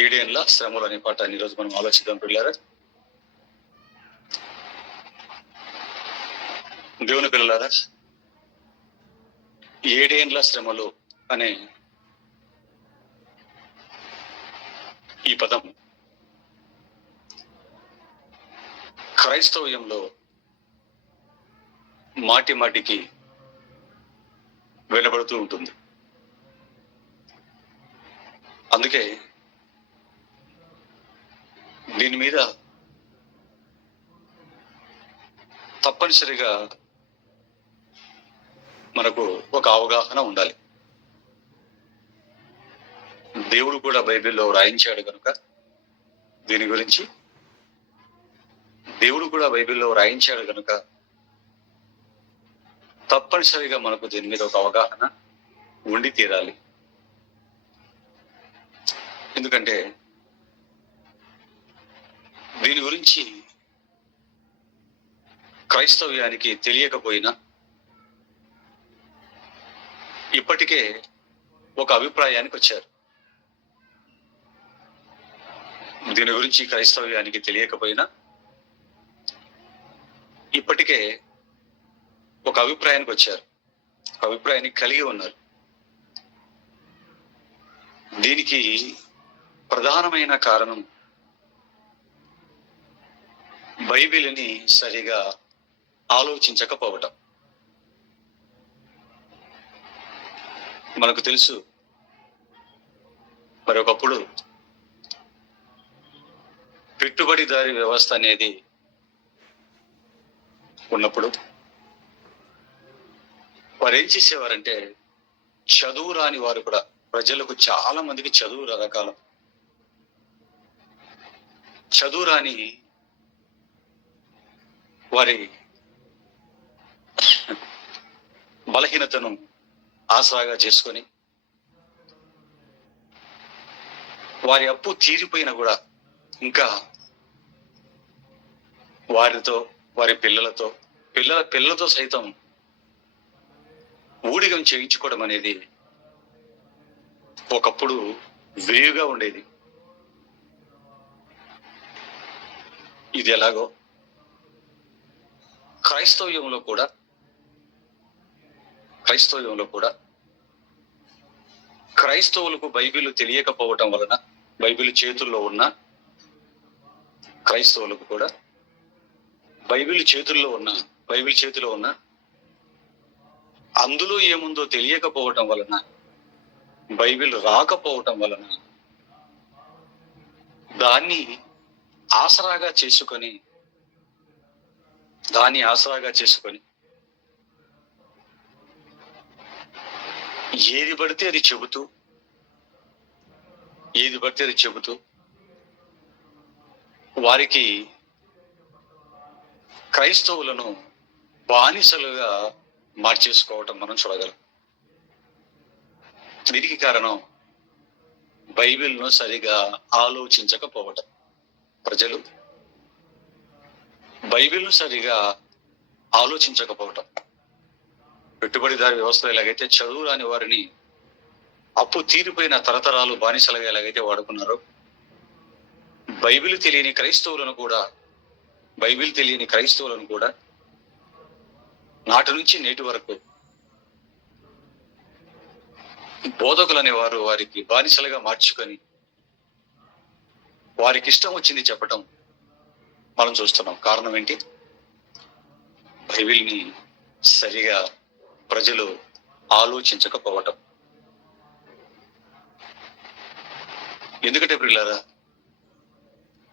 ఏడేండ్ల శ్రమలు అనే పాఠాన్ని ఈరోజు మనం ఆలోచిద్దాం పిల్లారా. దేవుని పిల్లలారా, ఏడేండ్ల శ్రమలు అనే ఈ పదం క్రైస్తవ్యంలో మాటి మాటికి వినబడుతూ ఉంటుంది. అందుకే దీని మీద తప్పనిసరిగా మనకు ఒక అవగాహన ఉండాలి. దేవుడు కూడా బైబిల్లో రాయించాడు కనుక దీని గురించి తప్పనిసరిగా మనకు దీని మీద ఒక అవగాహన ఉండి తీరాలి. ఎందుకంటే దీని గురించి క్రైస్తవ్యానికి తెలియకపోయినా ఇప్పటికే ఒక అభిప్రాయానికి వచ్చారు. దీని గురించి క్రైస్తవ్యానికి తెలియకపోయినా ఇప్పటికే ఒక అభిప్రాయానికి వచ్చారు, ఒక అభిప్రాయాన్ని కలిగి ఉన్నారు. దీనికి ప్రధానమైన కారణం బైబిల్ని సరిగా ఆలోచించకపోవటం. మనకు తెలుసు, మరి ఒకప్పుడు పెట్టుబడిదారీ వ్యవస్థ అనేది ఉన్నప్పుడు వారు ఏం చేసేవారంటే, చదువు రాని వారు కూడా, ప్రజలకు చాలా మందికి చదువు రకాలం చదువు రాని వారి బలహీనతను ఆసరాగా చేసుకొని వారి అప్పు తీరిపోయినా కూడా ఇంకా వారితో, వారి పిల్లలతో సైతం ఊడిగం చేయించుకోవడం అనేది ఒకప్పుడు వేయుగా ఉండేది. ఇది ఎలాగో క్రైస్తవ్యంలో కూడా క్రైస్తవులకు బైబిల్ తెలియకపోవటం వలన, బైబిల్ చేతుల్లో ఉన్న క్రైస్తవులకు కూడా బైబిల్ చేతిలో ఉన్న అందులో ఏముందో తెలియకపోవటం వలన, బైబిల్ రాకపోవటం వలన దాన్ని ఆసరాగా చేసుకొని ఏది పడితే అది చెబుతూ వారికి క్రైస్తవులను బానిసలుగా మార్చేసుకోవటం మనం చూడగలం. దీనికి కారణం బైబిల్ను సరిగా ఆలోచించకపోవటం. ప్రజలు బైబిల్ను సరిగా ఆలోచించకపోవటం. పెట్టుబడిదారి వ్యవస్థ ఎలాగైతే చదువు రాని వారిని అప్పు తీరిపోయిన తరతరాలు బానిసలుగా ఎలాగైతే వాడుకున్నారో, బైబిల్ తెలియని క్రైస్తవులను కూడా నాటి నుంచి నేటి వరకు బోధకులు అనేవారు వారికి బానిసలుగా మార్చుకొని వారికి ఇష్టం వచ్చింది చెప్పటం మనం చూస్తున్నాం. కారణం ఏంటి? బైబిల్ని సరిగా ప్రజలు ఆలోచించకపోవటం. ఎందుకంటే ప్రియులారా,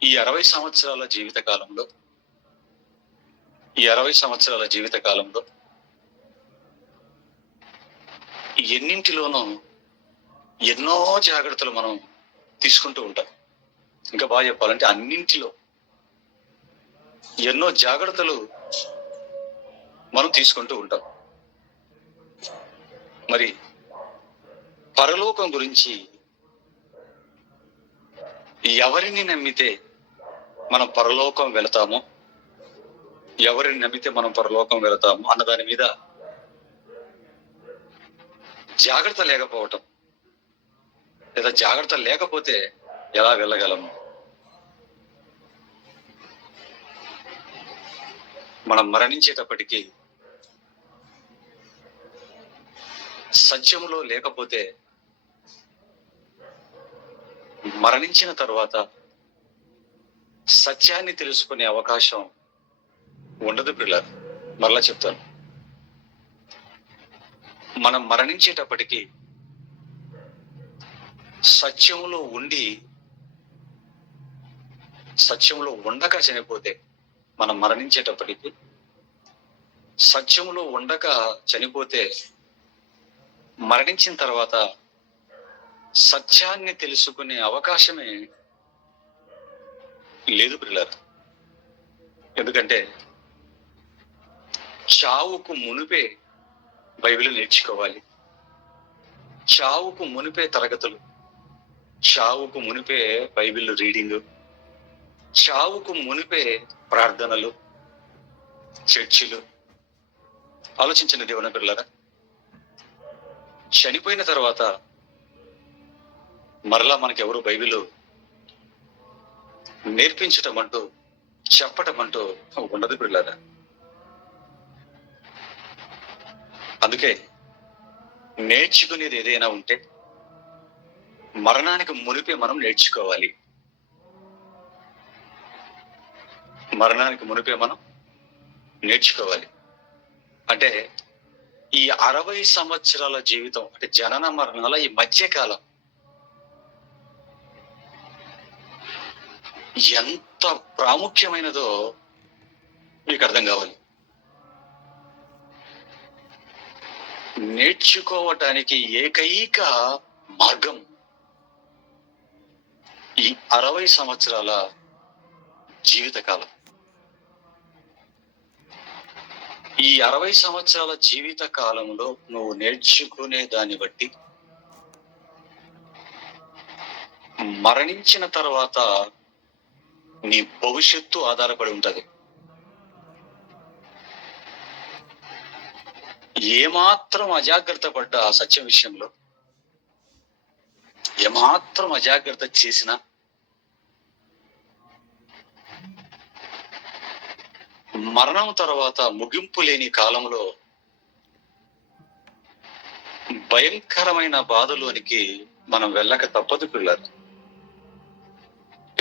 ఈ 60 సంవత్సరాల జీవిత కాలంలో ఎన్నింటిలోనూ ఎన్నో జాగ్రత్తలు మనం తీసుకుంటూ ఉంటాం. ఇంకా బాగా చెప్పాలంటే అన్నింటిలో ఎన్నో జాగ్రత్తలు మనం తీసుకుంటూ ఉంటాం. మరి పరలోకం గురించి ఎవరిని నమ్మితే మనం పరలోకం వెళతామో అన్న దాని మీద జాగ్రత్త లేకపోవటం, లేదా జాగ్రత్త లేకపోతే ఎలా వెళ్ళగలము? మనం మరణించేటప్పటికీ సత్యములో లేకపోతే మరణించిన తర్వాత సత్యాన్ని తెలుసుకునే అవకాశం ఉండదు పిల్లలు. మరలా చెప్తాను, మనం మరణించేటప్పటికీ సత్యములో ఉండి సత్యములో ఉండక చనిపోతే, మనం మరణించేటప్పటికి సత్యములో ఉండక చనిపోతే మరణించిన తర్వాత సత్యాన్ని తెలుసుకునే అవకాశమే లేదు పిల్లలు. ఎందుకంటే చావుకు మునిపే బైబిల్ నేర్చుకోవాలి, చావుకు మునిపే తరగతులు, చావుకు మునిపే బైబిల్ రీడింగ్, చావుకు మునిపే ప్రార్థనలు, చర్చిలు. ఆలోచించిన దేవుని పిల్లరా, చనిపోయిన తర్వాత మరలా మనకెవరు బైబిల్ నేర్పించటం అంటూ చెప్పటం అంటూ ఉండదు పిల్లరా. అందుకే నేర్చుకునేది ఏదైనా ఉంటే మరణానికి మునిపే మనం నేర్చుకోవాలి. మరణానికి మునిపే మనం నేర్చుకోవాలి. అంటే ఈ 60 సంవత్సరాల జీవితం, అంటే జనన మరణాల ఈ మధ్యకాలం ఎంత ప్రాముఖ్యమైనదో మీకు అర్థం కావాలి. నేర్చుకోవటానికి ఏకైక మార్గం ఈ 60 సంవత్సరాల జీవితకాలం. ఈ 60 సంవత్సరాల జీవిత కాలంలో నువ్వు నేర్చుకునే దాన్ని బట్టి మరణించిన తర్వాత నీ భవిష్యత్తు ఆధారపడి ఉంటది. ఏమాత్రం అజాగ్రత్త పడ్డ ఆ సత్యం విషయంలో, ఏమాత్రం అజాగ్రత్త చేసినా మరణం తర్వాత ముగింపు లేని కాలంలో భయంకరమైన బాధలోనికి మనం వెళ్ళక తప్పదు పిల్లలు.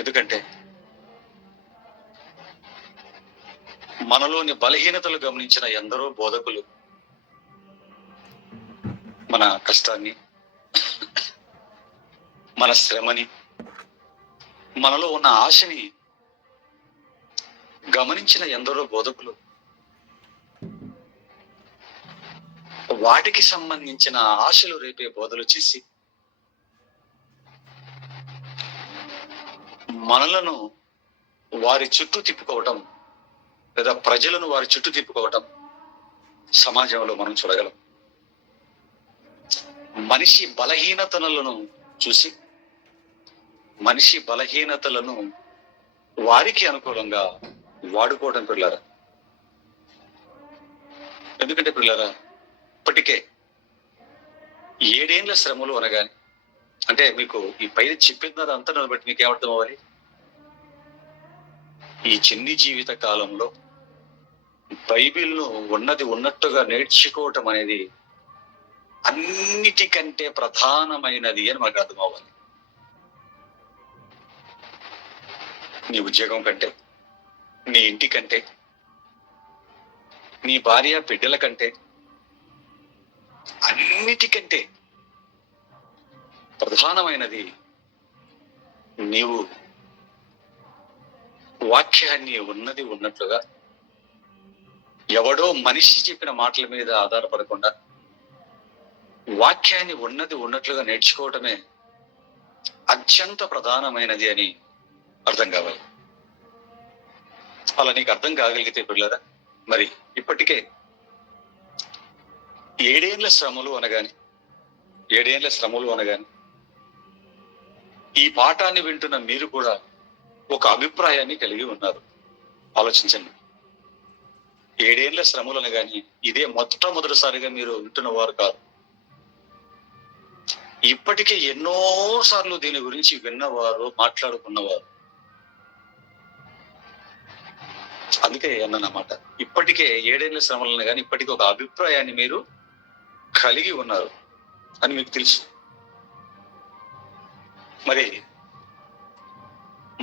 ఎందుకంటే మనలోని బలహీనతలు గమనించిన ఎందరో బోధకులు మన కష్టాన్ని, మన శ్రమని, మనలో ఉన్న ఆశని గమనించిన ఎందరో బోధకులు వాటికి సంబంధించిన ఆశలు రేపే బోధలు చేసి మనలను వారి చుట్టూ తిప్పుకోవటం, లేదా ప్రజలను వారి చుట్టూ తిప్పుకోవటం సమాజంలో మనం చూడగలం. మనిషి బలహీనతలను చూసి మనిషి బలహీనతలను వారికి అనుకూలంగా వాడుకోవడం పిల్లరా. ఎందుకంటే పిల్లరా, ఇప్పటికే 7 ఏళ్ల శ్రమలు అనగానే, అంటే మీకు ఈ పైన చెప్పిన అంతా బట్టి మీకు ఏమర్థం అవ్వాలి? ఈ చిన్ని జీవిత కాలంలో బైబిల్ను ఉన్నది ఉన్నట్టుగా నేర్చుకోవటం అనేది అన్నిటికంటే ప్రధానమైనది అని మనకు అర్థం అవ్వాలి. నీ ఉద్యోగం కంటే, నీ ఇంటి కంటే, నీ భార్య బిడ్డల కంటే, అన్నిటికంటే ప్రధానమైనది నీవు వాక్యాన్ని ఉన్నది ఉన్నట్లుగా, ఎవడో మనిషి చెప్పిన మాటల మీద ఆధారపడకుండా వాక్యాన్ని ఉన్నది ఉన్నట్లుగా నేర్చుకోవటమే అత్యంత ప్రధానమైనది అని అర్థం కావాలి. అలా నీకు అర్థం కాగలిగితే పిల్లరా, మరి ఇప్పటికే 7 ఏళ్ల శ్రమలు అనగాని ఈ పాఠాన్ని వింటున్న మీరు కూడా ఒక అభిప్రాయాన్ని కలిగి ఉన్నారు. ఆలోచించండి. 7 ఏళ్ల శ్రమలు అనగాని ఇదే మొట్టమొదటిసారిగా మీరు వింటున్న వారు కాదు. ఇప్పటికే ఎన్నో సార్లు దీని గురించి విన్నవారు, మాట్లాడుకున్నవారు. అందుకే అన్నమాట, ఇప్పటికే 7 ఏళ్ల శ్రమలను గాని ఇప్పటికే ఒక అభిప్రాయాన్ని మీరు కలిగి ఉన్నారు అని మీకు తెలుసు. మరి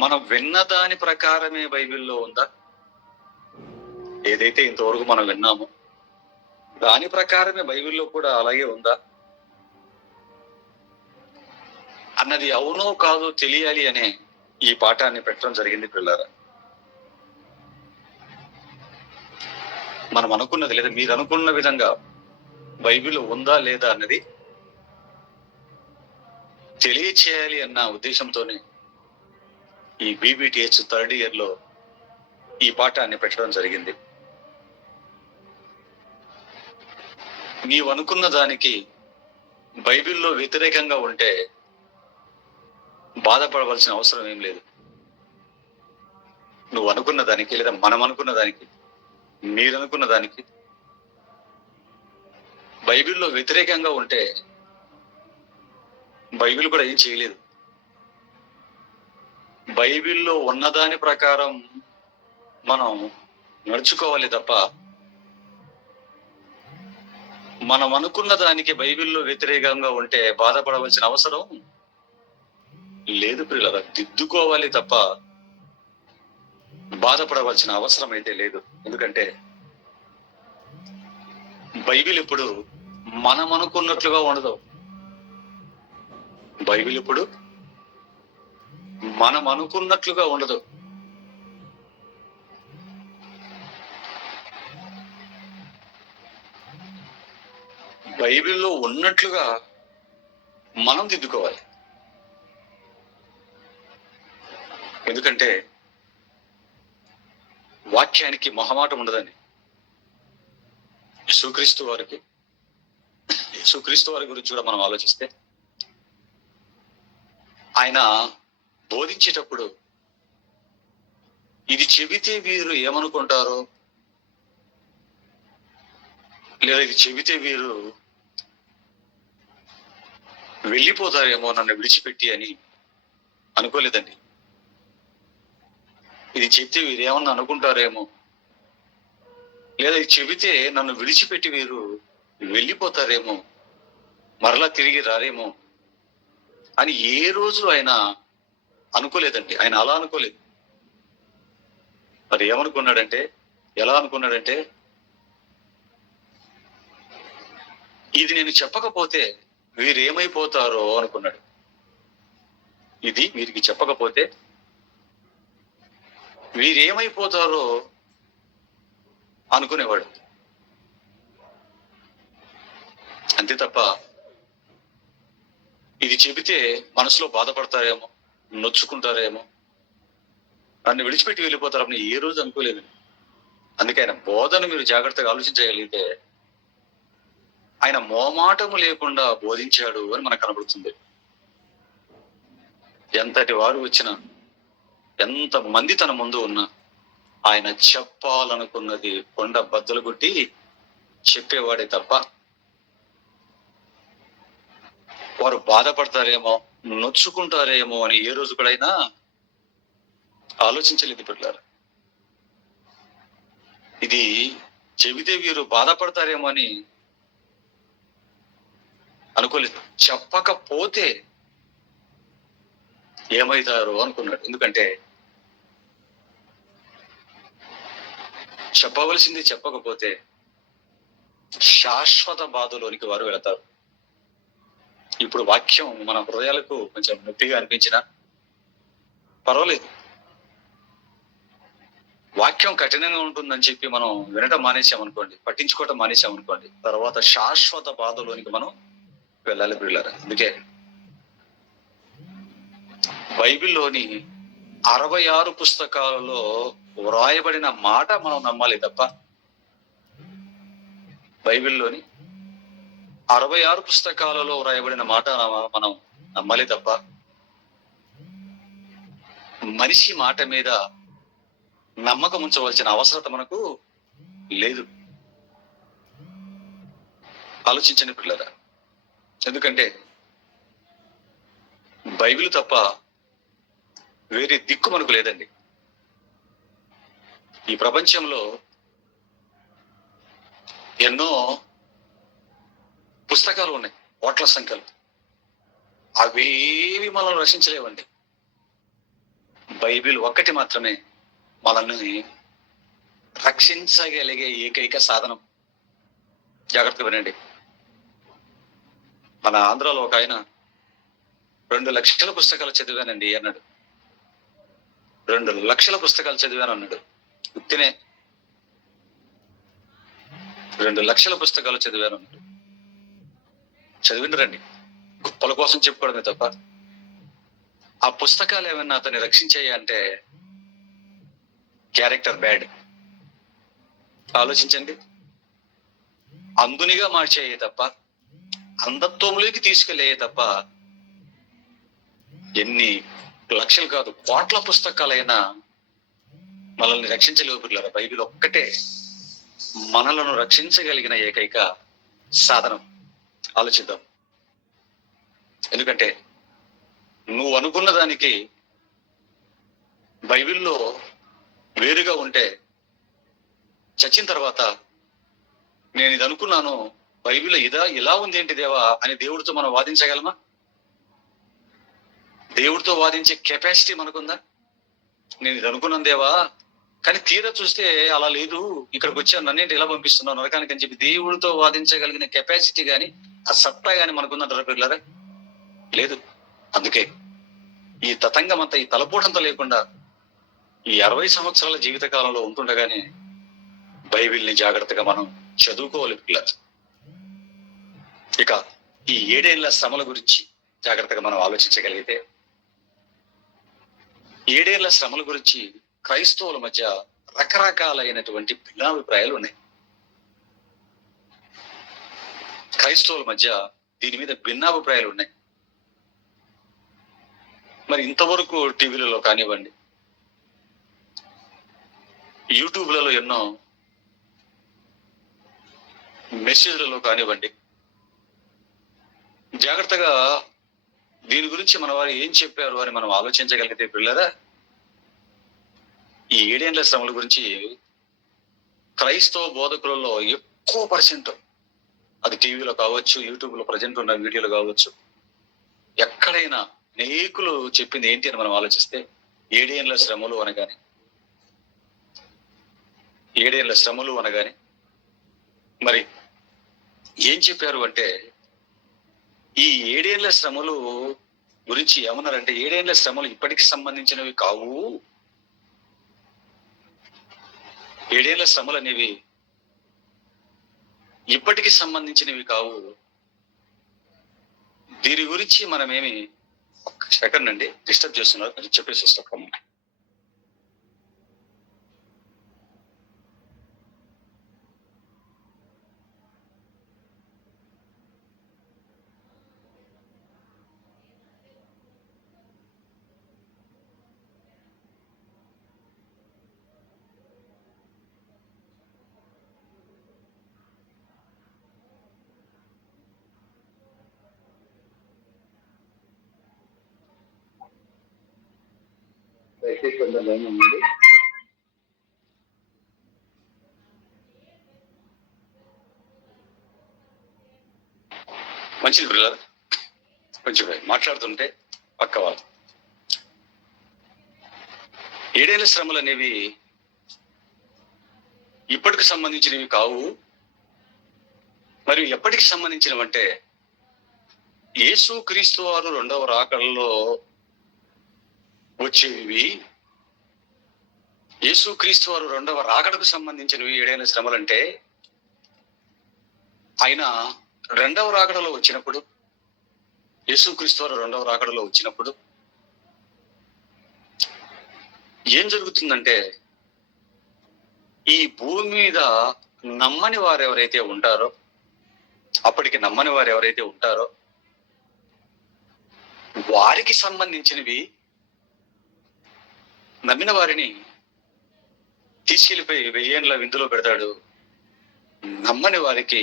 మనం విన్న దాని ప్రకారమే బైబిల్లో ఉందా? ఏదైతే ఇంతవరకు మనం విన్నామో దాని ప్రకారమే బైబిల్లో కూడా అలాగే ఉందా అన్నది అవునో కాదో తెలియాలి అనే ఈ పాఠాన్ని పెట్టడం జరిగింది పిల్లరా. మనం అనుకున్నది లేదా మీరు అనుకున్న విధంగా బైబిల్ ఉందా లేదా అన్నది తెలియచేయాలి అన్న ఉద్దేశంతోనే ఈ BBTH 3rd ఇయర్ లో ఈ పాఠాన్ని పెట్టడం జరిగింది. నీవు అనుకున్న దానికి బైబిల్లో వ్యతిరేకంగా ఉంటే బాధపడవలసిన అవసరం ఏం లేదు. నువ్వు అనుకున్న దానికి లేదా మనం అనుకున్న దానికి, మీరు అనుకున్న దానికి బైబిల్లో వ్యతిరేకంగా ఉంటే బైబిల్ కూడా ఏం చేయలేదు. బైబిల్లో ఉన్నదాని ప్రకారం మనం నడుచుకోవాలి తప్ప మనం అనుకున్న దానికి బైబిల్లో వ్యతిరేకంగా ఉంటే బాధపడవలసిన అవసరం లేదు పిల్లల. దిద్దుకోవాలి తప్ప బాధపడవలసిన అవసరం అయితే లేదు. ఎందుకంటే బైబిల్ ఇప్పుడు మనం అనుకున్నట్లుగా ఉండదు. బైబిల్ ఇప్పుడు మనం అనుకున్నట్లుగా ఉండదు. బైబిల్లో ఉన్నట్లుగా మనం దిద్దుకోవాలి. ఎందుకంటే వాక్యానికి మొహమాటం ఉండదని యేసుక్రీస్తు వారి గురించి కూడా మనం ఆలోచిస్తే ఆయన బోధించేటప్పుడు ఇది చెబితే వీరు ఏమనుకుంటారో, లేదా ఇది చెబితే వీరు వెళ్ళిపోతారేమో నన్ను విడిచిపెట్టి అని అనుకోలేదండి. ఇది చెప్తే వీరు ఏమన్నా అనుకుంటారేమో, లేదా ఇది చెబితే నన్ను విడిచిపెట్టి వీరు వెళ్ళిపోతారేమో, మరలా తిరిగి రారేమో అని ఏ రోజు ఆయన అనుకోలేదండి. ఆయన అలా అనుకోలేదు. మరి ఏమనుకున్నాడంటే, ఎలా అనుకున్నాడంటే, ఇది నేను చెప్పకపోతే వీరేమైపోతారో అనుకున్నాడు. ఇది వీరికి చెప్పకపోతే వీరేమైపోతారో అనుకునేవాడు. అంతే తప్ప ఇది చెబితే మనసులో బాధపడతారేమో, నొచ్చుకుంటారేమో, నన్ను విడిచిపెట్టి వెళ్ళిపోతారని ఏ రోజు అనుకోలేదు. అందుకే ఆయన బోధన మీరు జాగ్రత్తగా ఆలోచించగలిగితే ఆయన మోమాటము లేకుండా బోధించాడు అని మనకు కనబడుతుంది. ఎంతటి వారు వచ్చినా, ఎంత మంది తన ముందు ఉన్నా ఆయన చెప్పాలనుకున్నది కొండ బద్దలు కొట్టి చెప్పేవాడే తప్ప వారు బాధపడతారేమో, నొచ్చుకుంటారేమో అని ఏ రోజు కూడా అయినా ఆలోచించలేదు పిల్లలు. ఇది చెబితే వీరు బాధపడతారేమో అని అనుకోలేదు. చెప్పకపోతే ఏమవుతారో అనుకున్నాడు. ఎందుకంటే చెప్పవలసింది చెప్పకపోతే శాశ్వత బాధలోనికి వారు వెళతారు. ఇప్పుడు వాక్యం మన హృదయాలకు కొంచెం నొప్పిగా అనిపించినా పర్వాలేదు. వాక్యం కఠినంగా ఉంటుందని చెప్పి మనం వినటం మానేసామనుకోండి, పట్టించుకోవటం మానేసామనుకోండి, తర్వాత శాశ్వత బాధలోనికి మనం వెళ్ళాలి పిల్లలు. అందుకే బైబిల్లోని 66 పుస్తకాలలో వ్రాయబడిన మాట మనం నమ్మాలి తప్ప, బైబిల్లోని 66 పుస్తకాలలో వ్రాయబడిన మాట మనం నమ్మాలి తప్ప మనిషి మాట మీద నమ్మకం ఉంచవలసిన అవసరత మనకు లేదు. ఆలోచించండి పిల్లరా. ఎందుకంటే బైబిల్ తప్ప వేరే దిక్కు మనకు లేదండి. ఈ ప్రపంచంలో ఎన్నో పుస్తకాలు ఉన్నాయి, కోట్ల సంఖ్యలు. అవేవి మనల్ని రక్షించలేవండి. బైబిల్ ఒక్కటి మాత్రమే మనల్ని రక్షించగలిగే ఏకైక సాధనం. జాగ్రత్తగా వినండి. మన ఆంధ్రాలో ఒక ఆయన 2 లక్షల పుస్తకాలు చదివానండి అన్నాడు. 2 లక్షల పుస్తకాలు చదివాను అన్నాడు. ఉత్తినే 2 లక్షల పుస్తకాలు చదివాను అన్నాడు. చదివిండ్రండి, గొప్పల కోసం చెప్పుకోవడమే తప్ప ఆ పుస్తకాలు ఏమన్నా అతన్ని రక్షించాయి అంటే క్యారెక్టర్ బ్యాడ్. ఆలోచించండి. అందునిగా మార్చేయే తప్ప, అంధత్వంలోకి తీసుకెళ్ళే తప్ప ఎన్ని లక్షలు కాదు కోట్ల పుస్తకాలైనా మనల్ని రక్షించలేవు పిల్లరా. బైబిల్ ఒక్కటే మనలను రక్షించగలిగిన ఏకైక సాధనం. ఆలోచిద్దాం. ఎందుకంటే నువ్వు అనుకున్న దానికి బైబిల్లో వేరుగా ఉంటే చచ్చిన తర్వాత నేను ఇది అనుకున్నాను, బైబిల్లో ఇలా ఉంది ఏంటి దేవా అని దేవుడితో మనం వాదించగలమా? దేవుడితో వాదించే కెపాసిటీ మనకుందా? నేను ఇది అనుకున్నాను దేవా, కానీ తీరా చూస్తే అలా లేదు, ఇక్కడికి వచ్చాను, నన్నేంటి ఇలా పంపిస్తున్నాను నరకానికి అని చెప్పి దేవుడితో వాదించగలిగిన కెపాసిటీ గాని ఆ సత్తా గాని మనకుందంటారా పిల్లరా? లేదు. అందుకే ఈ తతంగం అంతా, ఈ తలపోటంతా లేకుండా ఈ 60 సంవత్సరాల జీవిత కాలంలో ఉంటుండగానే బైబిల్ని జాగ్రత్తగా మనం చదువుకోవాలి పిల్లలు. ఇక ఈ 7 ఏళ్ల శ్రమల గురించి జాగ్రత్తగా మనం ఆలోచించగలిగితే, 7 ఏళ్ల శ్రమల గురించి క్రైస్తవుల మధ్య రకరకాలైనటువంటి భిన్నాభిప్రాయాలు ఉన్నాయి. క్రైస్తవుల మధ్య దీని మీద భిన్నాభిప్రాయాలు ఉన్నాయి. మరి ఇంతవరకు టీవీలలో కానివ్వండి, యూట్యూబ్లలో ఎన్నో మెసేజ్లలో కానివ్వండి, జాగ్రత్తగా దీని గురించి మన వారు ఏం చెప్పారు అని మనం ఆలోచించగలిగితే పిల్లరా, ఈ 7 ఏళ్ల శ్రమల గురించి క్రైస్తవ బోధకులలో ఎక్కువ పర్సెంట్, అది టీవీలో కావచ్చు, యూట్యూబ్ లో ప్రజెంట్ ఉన్న వీడియోలు కావచ్చు, ఎక్కడైనా అనేకులు చెప్పింది ఏంటి అని మనం ఆలోచిస్తే 7 ఏళ్ల శ్రమలు అనగానే, 7 ఏళ్ల శ్రమలు అనగానే మరి ఏం చెప్పారు అంటే, ఈ 7 ఏళ్ల శ్రమలు గురించి ఏమన్నారంటే, 7 ఏళ్ల శ్రమలు ఇప్పటికి సంబంధించినవి కావు. 7 ఏళ్ల శ్రమలు అనేవి ఇప్పటికి సంబంధించినవి కావు. దీని గురించి మనమేమి, ఒక్క సెకండ్ అండి, డిస్టర్బ్ చేస్తున్నారు, అది చెప్పేసి వస్తాం. మంచిది బ్రదర్, కొంచెం మాట్లాడుతుంటే పక్క వాళ్ళు. 7 ఏళ్ల శ్రమలు అనేవి ఇప్పటికి సంబంధించినవి కావు. మరియు ఎప్పటికి సంబంధించినవంటే, యేసు క్రీస్తు వారు 2వ రాకడలో వచ్చేవి. యేసు క్రీస్తు వారు 2వ రాకడకు సంబంధించినవి 7 ఏళ్ల శ్రమలు అంటే, ఆయన 2వ రాకడలో వచ్చినప్పుడు, యేసు క్రీస్తు వారు 2వ రాకడలో వచ్చినప్పుడు ఏం జరుగుతుందంటే, ఈ భూమి మీద నమ్మని వారు ఎవరైతే ఉంటారో, అప్పటికి నమ్మని వారు ఎవరైతే ఉంటారో వారికి సంబంధించినవి, నమ్మిన వారిని తీసుకెళ్లిపోయి 1000 ఏండ్ల విందులో పెడతాడు. నమ్మని వారికి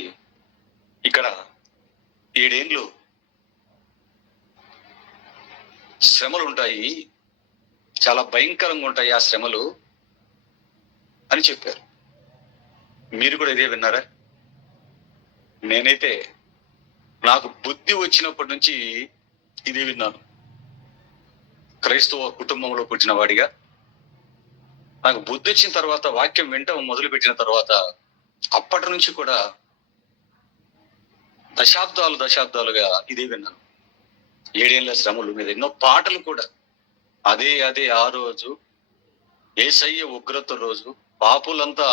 ఇక్కడ 7 ఏండ్లు శ్రమలు ఉంటాయి, చాలా భయంకరంగా ఉంటాయి ఆ శ్రమలు అని చెప్పారు. మీరు కూడా ఇదే విన్నారా? నేనైతే నాకు బుద్ధి వచ్చినప్పటి నుంచి ఇదే విన్నాను. క్రైస్తవ కుటుంబంలో పుట్టిన వాడిగా నాకు బుద్ధి వచ్చిన తర్వాత, వాక్యం వింటం మొదలు పెట్టిన తర్వాత, అప్పటి నుంచి కూడా దశాబ్దాలుగా ఇదే విన్నాను. 7 ఏళ్ల శ్రమలు మీద ఎన్నో పాటలు కూడా అదే ఆ రోజు యేసయ్య ఉగ్రత రోజు, పాపులంతా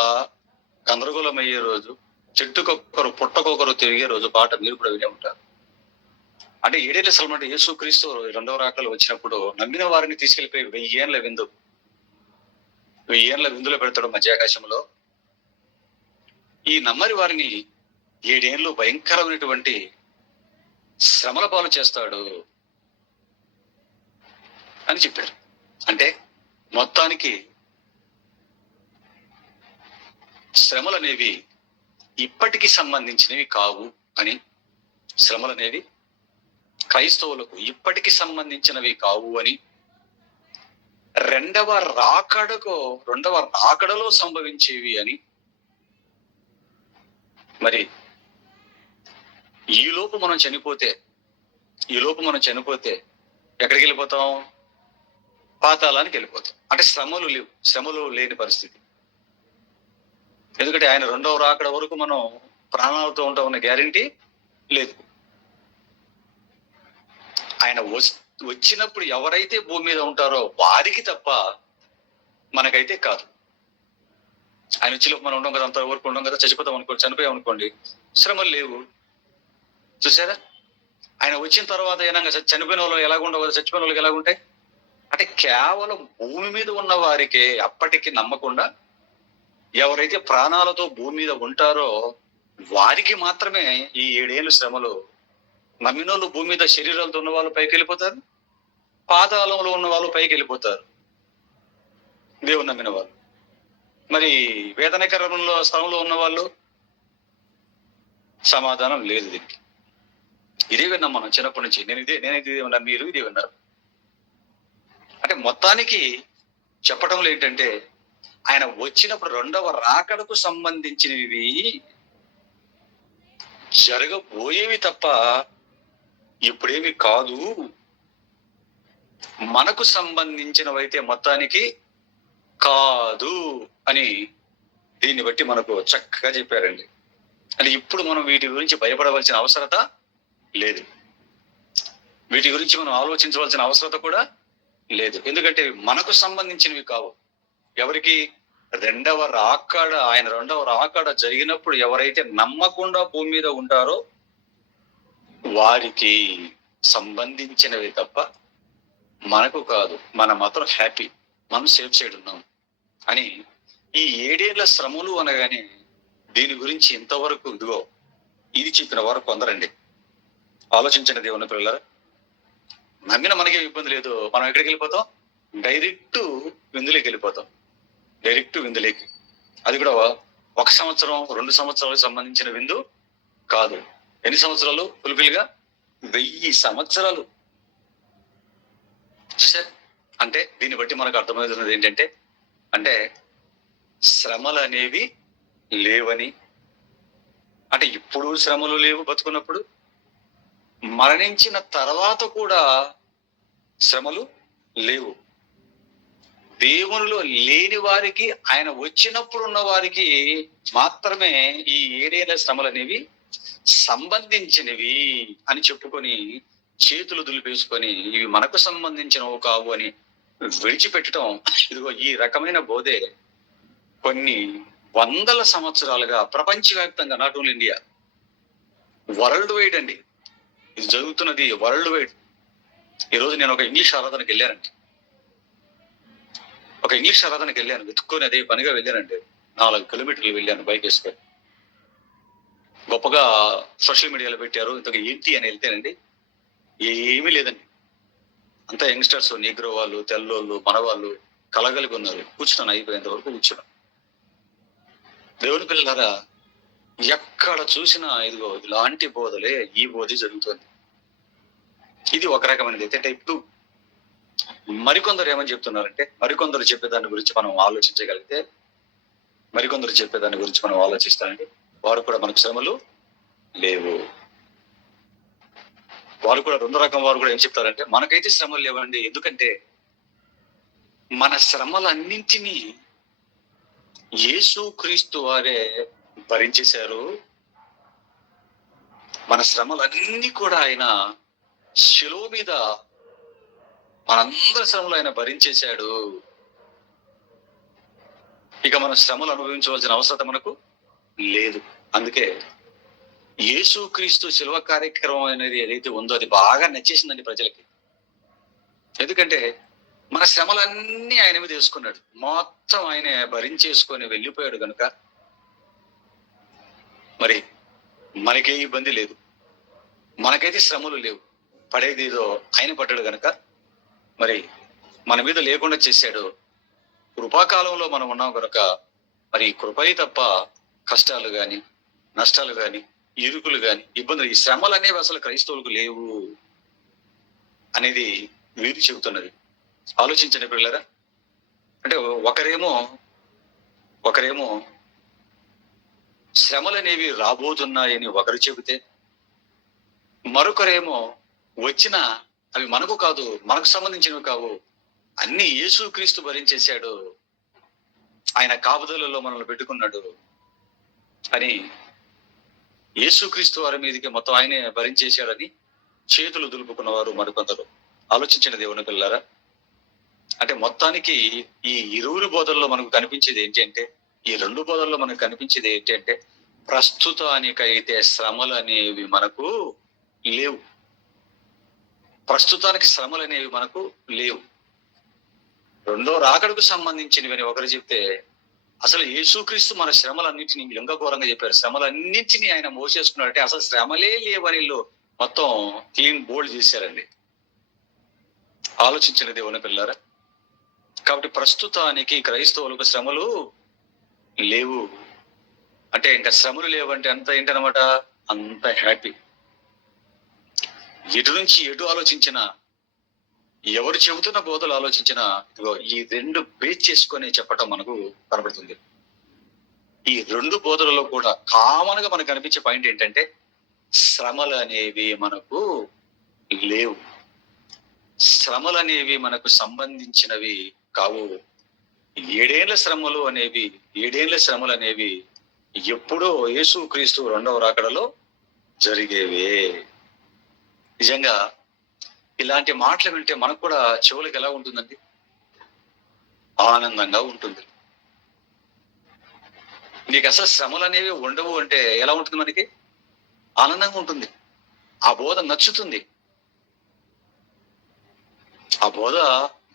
గందరగోళమయ్యే రోజు, చెట్టుకొకరు పుట్టకొకరు తిరిగే రోజు పాట మీరు కూడా వినే ఉంటారు. అంటే 7 ఏళ్ల శ్రమ అంటే యేసుక్రీస్తు రెండవ రాకడలో వచ్చినప్పుడు నమ్మిన వారిని తీసుకెళ్లిపోయి 1000 ఏళ్ల విందు, 1000 ఏళ్ల విందులో పెడతాడు మధ్యాకాశంలో. ఈ నమ్మని వారిని 7 ఏళ్ళు భయంకరమైనటువంటి శ్రమల పాలు చేస్తాడు అని చెప్పారు. అంటే మొత్తానికి శ్రమలు అనేవి ఇప్పటికి సంబంధించినవి కావు అని, శ్రమలు అనేవి క్రైస్తవులకు ఇప్పటికి సంబంధించినవి కావు అని, రెండవ రాకడలో సంభవించేవి అని. మరి ఈలోపు మనం చనిపోతే ఎక్కడికి వెళ్ళిపోతాం? పాతాళానికి వెళ్ళిపోతాం. అంటే శ్రమలు లేని పరిస్థితి. ఎందుకంటే ఆయన రెండవ రాకడ వరకు మనం ప్రాణాలతో ఉంటామన్న గ్యారంటీ లేదు. ఆయన వచ్చినప్పుడు ఎవరైతే భూమి మీద ఉంటారో వారికి తప్ప మనకైతే కాదు. ఆయన వచ్చిలోపు మనం ఉండం కదా, అంత వరకు ఉండం కదా, చచ్చిపోతాం అనుకోండి, చనిపోయాం అనుకోండి, శ్రమలు లేవు. చూసారా? ఆయన వచ్చిన తర్వాత ఏనాక చనిపోయిన వాళ్ళు ఎలాగ ఉండవు కదా, చచ్చిపోయిన వాళ్ళకి ఎలాగుంటాయి? అంటే కేవలం భూమి మీద ఉన్న వారికే అప్పటికి నమ్మకుండా ఎవరైతే ప్రాణాలతో భూమి మీద ఉంటారో వారికి మాత్రమే ఈ 7 ఏళ్ళు శ్రమలు. నమ్మినోళ్ళు భూమి మీద శరీరాలతో ఉన్న వాళ్ళు పైకి వెళ్ళిపోతారు, పాతాళంలో ఉన్న వాళ్ళు పైకి వెళ్ళిపోతారు, దేవుని నమ్మిన వాళ్ళు. మరి వేదనకరంలో స్థలంలో ఉన్న వాళ్ళు సమాధానం లేదు. దీనికి ఇదే విన్నాం మనం చిన్నప్పటి నుంచి. నేనైతే ఇదే విన్నాను, మీరు ఇదే విన్నారు. అంటే మొత్తానికి చెప్పటంలో ఏంటంటే, ఆయన వచ్చినప్పుడు రెండవ రాకడకు సంబంధించినవి జరగబోయేవి తప్ప ఇప్పుడేమి కాదు. మనకు సంబంధించినవైతే మొత్తానికి కాదు అని దీన్ని బట్టి మనకు చక్కగా చెప్పారండి. అంటే ఇప్పుడు మనం వీటి గురించి భయపడవలసిన అవసరత లేదు, వీటి గురించి మనం ఆలోచించవలసిన అవసరత కూడా లేదు. ఎందుకంటే మనకు సంబంధించినవి కావు. ఎవరికి? ఆయన రెండవ రాకడ జరిగినప్పుడు ఎవరైతే నమ్మకుండా భూమి మీద ఉంటారో వారికి సంబంధించినవి తప్ప మనకు కాదు. మనం మాత్రం హ్యాపీ, మనం సేఫ్ సైడ్ ఉన్నాం అని. ఈ 7 ఏళ్ల శ్రమలు అనగానే దీని గురించి ఇంతవరకు ఇదిగో ఇది చెప్పిన వారు కొందరండి. ఆలోచించండి దేవుని పిల్లలారా. నమ్మిన మనకేం ఇబ్బంది లేదు. మనం ఎక్కడికి వెళ్ళిపోతాం? డైరెక్ట్ విందులోకి వెళ్ళిపోతాం. అది కూడా 1 సంవత్సరం 2 సంవత్సరాలకు సంబంధించిన విందు కాదు. ఎన్ని సంవత్సరాలు? ఫుల్ఫిల్గా 1000 సంవత్సరాలు. చూసారు? అంటే దీన్ని బట్టి మనకు అర్థమవుతున్నది ఏంటంటే, అంటే శ్రమలు అనేవి లేవని. అంటే ఇప్పుడు శ్రమలు లేవు బతుకున్నప్పుడు, మరణించిన తర్వాత కూడా శ్రమలు లేవు. దేవునిలో లేని వారికి, ఆయన వచ్చినప్పుడు ఉన్న వారికి మాత్రమే ఈ 7 ఏళ్ల శ్రమలు అనేవి సంబంధించినవి అని చెప్పుకొని చేతులు దులిపేసుకొని ఇవి మనకు సంబంధించినవి కావు అని విడిచిపెట్టడం, ఇదిగో ఈ రకమైన బోధే కొన్ని వందల సంవత్సరాలుగా ప్రపంచవ్యాప్తంగా, not only India, world wide అండి ఇది జరుగుతున్నది. World wide. ఈరోజు నేను ఒక ఇంగ్లీష్ ఆరాధనకి వెళ్ళానండి. వెతుక్కొని అదే పనిగా వెళ్ళానండి. 4 కిలోమీటర్లు వెళ్ళాను బైక్ వేసుకొని. గొప్పగా సోషల్ మీడియాలో పెట్టారు. ఇంతగా ఏంటి అని వెళ్తేనండి ఏమీ లేదండి. అంతా యంగ్స్టర్స్, నీగ్రో వాళ్ళు, తెల్లోళ్ళు, మనవాళ్ళు కలగలిగి ఉన్నారు. కూర్చున్నాను, అయిపోయేంత వరకు కూర్చున్నాను. దేవుని పిల్లలారా, ఎక్కడ చూసినా ఇదిగో ఇలాంటి బోధలే, ఈ బోధ జరుగుతుంది. ఇది ఒక రకమైనది అయితే టైప్ 2. మరికొందరు ఏమని చెప్తున్నారంటే, మరికొందరు చెప్పేదాని గురించి మనం ఆలోచించగలిగితే, మరికొందరు చెప్పేదాని గురించి మనం ఆలోచిస్తానండి, వారు కూడా మనకు శ్రమలు లేవు. వారు కూడా రెండో రకం వారు కూడా ఏం చెప్తారంటే, మనకైతే శ్రమలు లేవండి, ఎందుకంటే మన శ్రమలన్నింటినీ యేసు క్రీస్తు వారే భరించేశారు. మన శ్రమలన్నీ కూడా ఆయన శిలువ మీద మనందరి శ్రమలు ఆయన భరించేశాడు. ఇక మన శ్రమలు అనుభవించవలసిన అవసరం మనకు లేదు. అందుకే యేసు క్రీస్తు శిలువ కార్యక్రమం అనేది ఏదైతే ఉందో అది బాగా నచ్చేసిందండి ప్రజలకి. ఎందుకంటే మన శ్రమలన్నీ ఆయన మీద వేసుకున్నాడు, మొత్తం ఆయన భరించేసుకొని వెళ్ళిపోయాడు కనుక మరి మనకే ఇబ్బంది లేదు, మనకైతే శ్రమలు లేవు. పడేది ఏదో ఆయన పడ్డాడు కనుక మరి మన మీద లేకుండా చేశాడు. కృపాకాలంలో మనం ఉన్నాం కనుక మరి కృపై తప్ప కష్టాలు గాని, నష్టాలు గాని, ఇరుకులు గాని, ఇబ్బందులు, ఈ శ్రమలు అనేవి అసలు క్రైస్తవులకు లేవు అనేది వీరు చెబుతున్నది. ఆలోచించండి పిల్లరా. అంటే ఒకరేమో శ్రమలు అనేవి రాబోతున్నాయని ఒకరు చెబితే, మరొకరేమో వచ్చిన అవి మనకు కాదు, మనకు సంబంధించినవి కావు, అన్ని యేసుక్రీస్తు భరించేశాడు, ఆయన కాపుదలలో మనల్ని పెట్టుకున్నాడు అని, యేసుక్రీస్తు వారి మీదకి మొత్తం ఆయనే భరించేశాడని చేతులు దులుపుకున్నవారు మరికొందరు. ఆలోచించిన దేవుని పిల్లారా. అంటే మొత్తానికి ఈ ఇరువురు బోధల్లో మనకు కనిపించేది ఏంటంటే, ఈ రెండు బోధల్లో మనకు కనిపించేది ఏంటంటే, ప్రస్తుతానికైతే శ్రమలు అనేవి మనకు లేవు. ప్రస్తుతానికి శ్రమలు అనేవి మనకు లేవు. రెండో రాకడకు సంబంధించినవి ఒకరు చెప్తే, అసలు యేసుక్రీస్తు మన శ్రమలన్నింటినీ ఇంకా ఘోరంగా చెప్పారు. శ్రమలన్నింటినీ ఆయన మోసేసుకున్నాడంటే అసలు శ్రమలే లేవని మొత్తం క్లీన్ బోల్డ్ చేశారండి. ఆలోచించిన దేవుని పిల్లారా. కాబట్టి ప్రస్తుతానికి క్రైస్తవులకు శ్రమలు లేవు అంటే, ఇంకా శ్రమలు లేవంటే అంత ఏంటనమాట, అంత హ్యాపీ. ఎటు నుంచి ఎటు ఆలోచించినా, ఎవరు చెబుతున్న బోధలు ఆలోచించినా, ఇదిగో ఈ రెండు బేస్ చేసుకొని చెప్పటం మనకు కనబడుతుంది. ఈ రెండు బోధలలో కూడా కామన్ గా మనకు కనిపించే పాయింట్ ఏంటంటే, శ్రమలు అనేవి మనకు లేవు, శ్రమలు అనేవి మనకు సంబంధించినవి కావు. ఏడేళ్ల శ్రమలు అనేవి ఎప్పుడో యేసుక్రీస్తు రెండవ రాకడలో జరిగేవే. నిజంగా ఇలాంటి మాటలు వింటే మనకు కూడా చెవులకు ఎలా ఉంటుందండి? ఆనందంగా ఉంటుంది. నీకు అసలు శ్రమలు అనేవి ఉండవు అంటే ఎలా ఉంటుంది? మనకి ఆనందంగా ఉంటుంది. ఆ బోధ నచ్చుతుంది. ఆ బోధ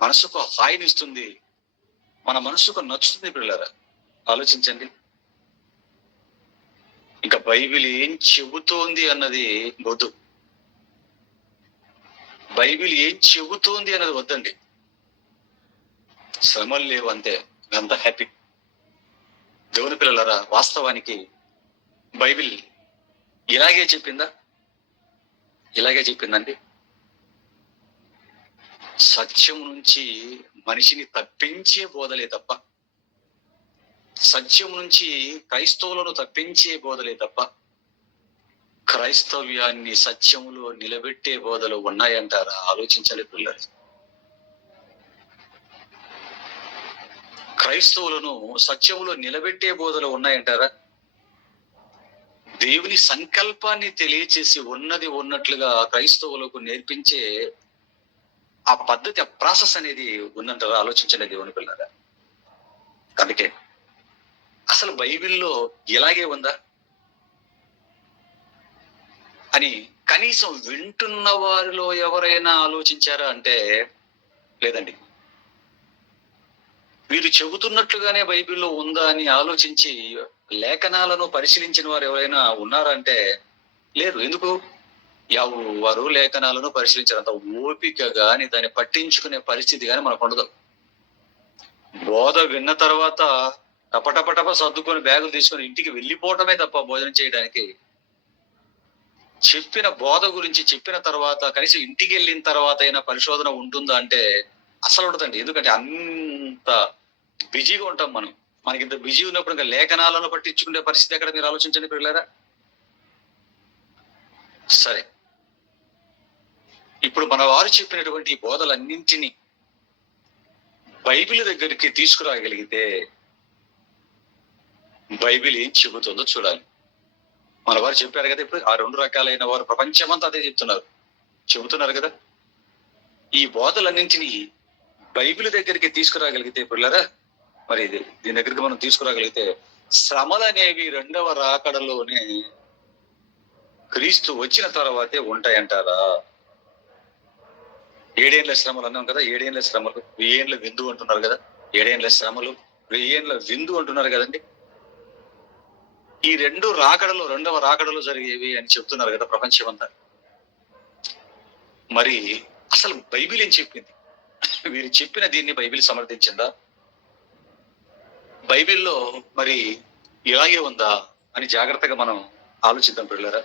మనసుకు హాయినిస్తుంది, మన మనసుకు నచ్చుతుంది. పిల్లరా, ఆలోచించండి. ఇంకా బైబిల్ ఏం చెబుతోంది అన్నది వద్దు, బైబిల్ ఏం చెబుతోంది అన్నది వద్దండి. శ్రమలు లేవు అంతే, అంత హ్యాపీ. దేవుని పిల్లలరా, వాస్తవానికి బైబిల్ ఇలాగే చెప్పిందండి. సత్యం నుంచి మనిషిని తప్పించే బోధలే తప్ప, సత్యం నుంచి క్రైస్తవులను తప్పించే బోధలే తప్ప, క్రైస్తవ్యాన్ని సత్యములో నిలబెట్టే బోధలు ఉన్నాయంటారా? ఆలోచించాలి పిల్లలు. క్రైస్తవులను సత్యములో నిలబెట్టే బోధలు ఉన్నాయంటారా? దేవుని సంకల్పాన్ని తెలియచేసి ఉన్నది ఉన్నట్లుగా క్రైస్తవులకు నేర్పించే ఆ పద్ధతి, ఆ ప్రాసెస్ అనేది ఉందంటారా? ఆలోచించండి దేవుని పిల్లరా. అందుకే అసలు బైబిల్లో ఇలాగే ఉందా అని కనీసం వింటున్న వారిలో ఎవరైనా ఆలోచించారా అంటే లేదండి. వీరు చెబుతున్నట్లుగానే బైబిల్లో ఉందా అని ఆలోచించి లేఖనాలను పరిశీలించిన వారు ఎవరైనా ఉన్నారంటే లేరు. ఎందుకు? ఎవరు లేఖనాలను పరిశీలించారంత ఓపిక గాని, దాన్ని పట్టించుకునే పరిస్థితి గాని మనకు ఉండదు. బోధ విన్న తర్వాత టపటపటప సర్దుకొని బ్యాగులు తీసుకొని ఇంటికి వెళ్ళిపోవటమే తప్ప భోజనం చేయడానికి, చెప్పిన బోధ గురించి చెప్పిన తర్వాత కనీసం ఇంటికి వెళ్ళిన తర్వాత అయినా పరిశోధన ఉంటుందా అంటే అసలు ఉండదండి. ఎందుకంటే అంత బిజీగా ఉంటాం మనం. మనకి ఇంత బిజీ ఉన్నప్పుడు ఇంకా లేఖనాలను పట్టించుకునే పరిస్థితి ఎక్కడ, మీరు ఆలోచించండి పిల్లరా. సరే, ఇప్పుడు మన వారు చెప్పినటువంటి ఈ బోధలన్నింటినీ బైబిల్ దగ్గరికి తీసుకురాగలిగితే బైబిల్ ఏం చెబుతుందో చూడాలి. మన వారు చెప్పారు కదా, ఇప్పుడు ఆ 2 రకాలైన వారు ప్రపంచమంతా అదే చెబుతున్నారు కదా. ఈ బోధలన్నింటినీ బైబిల్ దగ్గరికి తీసుకురాగలిగితే పిల్లరా, మరి దీని దగ్గరికి మనం తీసుకురాగలిగితే శ్రమలు అనేవి 2వ రాకడలోనే క్రీస్తు వచ్చిన తర్వాతే ఉంటాయంటారా? 7 ఏళ్ల శ్రమలు అన్నాం కదా, 7 ఏళ్ల శ్రమలు 1000 ఏళ్ల విందు అంటున్నారు కదా, 7 ఏళ్ల శ్రమలు 1000 ఏళ్ల విందు అంటున్నారు కదండి. ఈ 2వ రాకడలో జరిగేవి అని చెప్తున్నారు కదా ప్రపంచం అంతా. మరి అసలు బైబిల్ ఏం చెప్పింది? వీరు చెప్పిన దీన్ని బైబిల్ సమర్థించిందా? బైబిల్లో మరి ఇలాగే ఉందా అని జాగ్రత్తగా మనం ఆలోచిద్దాం పిల్లరా.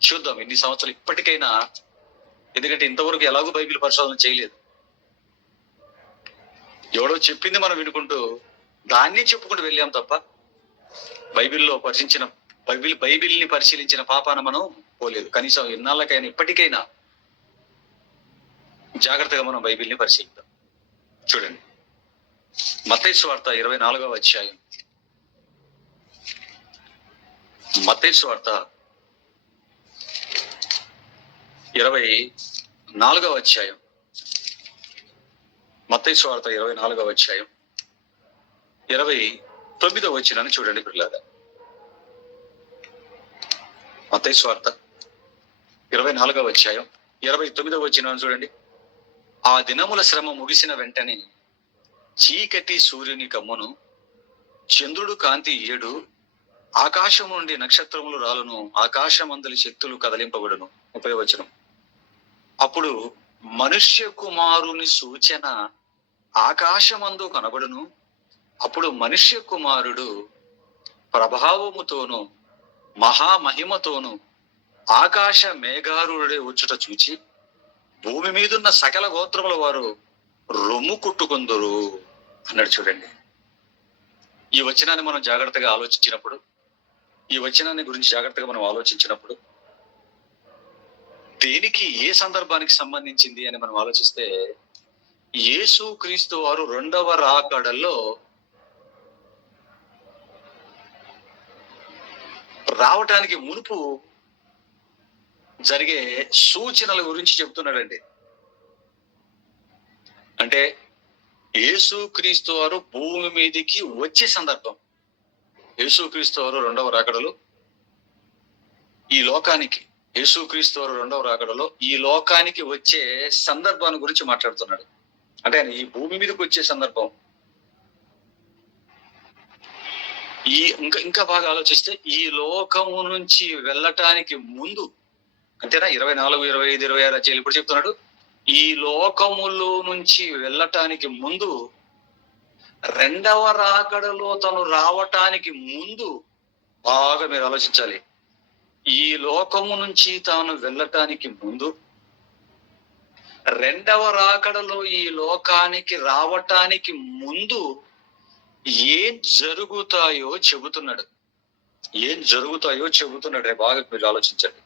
చూద్దాం ఇన్ని సంవత్సరాలు ఇప్పటికైనా, ఎందుకంటే ఇంతవరకు ఎలాగో బైబిల్ పరిశోధన చేయలేదు. ఎవడో చెప్పింది మనం వినుకుంటూ దాన్ని చెప్పుకుంటూ వెళ్ళాం తప్ప బైబిల్ని పరిశీలించిన పాపాన మనం పోలేదు. కనీసం ఇన్నాళ్ళకైనా ఇప్పటికైనా జాగ్రత్తగా మనం బైబిల్ని పరిశీలిద్దాం. చూడండి, మత్తయి సువార్త 24వ అధ్యాయం. మత్తయి సువార్త 24వ అధ్యాయం. మత్తయి సువార్త 24వ అధ్యాయం 29వ వచనాన్ని చూడండి పిల్లలారా. మత్తయి సువార్త 24వ అధ్యాయం 29వ వచనాన్ని చూడండి. ఆ దినముల శ్రమ ముగిసిన వెంటనే చీకటి సూర్యుని కమ్మును, చంద్రుడు కాంతి ఇయ్యడు, ఆకాశం నుండి నక్షత్రములు రాలును, ఆకాశమందలి శక్తులు కదలింపబడును. 30వ వచనం. అప్పుడు మనుష్య కుమారుని సూచన ఆకాశమందు కనబడును. అప్పుడు మనుష్య కుమారుడు ప్రభావముతోను మహామహిమతోను ఆకాశ మేఘారుడే వచ్చుట చూచి భూమి మీదున్న సకల గోత్రముల వారు రొమ్ము కుట్టుకుందరు అన్నాడు. చూడండి, ఈ వచనాన్ని మనం జాగ్రత్తగా ఆలోచించినప్పుడు, ఈ వచనాన్ని గురించి జాగ్రత్తగా మనం ఆలోచించినప్పుడు దేనికి, ఏ సందర్భానికి సంబంధించింది అని మనం ఆలోచిస్తే, యేసు క్రీస్తు వారు 2వ రాకడలో రావటానికి మునుపు జరిగే సూచనల గురించి చెప్తున్నాడండి. అంటే యేసు క్రీస్తు వారు భూమి మీదకి వచ్చే సందర్భం, యేసు క్రీస్తు వారు 2వ రాకడలో ఈ లోకానికి, యేసు క్రీస్తు వారు 2వ రాకడలో ఈ లోకానికి వచ్చే సందర్భాన్ని గురించి మాట్లాడుతున్నాడు. అంటే ఆయన ఈ భూమి మీదకి వచ్చే సందర్భం. ఇంకా బాగా ఆలోచిస్తే ఈ లోకము నుంచి వెళ్ళటానికి ముందు, అంతేనా, 24, 25, 26 అధ్యాయులు ఇప్పుడు చెప్తున్నాడు. ఈ లోకములో నుంచి వెళ్ళటానికి ముందు, 2వ రాకడలో తను రావటానికి ముందు, బాగా మీరు ఆలోచించాలి. ఈ లోకము నుంచి తాను వెళ్ళటానికి ముందు, 2వ రాకడలో ఈ లోకానికి రావటానికి ముందు ఏం జరుగుతాయో చెబుతున్నాడు. బాగా మీరు ఆలోచించండి.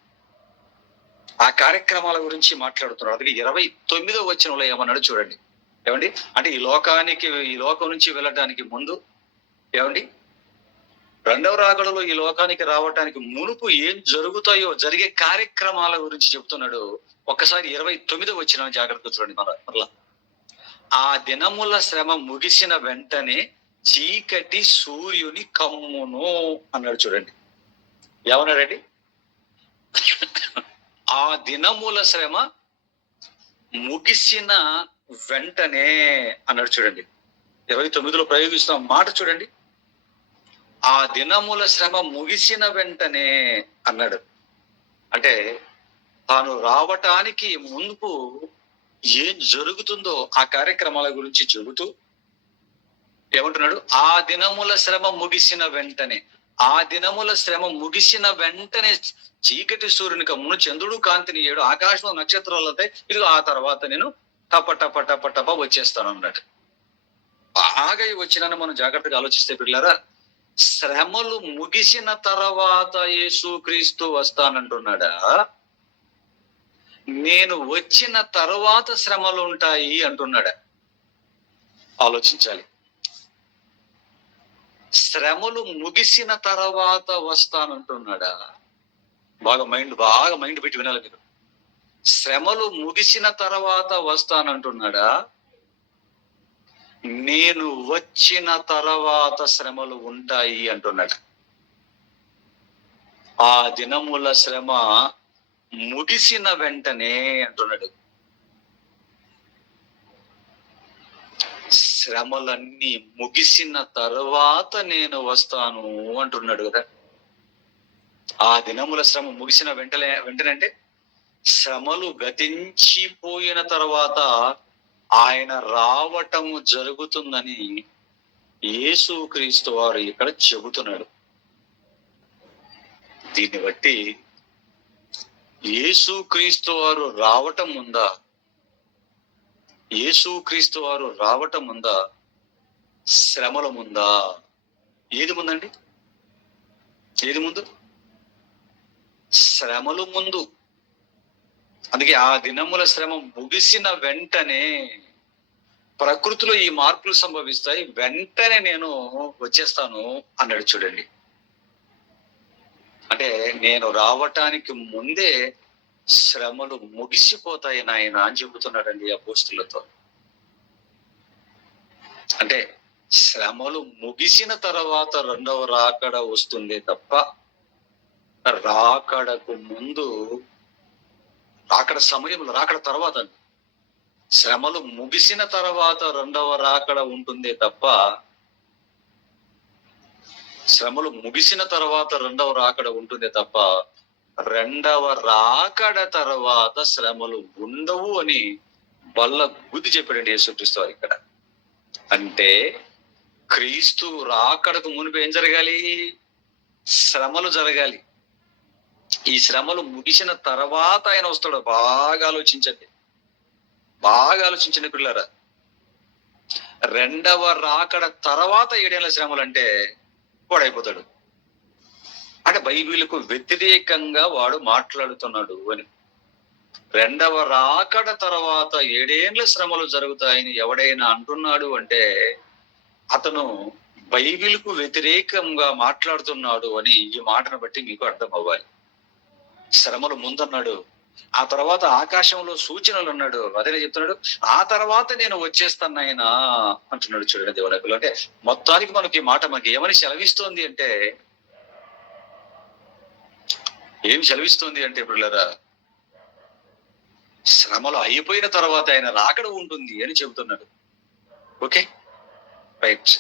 ఆ కార్యక్రమాల గురించి మాట్లాడుతున్నాడు. అందుకే 29వ వచనంలో ఏమన్నాడు చూడండి. ఏమండి, అంటే ఈ లోకం నుంచి వెళ్ళటానికి ముందు, ఏమండి, 2వ రాకడలో ఈ లోకానికి రావటానికి మునుపు ఏం జరుగుతాయో, జరిగే కార్యక్రమాల గురించి చెప్తున్నాడు. ఒక్కసారి 29వ వచనం జాగ్రత్తగా చూడండి మరలా. ఆ దినముల శ్రమ ముగిసిన వెంటనే చీకటి సూర్యుని కమ్మును అన్నాడు. చూడండి, ఏమన్నాడండి? ఆ దినముల శ్రమ ముగిసిన వెంటనే అన్నాడు. చూడండి, 29లో ప్రయోగిస్తున్న మాట చూడండి. ఆ దినముల శ్రమ ముగిసిన వెంటనే అన్నాడు. అంటే తాను రావటానికి మునుపు ఏం జరుగుతుందో ఆ కార్యక్రమాల గురించి చెబుతూ ఏమంటున్నాడు? ఆ దినముల శ్రమ ముగిసిన వెంటనే, ఆ దినముల శ్రమ ముగిసిన వెంటనే చీకటి సూర్యుని కమ్మును, చంద్రుడు కాంతిని ఇయ్యడు, ఆకాశంలో నక్షత్రాలతో, ఇది ఆ తర్వాత నేను టప టప టప టప వచ్చేస్తాను అన్నాడు. బాగా వచ్చినాను మనం జాగ్రత్తగా ఆలోచిస్తే పిల్లరా, శ్రమలు ముగిసిన తర్వాత యేసుక్రీస్తు వస్తానంటున్నాడా, నేను వచ్చిన తర్వాత శ్రమలు ఉంటాయి అంటున్నాడా? ఆలోచించాలి. శ్రమలు ముగిసిన తర్వాత వస్తానంటున్నాడా? బాగా మైండ్ పెట్టి వినాలి మీరు. శ్రమలు ముగిసిన తర్వాత వస్తానంటున్నాడా, నేను వచ్చిన తర్వాత శ్రమలు ఉంటాయి అంటున్నాడు. ఆ దినముల శ్రమ ముగిసిన వెంటనే అంటున్నాడు. శ్రమలన్నీ ముగిసిన తర్వాత నేను వస్తాను అంటున్నాడు కదా. ఆ దినముల శ్రమ ముగిసిన వెంటనే అంటే శ్రమలు గతించిపోయిన తర్వాత ఆయన రావటము జరుగుతుందని యేసుక్రీస్తు వారు ఇక్కడ చెబుతున్నాడు. దీన్ని బట్టి యేసుక్రీస్తు వారు రావటం ఉందా, యేసుక్రీస్తు వారు రావటం ఉందా, శ్రమల ముందా? ఏది ముందండి? ఏది ముందు? శ్రమలు ముందు. అందుకే ఆ దినముల శ్రమ ముగిసిన వెంటనే ప్రకృతిలో ఈ మార్పులు సంభవిస్తాయి, వెంటనే నేను వచ్చేస్తాను అన్నాడు. చూడండి, అంటే నేను రావటానికి ముందే శ్రమలు ముగిసిపోతాయి నాయన అని చెబుతున్నాడండి అపోస్తులతో. అంటే శ్రమలు ముగిసిన తర్వాత రెండవ రాకడ వస్తుంది తప్ప రాకడకు ముందు, రాకడ సమయంలో, రాకడ తర్వాత, శ్రమలు ముగిసిన తర్వాత రెండవ రాకడ ఉంటుంది తప్ప, శ్రమలు ముగిసిన తర్వాత రెండవ రాకడ ఉంటుంది తప్ప రెండవ రాకడ తర్వాత శ్రమలు ఉండవు అని బల్ల గుద్ది చెప్పాడండి యేసుక్రీస్తు వారు ఇక్కడ. అంటే క్రీస్తు రాకడకు మునిపి ఏం జరగాలి? శ్రమలు జరగాలి. ఈ శ్రమలు ముగిసిన తర్వాత ఆయన వస్తాడు. బాగా ఆలోచించండి, బాగా ఆలోచించండి పిల్లరా. రెండవ రాకడ తర్వాత 7 ఏళ్ల శ్రమలు అంటే వాడైపోతాడు. అంటే బైబిల్కు వ్యతిరేకంగా వాడు మాట్లాడుతున్నాడు అని. రెండవ రాకడ తర్వాత 7 ఏళ్ల శ్రమలు జరుగుతాయని ఎవడైనా అంటున్నాడు అంటే అతను బైబిల్కు వ్యతిరేకంగా మాట్లాడుతున్నాడు అని ఈ మాటను బట్టి మీకు అర్థం అవ్వాలి. శ్రమలు ముందన్నాడు, ఆ తర్వాత ఆకాశంలో సూచనలు అన్నాడు, అదే చెప్తున్నాడు. ఆ తర్వాత నేను వచ్చేస్తాను ఆయన అంటున్నాడు. చూడండి దేవుని, అంటే మొత్తానికి మనకి మాట మనకి ఏమని సెలవిస్తోంది అంటే, ఏం సెలవిస్తుంది అంటే పిల్లరా, శ్రమలు అయిపోయిన తర్వాత ఆయన రాకడ ఉంటుంది అని చెబుతున్నాడు. Okay, right.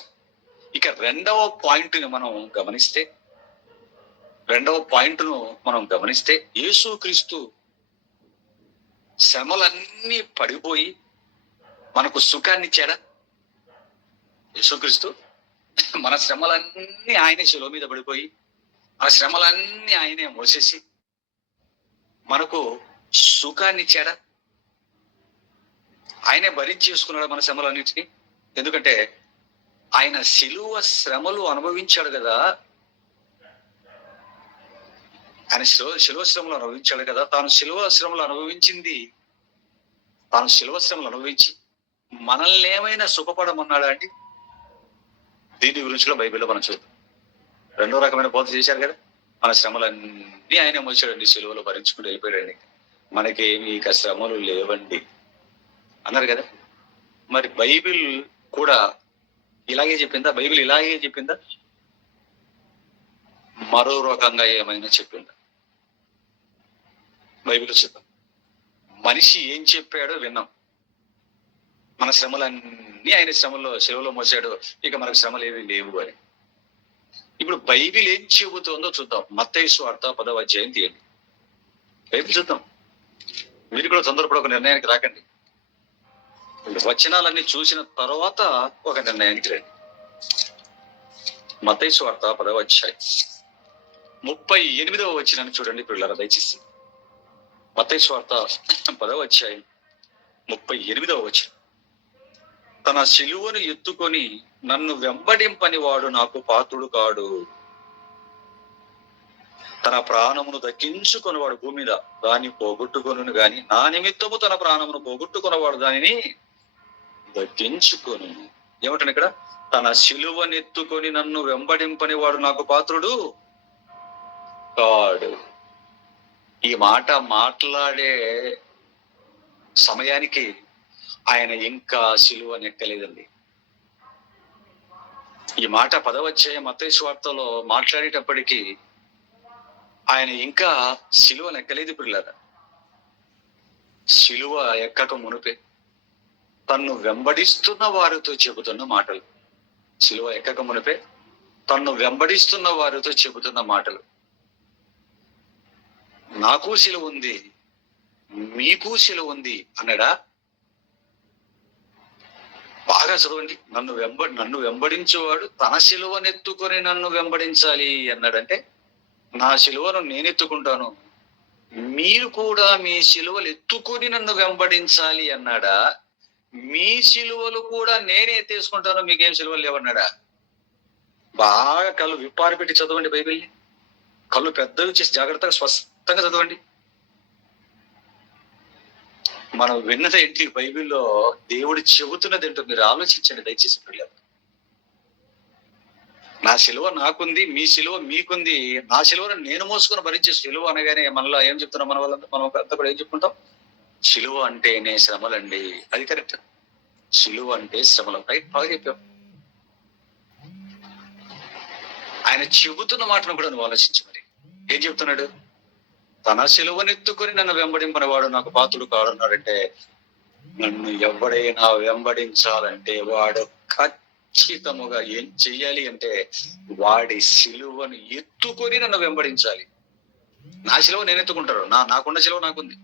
ఇక రెండవ పాయింట్ ని మనం గమనిస్తే యేసుక్రీస్తు శ్రమలన్నీ పడిపోయి మనకు సుఖాన్ని ఇచ్చాడా? యేసుక్రీస్తు మన శ్రమలన్నీ ఆయనే శిలువ మీద పడిపోయి, మన శ్రమలన్నీ ఆయనే మోసేసి మనకు సుఖాన్ని ఇచ్చాడా? ఆయనే భరించి చేసుకున్నాడు మన శ్రమలన్నిటినీ. ఎందుకంటే ఆయన శిలువ శ్రమలు అనుభవించాడు కదా. ఆయన శిలువ శ్రమలు అనుభవించాడు కదా. తాను శిలువ శ్రమలు అనుభవించి మనల్ని ఏమైనా సుఖపడమన్నాడా అండి? దీని గురించి కూడా బైబిల్లో మనం చూద్దాం. రెండో రకమైన బోధ చేశారు కదా. మన శ్రమలన్నీ ఆయన మోసాడండి, శిలువలో భరించుకుంటూ వెళ్ళిపోయాడండి. మనకేమి ఇక శ్రమలు లేవండి అన్నారు కదా. మరి బైబిల్ కూడా ఇలాగే చెప్పిందా? బైబిల్ ఇలాగే చెప్పిందా? మరో రకంగా ఏమైనా చెప్పిందా? బైబిల్ చెప్పాం. మనిషి ఏం చెప్పాడో విన్నాం. మన శ్రమలన్నీ ఆయన శిలువలో మోసాడు, ఇక మనకు శ్రమలు ఏవి లేవు అని. ఇప్పుడు బైబిల్ ఏం చెబుతుందో చూద్దాం. మత్తయి సువార్త 10వ అధ్యాయం తీయండి. బైబిల్ చూద్దాం. మీరు కూడా తొందరపడి ఒక నిర్ణయానికి రాకండి. వచనాలన్నీ చూసిన తర్వాత ఒక నిర్ణయానికి రండి. మత్తయి సువార్త 10వ అధ్యాయం 38వ వచనాన్ని చూడండి పిల్లల, దయచేసి. మత్తయి సువార్త 10వ అధ్యాయం 38వ వచనం. తన శిలువను ఎత్తుకొని నన్ను వెంబడింపని వాడు నాకు పాత్రుడు కాడు. తన ప్రాణమును దక్కించుకున్నవాడు భూమి మీద దాన్ని పోగొట్టుకొను గాని, నా నిమిత్తము తన ప్రాణమును పోగొట్టుకున్నవాడు దానిని దక్కించుకొను. ఏమంటాను ఇక్కడ? తన శిలువనెత్తుకొని నన్ను వెంబడింపని వాడు నాకు పాత్రుడు కాడు. ఈ మాట మాట్లాడే సమయానికి ఆయన ఇంకా శిలువనెక్కలేదండి. ఈ మాట 10వ అధ్యాయం మత్తయి సువార్తలో మాట్లాడేటప్పటికీ ఆయన ఇంకా శిలువనెక్కలేదు పిల్లల. శిలువ ఎక్కక మునుపే తన్ను వెంబడిస్తున్న వారితో చెబుతున్న మాటలు. శిలువ ఎక్కక మునిపే తన్ను వెంబడిస్తున్న వారితో చెబుతున్న మాటలు. నాకు శిలువ ఉంది, మీకు శిలువ ఉంది అన్నాడా? బాగా చదవండి. నన్ను వెంబడించేవాడు తన శిలువనెత్తుకొని నన్ను వెంబడించాలి అన్నాడంటే, నా శిలువను నేనెత్తుకుంటాను, మీరు కూడా మీ శిలువలు ఎత్తుకొని నన్ను వెంబడించాలి అన్నాడా? మీ శిలువలు కూడా నేనే ఎత్తేసుకుంటాను, మీకేం శిలువలు లేవన్నాడా? బాగా కళ్ళు విప్పారి పెట్టి చదవండి బైబిల్ని. కళ్ళు పెద్దవి చేసి జాగ్రత్తగా స్పష్టంగా చదవండి. మనం విన్నది ఏంటి? బైబిల్లో దేవుడు చెబుతున్నది ఏంటో మీరు ఆలోచించండి దయచేసి పిల్లలు. నా శిలువ నాకుంది, మీ శిలువ మీకుంది. నా శిలువను నేను మోసుకొని భరించే శిలువ అనగానే మనలో ఏం చెప్తున్నాం? మన వాళ్ళంతా మనం అంతా కూడా ఏం చెప్పుకుంటాం? శిలువ అంటేనే శ్రమలండి. అది కరెక్ట్. శిలువ అంటే శ్రమలు. రైట్, బాగా చెప్పాం. ఆయన చెబుతున్న మాటను కూడా నువ్వు ఆలోచించు. మరి ఏం చెప్తున్నాడు? తన శిలువనెత్తుకొని నన్ను వెంబడింపని వాడు నాకు పాత్రుడు కాడున్నాడంటే, నన్ను ఎవడైనా వెంబడించాలంటే వాడు ఖచ్చితముగా ఏం చెయ్యాలి అంటే, వాడి శిలువను ఎత్తుకొని నన్ను వెంబడించాలి. నా శిలువ నేను ఎత్తుకుంటారు. నాకున్న శిలువ నాకుంది.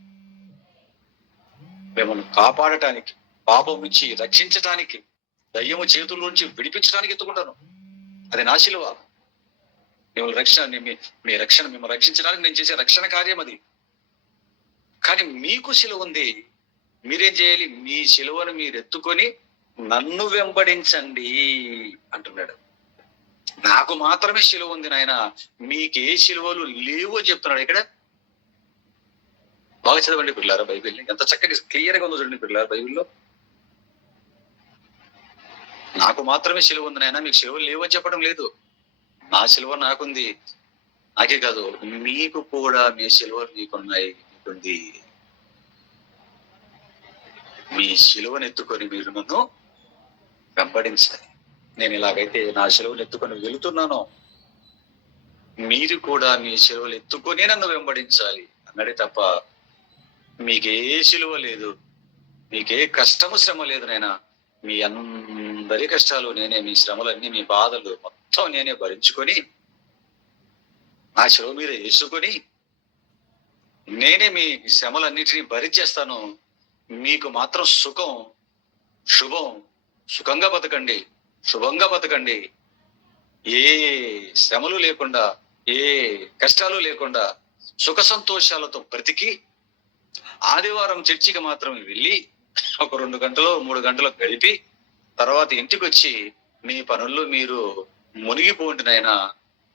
మిమ్మల్ని కాపాడటానికి, పాపం నుంచి రక్షించటానికి, దయ్యము చేతుల నుంచి విడిపించడానికి ఎత్తుకుంటాను. అది నా శిలువ. మిమ్మల్ని రక్షించడానికి నేను చేసే రక్షణ కార్యం అది. కానీ మీకు శిలువ ఉంది. మీరేం చేయాలి? మీ శిలువను మీరు ఎత్తుకొని నన్ను వెంబడించండి అంటున్నాడు. నాకు మాత్రమే శిలువ ఉంది నాయన, మీకే శిలువలు లేవు అని చెప్తున్నాడు ఇక్కడ. బాగా చదవండి పిల్లారా బైబిల్ని. ఎంత చక్కగా క్లియర్ గా ఉందో చూడండి పిల్లారా బైబిల్లో. నాకు మాత్రమే శిలువ ఉంది నాయన, మీకు శిలువలు లేవు అని చెప్పడం లేదు. నా శిలువ నాకుంది. నాకే కాదు, మీకు కూడా మీ శిలువలు మీకున్నాయి, మీకుంది. మీ శిలువను ఎత్తుకొని మీరు నన్ను వెంబడించాలి. నేను ఇలాగైతే నా శిలువను ఎత్తుకొని వెళుతున్నానో, మీరు కూడా మీ శిలువలు ఎత్తుకొని నన్ను వెంబడించాలి అన్నాడే తప్ప, మీకే శిలువ లేదు, మీకే కష్టము శ్రమ లేదు నాయనా. మీ అందరి కష్టాలు నేనే, మీ శ్రమలన్నీ, మీ బాధలు మొత్తం నేనే భరించుకొని, నా శిలువ మీద వేసుకొని నేనే మీ శ్రమలన్నిటినీ భరించేస్తాను. మీకు మాత్రం సుఖం, శుభం, సుఖంగా బతకండి, శుభంగా బతకండి. ఏ శ్రమలు లేకుండా, ఏ కష్టాలు లేకుండా సుఖ సంతోషాలతో బ్రతికి ఆదివారం చర్చికి మాత్రం వెళ్ళి ఒక 2 గంటలు 3 గంటలు గడిపి తర్వాత ఇంటికి వచ్చి మీ పనుల్లో మీరు మునిగిపోండి నాయనా.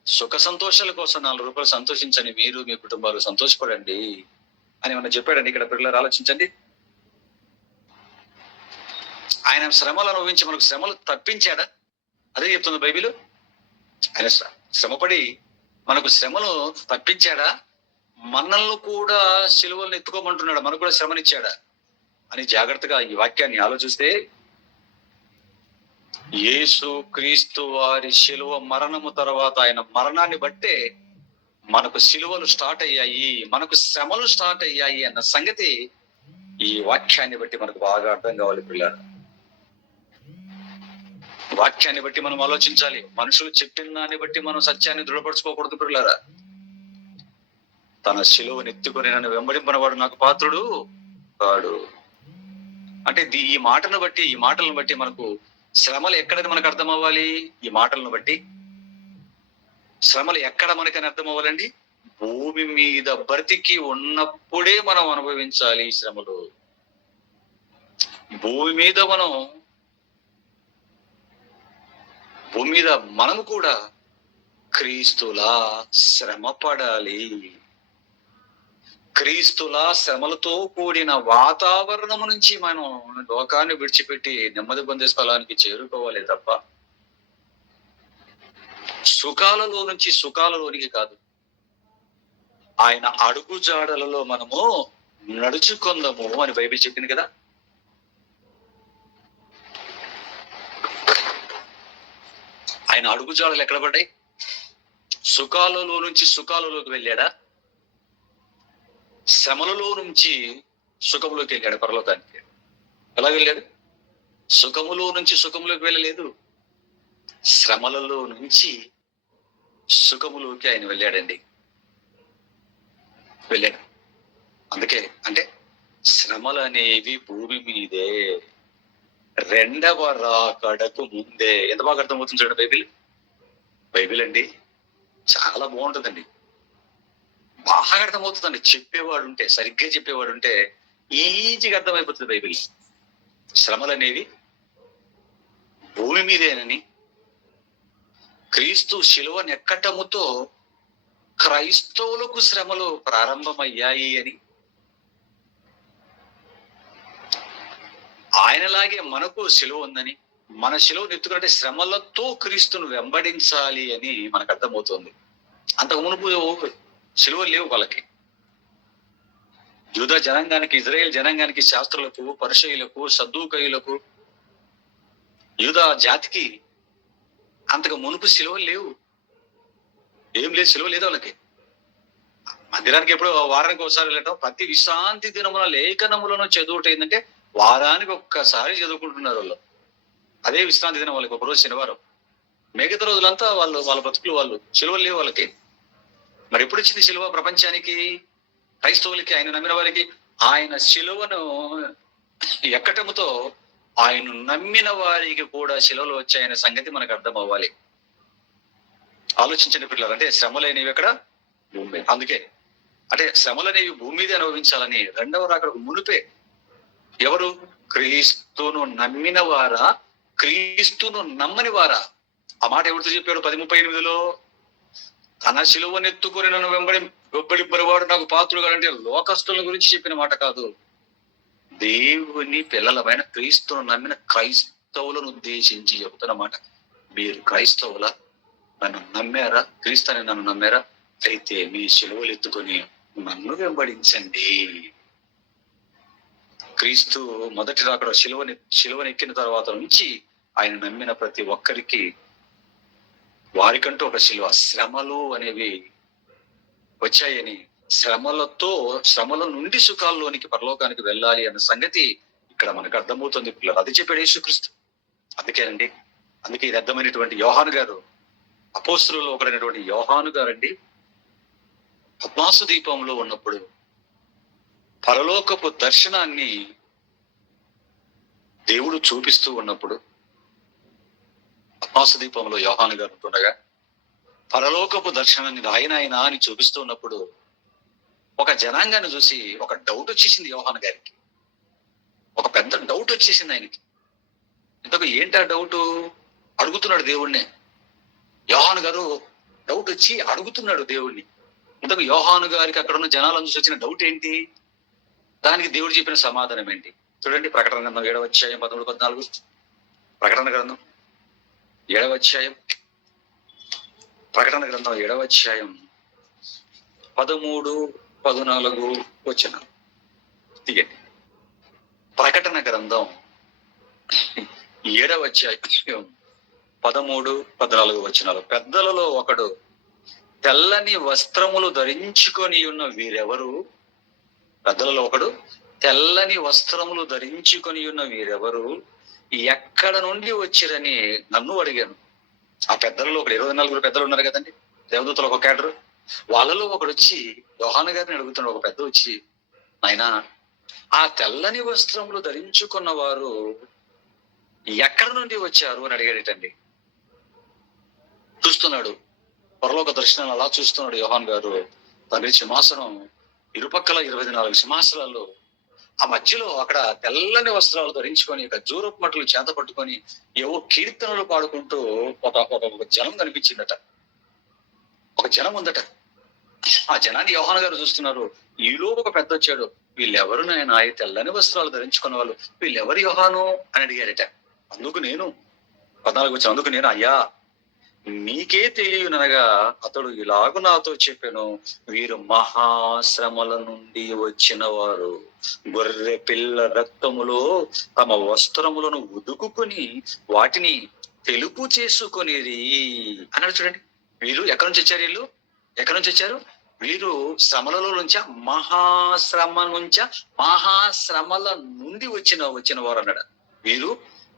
సుఖ సంతోషాల కోసం 4 రూపాయలు సంతోషించండి, మీరు మీ కుటుంబాలు సంతోషపడండి అని ఏమన్నా చెప్పాడండి ఇక్కడ? పిల్లలు ఆలోచించండి. ఆయన శ్రమలు అనుభవించి మనకు శ్రమలు తప్పించాడా? అదే చెప్తుంది బైబిల్. ఆయన శ్రమపడి మనకు శ్రమను తప్పించాడా? మనల్ని కూడా శిలువలను ఎత్తుకోమంటున్నాడు, మనకు కూడా శ్రమనిచ్చాడా అని జాగ్రత్తగా ఈ వాక్యాన్ని ఆలోచిస్తే, యేసు క్రీస్తు వారి శిలువ మరణము తర్వాత ఆయన మరణాన్ని బట్టే మనకు శిలువలు స్టార్ట్ అయ్యాయి, మనకు శ్రమలు స్టార్ట్ అయ్యాయి అన్న సంగతి ఈ వాక్యాన్ని బట్టి మనకు బాగా అర్థం కావాలి పిల్లలు. వాక్యాన్ని బట్టి మనం ఆలోచించాలి. మనుషులు చెప్పిన దాన్ని బట్టి మనం సత్యాన్ని దృఢపరచుకోకూడదు పిల్లరా. తన శిలువను ఎత్తుకొని నన్ను వెంబడింపనవాడు నాకు పాత్రుడు కాడు అంటే, ఈ మాటలను బట్టి మనకు శ్రమలు ఎక్కడని మనకు అర్థం అవ్వాలి. ఈ మాటలను బట్టి శ్రమలు ఎక్కడ మనకని అర్థం అవ్వాలండి? భూమి మీద బ్రతికి ఉన్నప్పుడే మనం అనుభవించాలి ఈ శ్రమలు. భూమి మీద భూమి మీద మనము కూడా క్రీస్తులా శ్రమ పడాలి. క్రీస్తులా శ్రమలతో కూడిన వాతావరణం నుంచి మనం లోకాన్ని విడిచిపెట్టి నెమ్మది పొందే స్థలానికి చేరుకోవాలి తప్ప సుఖాలలో నుంచి సుఖాలలోనికి కాదు. ఆయన అడుగు జాడలలో మనము నడుచుకుందాము అని బైబిల్ చెప్పింది కదా. ఆయన అడుగు జాడలు ఎక్కడ పడ్డాయి? సుఖాలలో నుంచి సుఖాలలోకి వెళ్ళాడా? శ్రమలలో నుంచి సుఖంలోకి వెళ్ళాడు. పరలోకానికి ఎలా వెళ్ళాడు? సుఖములో నుంచి సుఖంలోకి వెళ్ళలేదు, శ్రమలలో నుంచి సుఖములోకి ఆయన వెళ్ళాడండి. వెళ్ళాడు. అందుకే అంటే శ్రమలు అనేవి భూమి మీదే రెండవ రాకడకు ముందే. ఎంత బాగా అర్థమవుతుంది చూడండి. బైబిల్ అండి చాలా బాగుంటుందండి, బాగా అర్థమవుతుందండి. చెప్పేవాడు ఉంటే, సరిగ్గా చెప్పేవాడు ఉంటే ఈజీగా అర్థమైపోతుంది బైబిల్. శ్రమలు అనేవి భూమి మీదేనని, క్రీస్తు శిలువ నెక్కటముతో క్రైస్తవులకు శ్రమలు ప్రారంభమయ్యాయి అని, ఆయనలాగే మనకు శిలువ ఉందని, మన శిలువను ఎత్తుకుంటే శ్రమలతో క్రీస్తును వెంబడించాలి అని మనకు అర్థమవుతుంది. అంతకు మునుపు శిలువ లేవు వాళ్ళకి. యూదా జనాంగానికి, ఇజ్రాయేల్ జనాంగానికి, శాస్త్రులకు, పరిసయ్యులకు, సద్దూకయ్యులకు, యూదా జాతికి అంతకు మునుపు శిలువలు లేవు. ఏం లేదు, శిలువ లేదు వాళ్ళకి. మందిరానికి ఎప్పుడు వారానికి ఒకసారి వెళ్ళటం, ప్రతి విశ్రాంతి దినమున లేఖనములను చదువుట ఏంటంటే వారానికి ఒక్కసారి చదువుకుంటున్నారు వాళ్ళు. అదే విశ్రాంతి దినం వాళ్ళకి, ఒకరోజు శనివారం. మిగతా రోజులంతా వాళ్ళ బతుకులు వాళ్ళు. శిలువలు లేవు వాళ్ళకి. మరి ఎప్పుడు వచ్చింది శిలువ ప్రపంచానికి, క్రైస్తవులకి, ఆయన నమ్మిన వారికి? ఆయన శిలువను ఎక్కటముతో ఆయన నమ్మిన వారికి కూడా శిలువలు వచ్చాయనే సంగతి మనకు అర్థం అవ్వాలి. ఆలోచించండి పిల్లలు. అంటే శ్రమలు అనేవి ఎక్కడ? భూమి మీద. అందుకే అంటే శ్రమలు అనేవి భూమి మీద అనుభవించాలని రెండవ రాకడకు మునిపే ఎవరు? క్రీస్తును నమ్మిన వారా, క్రీస్తును నమ్మని వారా? ఆ మాట ఎవరితో చెప్పాడు? 10:38 తన శిలువనెత్తుకొని నన్ను వెంబడింపరివాడు నాకు పాత్రుడు అంటే లోకస్తుల గురించి చెప్పిన మాట కాదు. దేవుని పిల్లలమైన క్రీస్తును నమ్మిన క్రైస్తవులను ఉద్దేశించి చెబుతున్న మాట. మీరు క్రైస్తవుల, నన్ను నమ్మారా? క్రీస్తు అని నన్ను నమ్మారా? అయితే మీ శిలువలు ఎత్తుకొని నన్ను వెంబడించండి. క్రీస్తు మొదటి రాకడ శిలువనెక్కిన తర్వాత నుంచి ఆయన నమ్మిన ప్రతి ఒక్కరికి, వారికంటూ ఒక శిలువ, శ్రమలు అనేవి వచ్చాయని, శ్రమల నుండి సుఖాల్లోనికి, పరలోకానికి వెళ్ళాలి అన్న సంగతి ఇక్కడ మనకు అర్థమవుతుంది పిల్లలు. అది చెప్పాడు యేసుక్రీస్తు. అందుకే ఇది అర్థమైనటువంటి యోహాను గారు, అపోస్తలులో ఒకడైనటువంటి యోహాను గారండి, పద్మాసు దీపంలో ఉన్నప్పుడు పరలోకపు దర్శనాన్ని దేవుడు చూపిస్తూ ఉన్నప్పుడు, పద్మాసు దీపంలో యోహాను గారు ఉంటుండగా పరలోకపు దర్శనాన్ని ఆయన అని చూపిస్తూ ఉన్నప్పుడు ఒక జనాంగాన్ని చూసి ఒక డౌట్ వచ్చేసింది యోహాను గారికి. ఒక పెద్ద డౌట్ వచ్చేసింది ఆయనకి. ఇంతకు ఏంటి ఆ డౌట్? అడుగుతున్నాడు దేవుణ్ణి. యోహాను గారు డౌట్ వచ్చి అడుగుతున్నాడు దేవుణ్ణి. ఇంతకు యోహాను గారికి అక్కడ ఉన్న జనాలను చూసి వచ్చిన డౌట్ ఏంటి? దానికి దేవుడు చెప్పిన సమాధానం ఏంటి? చూడండి, ప్రకటన గ్రంథం 7వ అధ్యాయం 13-14. ప్రకటన గ్రంథం 7వ అధ్యాయం 13-14 వచనాలు తీయండి. ప్రకటన గ్రంథం 7వ అధ్యాయం 13-14 వచనాలు. పెద్దలలో ఒకడు తెల్లని వస్త్రములు ధరించుకొని ఉన్న వీరెవరు? పెద్దలలో ఒకడు తెల్లని వస్త్రములు ధరించుకొని ఉన్న వీరెవరు? ఎక్కడ నుండి వచ్చిరని నన్ను అడిగాను. ఆ పెద్దలలో ఒకడు, 24 పెద్దలు ఉన్నారు కదండి, దేవదూతలు ఒక కేడరు. వాళ్ళలో ఒకడు వచ్చి యోహాను గారిని అడుగుతున్నాడు. ఒక పెద్ద వచ్చి, నాయనా, ఆ తెల్లని వస్త్రములు ధరించుకున్న వారు ఎక్కడ నుండి వచ్చారు అని అడిగాడటండి. చూస్తున్నాడు, పరలోక దర్శనాలు అలా చూస్తున్నాడు యోహాను గారు. తండ్రి సింహాసనం ఇరుపక్కల 24 సింహాసనాల్లో ఆ మధ్యలో అక్కడ తెల్లని వస్త్రాలు ధరించుకొని ఖర్జూరపు మట్టలు చేత పట్టుకొని ఏవో కీర్తనలు పాడుకుంటూ ఒక జనం కనిపించిందట. ఒక జనం ఉందట. ఆ జనాన్ని యోహాను గారు చూస్తున్నారు. ఈలో ఒక పెద్ద వచ్చాడు. వీళ్ళెవరు నాయనా, ఈ తెల్లని వస్త్రాలు ధరించుకున్న వాళ్ళు, వీళ్ళెవరు యోహాను అని అడిగారట. అందుకు నేను 14 వచ్చి, అందుకు నేను, అయ్యా నీకే తెలియనగా అతడు ఇలాగూ నాతో చెప్పాను, వీరు మహాశ్రమల నుండి వచ్చిన వారు, గొర్రె పిల్ల రక్తములో తమ వస్త్రములను ఉదుకుని వాటిని తెలుపు చేసుకొనిరి అన్నాడు. చూడండి, వీరు ఎక్కడి నుంచి వచ్చారు? వీళ్ళు ఎక్కడి నుంచి వచ్చారు? వీరు శ్రమలలో నుంచా, మహాశ్రమల నుండి వచ్చిన వారు అన్నాడు. వీరు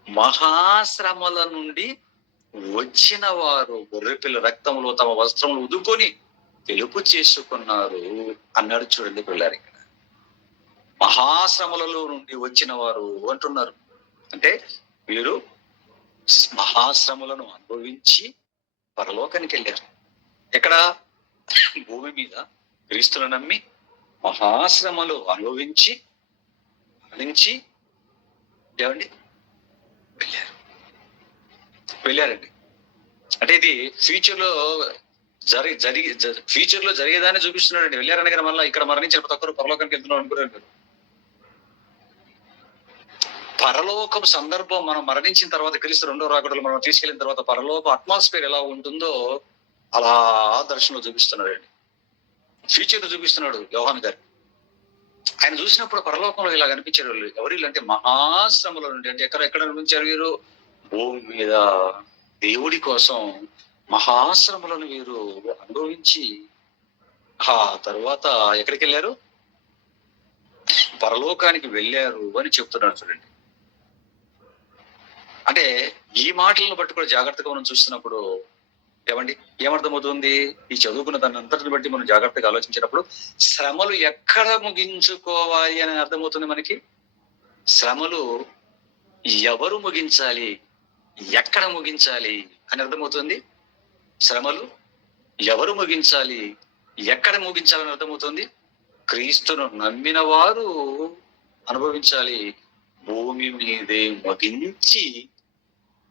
మహాశ్రమల నుండి వచ్చిన వారు, గొర్రెపిల్ల రక్తంలో తమ వస్త్రములు ఉదుకొని తెలుపు చేసుకున్నారు అన్నాడు. చూడండి పిల్లారు, ఇక్కడ మహాశ్రమలలో నుండి వచ్చిన వారు అంటున్నారు. అంటే వీరు మహాశ్రమలను అనుభవించి పరలోకానికి వెళ్ళారు. ఎక్కడ? భూమి మీద క్రీస్తును నమ్మి మహాశ్రమలు అనుభవించి ఏమండి వెళ్ళారండి. అంటే ఇది ఫ్యూచర్ లో ఫ్యూచర్ లో జరిగేదాన్ని చూపిస్తున్నాడండి. వెళ్ళారని కానీ మళ్ళీ ఇక్కడ మరణించిన ప్రతి ఒక్కరు పరలోకానికి వెళ్తున్నాం అనుకున్నారు. పరలోకం సందర్భం, మనం మరణించిన తర్వాత క్రీస్తు రెండో రాకడలో మనం తీసుకెళ్లిన తర్వాత పరలోక అట్మాస్ఫియర్ ఎలా ఉంటుందో అలా దర్శనంలో చూపిస్తున్నాడండి. ఫ్యూచర్ లో చూపిస్తున్నాడు యోహాను గారు. ఆయన చూసినప్పుడు పరలోకంలో ఇలా కనిపించారు. ఎవరు అంటే మహాశ్రమల నుండి. అంటే ఎక్కడ అనిపించారు వీరు? భూమి మీద దేవుడి కోసం మహాశ్రమలను వీరు అనుభవించి ఆ తర్వాత ఎక్కడికి వెళ్ళారు? పరలోకానికి వెళ్ళారు అని చెప్తున్నాడు. చూడండి, అంటే ఈ మాటలను బట్టి కూడా జాగ్రత్తగా మనం చూస్తున్నప్పుడు ఏమండి ఏమర్థమవుతుంది? ఈ చదువుకున్న దాన్ని అంతటిని బట్టి మనం జాగ్రత్తగా ఆలోచించినప్పుడు శ్రమలు ఎక్కడ ముగించుకోవాలి అని అర్థమవుతుంది మనకి. శ్రమలు ఎవరు ముగించాలి, ఎక్కడ ముగించాలి అని అర్థమవుతుంది. శ్రమలు ఎవరు ముగించాలి, ఎక్కడ ముగించాలని అర్థమవుతుంది. క్రీస్తును నమ్మిన వారు అనుభవించాలి. భూమి మీదే ముగించి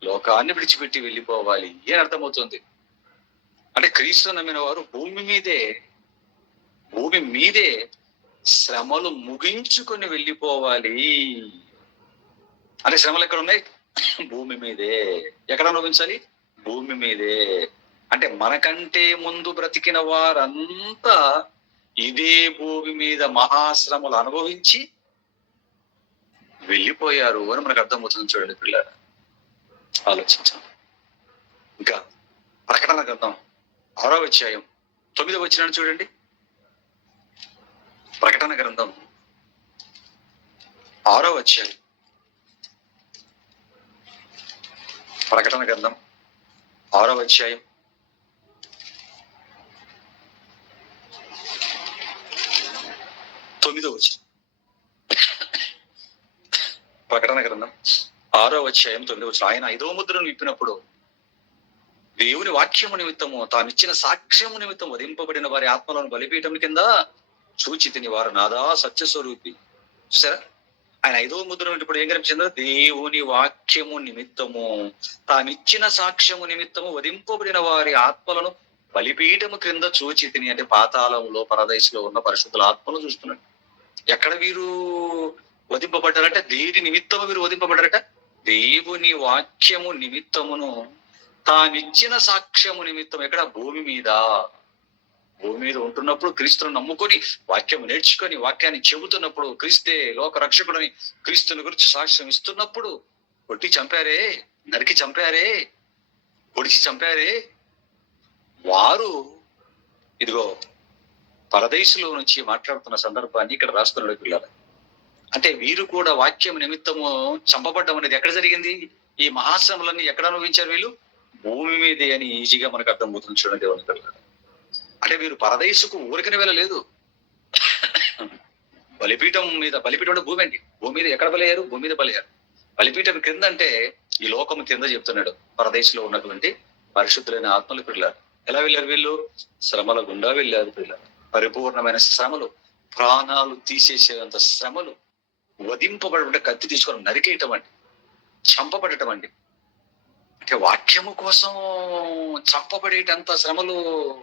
లోకాన్ని విడిచిపెట్టి వెళ్ళిపోవాలి అని అర్థమవుతుంది. అంటే క్రీస్తు నమ్మిన వారు భూమి మీదే శ్రమలు ముగించుకొని వెళ్ళిపోవాలి. అంటే శ్రమలు ఎక్కడ ఉన్నాయి? భూమి మీదే. ఎక్కడ అనుభవించాలి? భూమి మీదే. అంటే మనకంటే ముందు బ్రతికిన వారంతా ఇదే భూమి మీద మహాశ్రమలు అనుభవించి వెళ్ళిపోయారు అని మనకు అర్థమవుతుంది. చూడండి పిల్లలు, ఆలోచించాం. ఇంకా ప్రకటన గ్రంథం 6వ అధ్యాయం 9వ వచనాన్ని చూడండి. ప్రకటన గ్రంథం 6వ అధ్యాయం, ప్రకటన గ్రంథం 6వ అధ్యాయం 9వ వచనం. ప్రకటన గ్రంథం 6వ అధ్యాయం 9వ వచనం. ఆయన 5వ ముద్రను విప్పినప్పుడు దేవుని వాక్యము నిమిత్తము తానిచ్చిన సాక్ష్యము నిమిత్తం వధింపబడిన వారి ఆత్మలను బలిపీఠం కింద చూచితిని, వారు నాదా సత్యస్వరూపి. చూసారా? ఆయన 5వ ముద్ర ఇప్పుడు ఏం కనిపించిందో, దేవుని వాక్యము నిమిత్తము తానిచ్చిన సాక్ష్యము నిమిత్తము వధింపబడిన వారి ఆత్మలను బలిపీఠము క్రింద చూచితిని. అంటే పాతాళంలో పరదేశంలో ఉన్న పరిశుద్ధుల ఆత్మలను చూస్తున్నాడు. ఎక్కడ వీరు వధింపబడ్డారంటే, దేని నిమిత్తము వీరు వధింపబడ్డారట? దేవుని వాక్యము నిమిత్తమును తానిచ్చిన సాక్ష్యము నిమిత్తం. ఎక్కడ? భూమి మీద ఉంటున్నప్పుడు క్రీస్తును నమ్ముకొని వాక్యం నేర్చుకొని వాక్యాన్ని చెబుతున్నప్పుడు, క్రీస్తే లోక రక్షకుడని క్రీస్తుని గురించి సాక్ష్యం ఇస్తున్నప్పుడు కొట్టి చంపారే, నరికి చంపారే, పొడిచి చంపారే, వారు ఇదిగో పరదేశంలో నుంచి మాట్లాడుతున్న సందర్భాన్ని ఇక్కడ రాస్తున్నాడు పిల్లలు. అంటే వీరు కూడా వాక్యం నిమిత్తము చంపబడ్డం అనేది ఎక్కడ జరిగింది? ఈ మహాశ్రమలన్నీ ఎక్కడ అనుభవించారు వీళ్ళు? భూమి మీదే అని ఈజీగా మనకు అర్థమవుతుంది. చూడండి దేవుని పిల్లలు, అంటే వీరు పరదేశకు ఊరికని వెళ్ళలేదు. బలిపీఠం అంటే భూమి అండి. భూమి మీద ఎక్కడ బలయ్యారు? భూమి మీద బలయ్యారు. బలిపీఠం క్రింద అంటే ఈ లోకం కింద చెప్తున్నాడు. పరదేశంలో ఉన్నటువంటి పరిశుద్ధులైన ఆత్మలు పిల్లలు ఎలా వెళ్ళారు? వీళ్ళు శ్రమల గుండా వెళ్ళారు పిల్లలు. పరిపూర్ణమైన శ్రమలు, ప్రాణాలు తీసేసేంత శ్రమలు వధింపబడ కత్తి తీసుకొని నరికేయటం అండి, చంపబడటం అండి. అంటే వాక్యము కోసం చంపబడేటంత శ్రమలు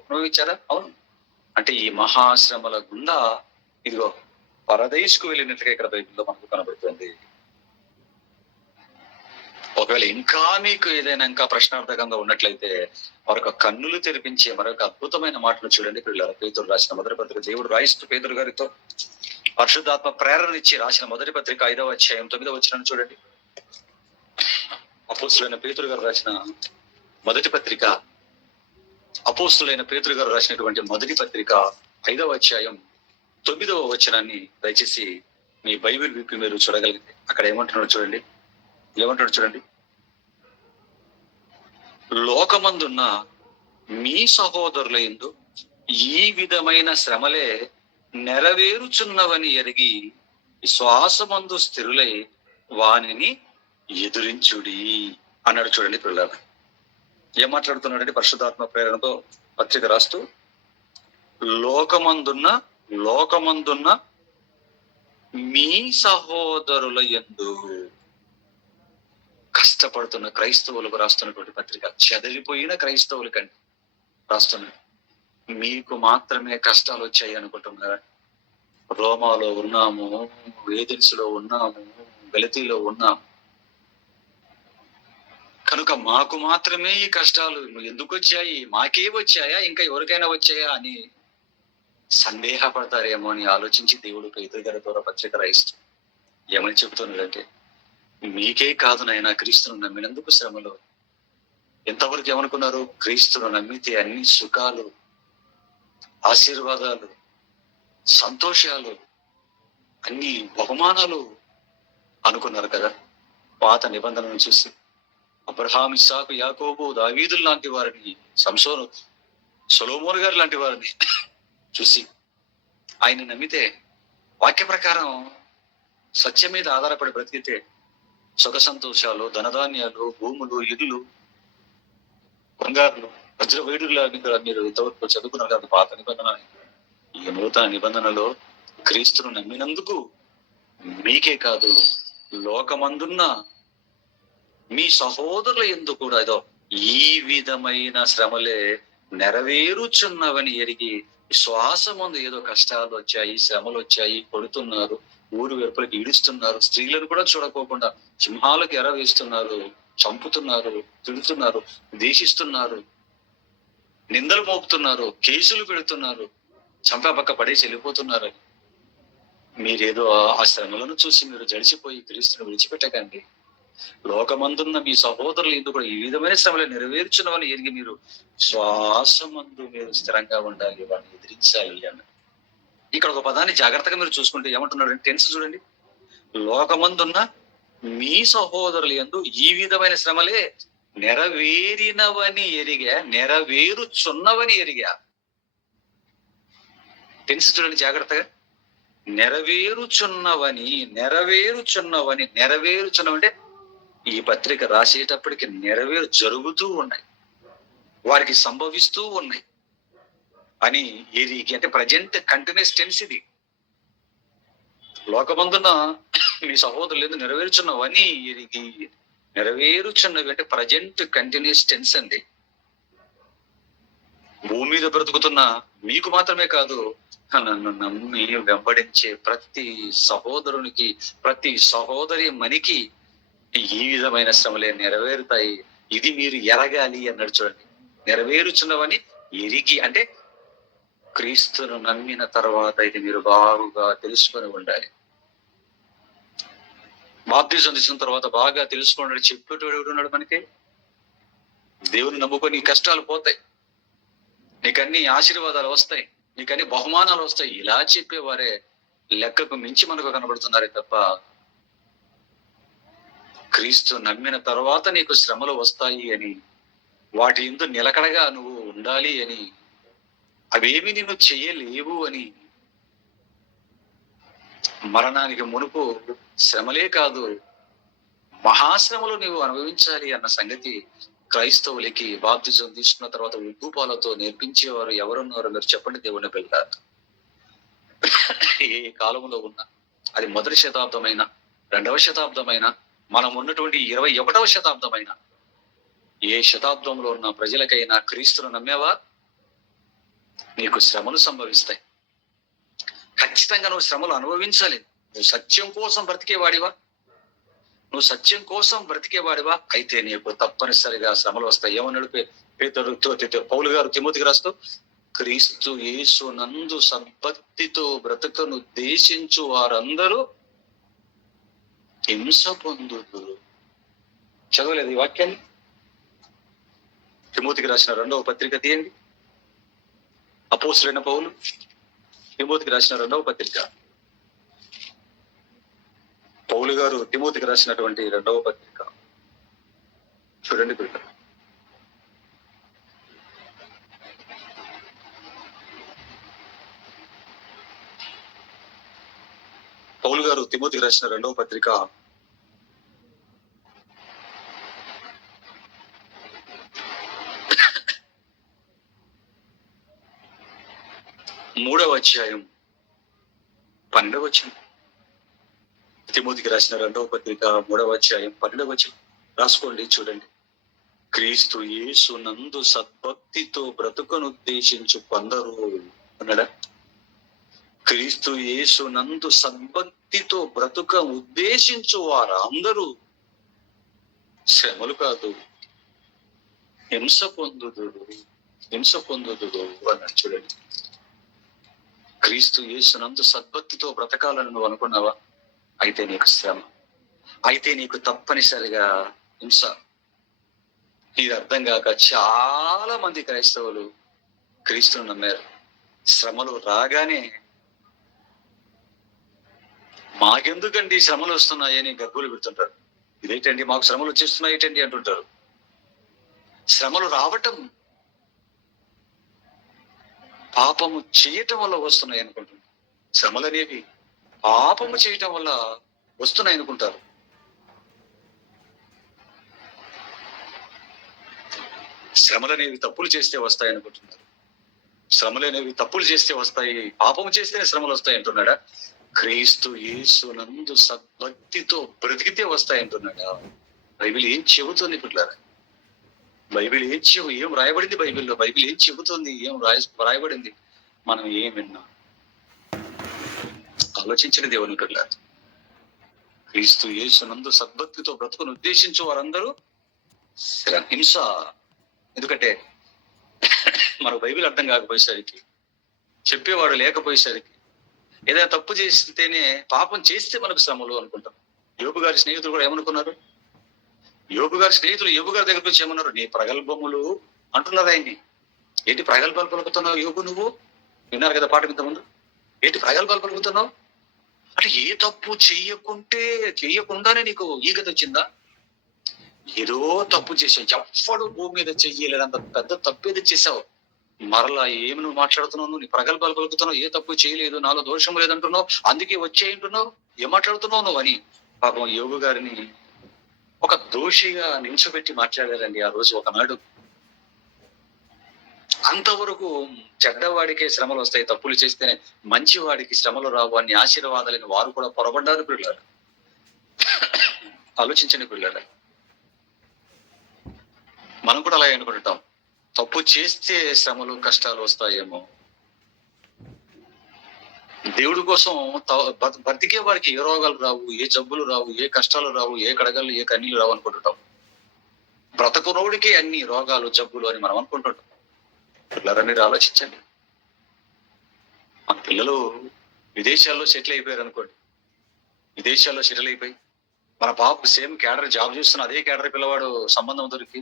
అనుభవించారా? అవును. అంటే ఈ మహాశ్రమల గుండా ఇదిగో పరదేశుకు వెళ్ళినట్లుగా ఇక్కడ బైబిల్లో మనకు కనబడుతుంది. ఒకవేళ ఇంకా మీకు ఏదైనా ఇంకా ప్రశ్నార్థకంగా ఉన్నట్లయితే మరొక కన్నులు తెరిపించే మరొక అద్భుతమైన మాటలు చూడండి. పిల్లల పేతురు రాసిన మొదటి పత్రిక, దేవుడు రాయిస్తూ పేతురు గారితో పరిశుద్ధాత్మ ప్రేరణ ఇచ్చి రాసిన మొదటి పత్రిక 5వ అధ్యాయం 9వ వచనం చూడండి. అపోస్తులైన పేతురు గారు రాసిన మొదటి పత్రిక, అపోస్తులైన పేతురు గారు రాసినటువంటి మొదటి పత్రిక 5వ అధ్యాయం 9వ వచనాన్ని దయచేసి మీ బైబిల్ విప్పి మీరు చూడగలిగితే అక్కడ ఏమంటున్నాడు చూడండి. ఏమంటాడు చూడండి. లోకమందున్న మీ సహోదరుల యందు ఈ విధమైన శ్రమలే నెరవేరుచున్నవని ఎరిగి విశ్వాసమందు స్థిరులై వానిని ఎదురించుడి అన్నాడు చూడండి. పిల్లలు ఏం మాట్లాడుతున్నాడంటే పరిశుద్ధాత్మ ప్రేరణతో పత్రిక రాస్తూ లోకమందున్న మీ సహోదరుల యందు, కష్టపడుతున్న క్రైస్తవులకు రాస్తున్నటువంటి పత్రిక, చెదిరిపోయిన క్రైస్తవుల కంటే రాస్తున్నాడు. మీకు మాత్రమే కష్టాలు వచ్చాయి అనుకుంటున్నారా? రోమాలో ఉన్నాము, ఏథెన్సులో ఉన్నాము, గలతీలో ఉన్నాము, కనుక మాకు మాత్రమే ఈ కష్టాలు ఎందుకు వచ్చాయి, మాకే వచ్చాయా, ఇంకా ఎవరికైనా వచ్చాయా అని సందేహపడతారేమో అని ఆలోచించి దేవుడు పేతురు గారి ద్వారా పత్రిక రాయిస్తూ ఏమని చెబుతున్నాడంటే, మీకే కాదు నాయన క్రీస్తును నమ్మినందుకు శ్రమలు. ఎంతవరకు ఏమనుకున్నారు? క్రీస్తును నమ్మితే అన్ని సుఖాలు, ఆశీర్వాదాలు, సంతోషాలు, అన్ని బహుమానాలు అనుకున్నారు కదా. పాత నిబంధనను చూసి అబ్రహాం, ఇస్సాకు, యాకోబు, దావీదులు లాంటి వారిని, సంసోను, సొలొమోను గారు లాంటి వారిని చూసి ఆయన నమ్మితే, వాక్య ప్రకారం సత్యం మీద ఆధారపడి బ్రతికితే సుఖ సంతోషాలు, ధనధాన్యాలు, భూములు, ఇల్లు, బంగారులు, వజ్రవైడుల మీరు ఇంతవరకు చదువుకున్నారు కదా పాత నిబంధన. ఈ నూతన నిబంధనలో క్రీస్తును నమ్మినందుకు మీకే కాదు లోకమందున్న మీ సహోదరుల యందు కూడా ఏదో ఈ విధమైన శ్రమలే నెరవేరుచున్నవని ఎరిగి విశ్వాసముందు ఏదో కష్టాలు వచ్చాయి, శ్రమలు వచ్చాయి, కొడుతున్నారు, ఊరు వెలుపలికి ఈడుస్తున్నారు, స్త్రీలను కూడా చూడకోకుండా సింహాలకు ఎర వేస్తున్నారు, చంపుతున్నారు, తిడుతున్నారు, దేశిస్తున్నారు, నిందలు మోపుతున్నారు, కేసులు పెడుతున్నారు, చంపపక్క పడేసి వెళ్ళిపోతున్నారు. మీరేదో ఆ శ్రమలను చూసి మీరు జడిసిపోయి క్రీస్తును విడిచిపెట్టకండి. లోకమందున్న మీ సహోదరులు ఎందుకు ఈ విధమైన శ్రమలు నెరవేర్చున్నవని ఎరిగి మీరు శ్వాసమందు మీరు స్థిరంగా ఉండాలి, వాడిని ఎదిరించాలి అన్న. ఇక్కడ ఒక పదాన్ని జాగ్రత్తగా మీరు చూసుకుంటే ఏమంటున్నాడు అంటే, టెన్స్ చూడండి. లోకమందున్న మీ సహోదరులు యందు ఈ విధమైన శ్రమలే నెరవేరినవని ఎరిగా, నెరవేరుచున్నవని ఎరిగా. టెన్స్ చూడండి జాగ్రత్తగా. నెరవేరుచున్నవని అంటే ఈ పత్రిక రాసేటప్పటికి జరుగుతూ ఉన్నాయి, వారికి సంభవిస్తూ ఉన్నాయి అని ఎరిగి, అంటే ప్రజెంట్ కంటిన్యూస్ టెన్స్ ఇది. లోకమందున మీ సహోదరులు నెరవేరుచున్నవని ఎరిగి, నెరవేరుచున్నవి అంటే ప్రజెంట్ కంటిన్యూస్ టెన్స్ అండి. భూమి మీద బ్రతుకుతున్న మీకు మాత్రమే కాదు, నన్ను నమ్మి వెంబడించే ప్రతి సహోదరునికి, ప్రతి సహోదరి మనికి ఈ విధమైన శ్రమలే నెరవేరుతాయి, ఇది మీరు ఎరగాలి అన్నాడు చూడండి. నెరవేరుచున్నవని ఎరిగి అంటే క్రీస్తును నమ్మిన తర్వాత ఇది మీరు బాగుగా తెలుసుకొని ఉండాలి. బాప్తిజం తీసుకున్న తర్వాత బాగా తెలుసుకున్నాడు చెప్పేటోడు ఎవడున్నాడు మనకి? దేవుని నమ్ముకొని కష్టాలు పోతాయి, నీకన్నీ ఆశీర్వాదాలు వస్తాయి, నీకన్నీ బహుమానాలు వస్తాయి, ఇలా చెప్పేవారే లెక్కకు మించి మనకు కనబడుతున్నారే తప్ప క్రీస్తు నమ్మిన తర్వాత నీకు శ్రమలు వస్తాయి అని, వాటి యందు నిలకడగా నువ్వు ఉండాలి అని, అవేమి నిన్ను చెయ్యలేవు అని, మరణానికి మునుపు శ్రమలే కాదు మహాశ్రమలు నీవు అనుభవించాలి అన్న సంగతి క్రైస్తవులకి బాప్తిజం తీసుకున్న తర్వాత ఉగ్గుపాలతో నేర్పించేవారు ఎవరున్నారో మీరు చెప్పండి. దేవుని పిల్ల ఏ కాలంలో ఉన్నా అది మొదటి శతాబ్దమైన, 2వ శతాబ్దమైన, మనం ఉన్నటువంటి 21వ శతాబ్దమైన, ఏ శతాబ్దంలో ఉన్న ప్రజలకైనా క్రీస్తును నమ్మేవా, నీకు శ్రమలు సంభవిస్తాయి. ఖచ్చితంగా నువ్వు శ్రమలు అనుభవించాలి. నువ్వు సత్యం కోసం బ్రతికేవాడివా, నువ్వు సత్యం కోసం బ్రతికేవాడివా, అయితే నీకు తప్పనిసరిగా శ్రమలు వస్తాయి. ఏమన్నాడు పౌలు గారు తిమోతికి రాస్తూ, క్రీస్తు యేసు నందు సద్భక్తితో బ్రతుకను ఉద్దేశించు వారందరూ హింస పొందుదురు. చదవలేదు ఈ వాక్యాన్ని? తిమోతికి రాసిన 2వ పత్రిక తీయండి. అపోస్తలుడైన పౌలు తిమోతికి రాసిన 2వ పత్రిక. పౌలు గారు తిమోతికి రాసినటువంటి 2వ పత్రిక చూడండి బిడ్డ. పౌలు గారు తిమోతికి రాసిన 2వ పత్రిక 3వ అధ్యాయం 12వ వచనం. తిమోతికి రాసిన 2వ పత్రిక 3వ అధ్యాయం 12వ వచనం రాసుకోండి, చూడండి. క్రీస్తు యేసు నందు సద్భక్తితో బ్రతుకను ఉద్దేశించు కొందరు అన్నాడా? క్రీస్తు యేసు నందు సద్భక్తితో బ్రతుక ఉద్దేశించు వారు అందరూ శ్రమలు కాదు హింస పొందుదురు అన్నాడు. చూడండి, క్రీస్తు యేసు నందు సద్భక్తితో బ్రతకాలని నువ్వు అనుకున్నావా, అయితే నీకు శ్రమ, అయితే నీకు తప్పనిసరిగా హింస. ఇది అర్థం కాక చాలా మంది క్రైస్తవులు క్రీస్తును నమ్మారు. శ్రమలు రాగానే మాకెందుకండి శ్రమలు వస్తున్నాయని గర్భులు పెడుతుంటారు. ఇదేంటండి మాకు శ్రమలు వచ్చేస్తున్నాయి ఏంటండి అంటుంటారు. శ్రమలు రావటం పాపము చేయటం వల్ల వస్తున్నాయి అనుకుంటున్నారు. శ్రమలు అనేవి పాపము చేయటం వల్ల వస్తున్నాయి అనుకుంటారు. శ్రమలు అనేవి తప్పులు చేస్తే వస్తాయి అనుకుంటున్నారు. శ్రమలు అనేవి తప్పులు చేస్తే వస్తాయి, పాపము చేస్తేనే శ్రమలు వస్తాయి అంటున్నాడా? క్రీస్తు యేసు నందు సద్భక్తితో బ్రతికితే వస్తాయి అంటున్నాడా? బైబిల్ ఏం చెబుతుంది పిల్లరా? బైబిల్ ఏం రాయబడింది? బైబిల్ ఏం చెబుతుంది? ఏం రాయబడింది? మనం ఏం విన్నాం? ఆలోచించిన దేవుని పిల్లరా, క్రీస్తు యేసు నందు సద్భక్తితో బ్రతుకును ఉద్దేశించు వారందరూ హింస. ఎందుకంటే మనకు బైబిల్ అర్థం కాకపోయేసరికి, చెప్పేవాడు లేకపోయేసరికి, ఏదైనా తప్పు చేస్తేనే, పాపం చేస్తే మనకు శ్రమలు అనుకుంటాం. యోబు గారి స్నేహితులు కూడా ఏమనుకున్నారు? యోబు గారి దగ్గరకు వచ్చి ఏమన్నారు? నీ ప్రగల్భములు అంటున్నారు ఆయన్ని. ఏంటి ప్రగల్భాలు పలుకుతున్నావు యోబు? నువ్వు విన్నారు కదా పాట ఇంత ముందు. ఏంటి ప్రగల్భాలు పలుకుతున్నావు అంటే, ఏ తప్పు చెయ్యకుండానే నీకు ఈగత వచ్చిందా? ఏదో తప్పు చేసావు, ఎవ్వడు భూమి మీద చెయ్యలేదంత పెద్ద తప్పు ఏదో చేసావు. మరలా ఏమి నువ్వు మాట్లాడుతున్నావు? నీ ప్రగల్భాలు పలుకుతున్నావు, ఏ తప్పు చేయలేదు, నాలో దోషం లేదంటున్నావు, అందుకే వచ్చేయంటున్నావు, ఏం మాట్లాడుతున్నావు నువ్వు అని పాపం యోగు గారిని ఒక దోషిగా నించోబెట్టి మాట్లాడారండి ఆ రోజు ఒకనాడు. అంతవరకు చెడ్డవాడికే శ్రమలు వస్తాయి తప్పులు చేస్తేనే, మంచివాడికి శ్రమలు రావు అన్ని ఆశీర్వాదాలని వారు కూడా పొరబడ్డారు పిల్లలు. ఆలోచించండి పిల్లలు, మనం కూడా అలా అనుకుంటాం, తప్పు చేస్తే శ్రమలు కష్టాలు వస్తాయేమో. దేవుడి కోసం బ్రతికే వారికి ఏ రోగాలు రావు, ఏ జబ్బులు రావు, ఏ కష్టాలు రావు, ఏ కడగలు, ఏ కన్నీళ్ళు రావు అనుకుంటుంటాం. బ్రతకునోడికి అన్ని రోగాలు జబ్బులు అని మనం అనుకుంటుంటాం. పిల్లరా, మీరు ఆలోచించండి. మన పిల్లలు విదేశాల్లో సెటిల్ అయిపోయారు అనుకోండి, విదేశాల్లో సెటిల్ అయిపోయి మన పాప సేమ్ క్యాడర్ జాబ్ చేస్తున్న అదే క్యాడర్ పిల్లవాడు సంబంధం దొరికి,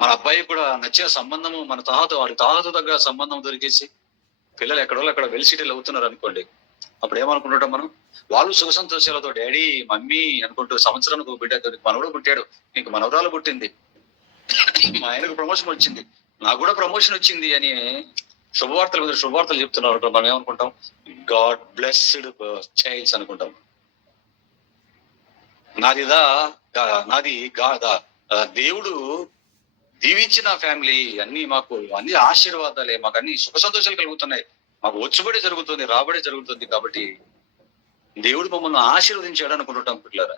మన అబ్బాయి కూడా నచ్చిన సంబంధము మన వాడి తాహతు తగ్గ సంబంధం దొరికేసి పిల్లలు ఎక్కడో అక్కడ వెల్ సెటిల్ అవుతున్నారు అనుకోండి. అప్పుడు ఏమనుకుంటుంటాం మనం? వాళ్ళు సుఖ సంతోషాలతో డాడీ మమ్మీ అనుకుంటూ సంవత్సరానికి ఒక బిడ్డ మనవడు పుట్టాడు, నీకు మనవరాలు పుట్టింది, మా ఆయనకు ప్రమోషన్ వచ్చింది, నాకు కూడా ప్రమోషన్ వచ్చింది అని శుభవార్తల మీద శుభవార్తలు చెప్తున్నారు. మనం ఏమనుకుంటాం? గాడ్ బ్లెస్డ్ చైల్డ్స్ అనుకుంటాం. నాది దేవుడు దీవించిన ఫ్యామిలీ, మాకు అన్ని ఆశీర్వాదాలే, మాకు అన్ని సుఖ సంతోషాలు కలుగుతున్నాయి, మాకు వచ్చుబడి జరుగుతుంది, రాబడి జరుగుతుంది, కాబట్టి దేవుడు మమ్మల్ని ఆశీర్వదించాడు అనుకుంటుంటాం పిల్లరా.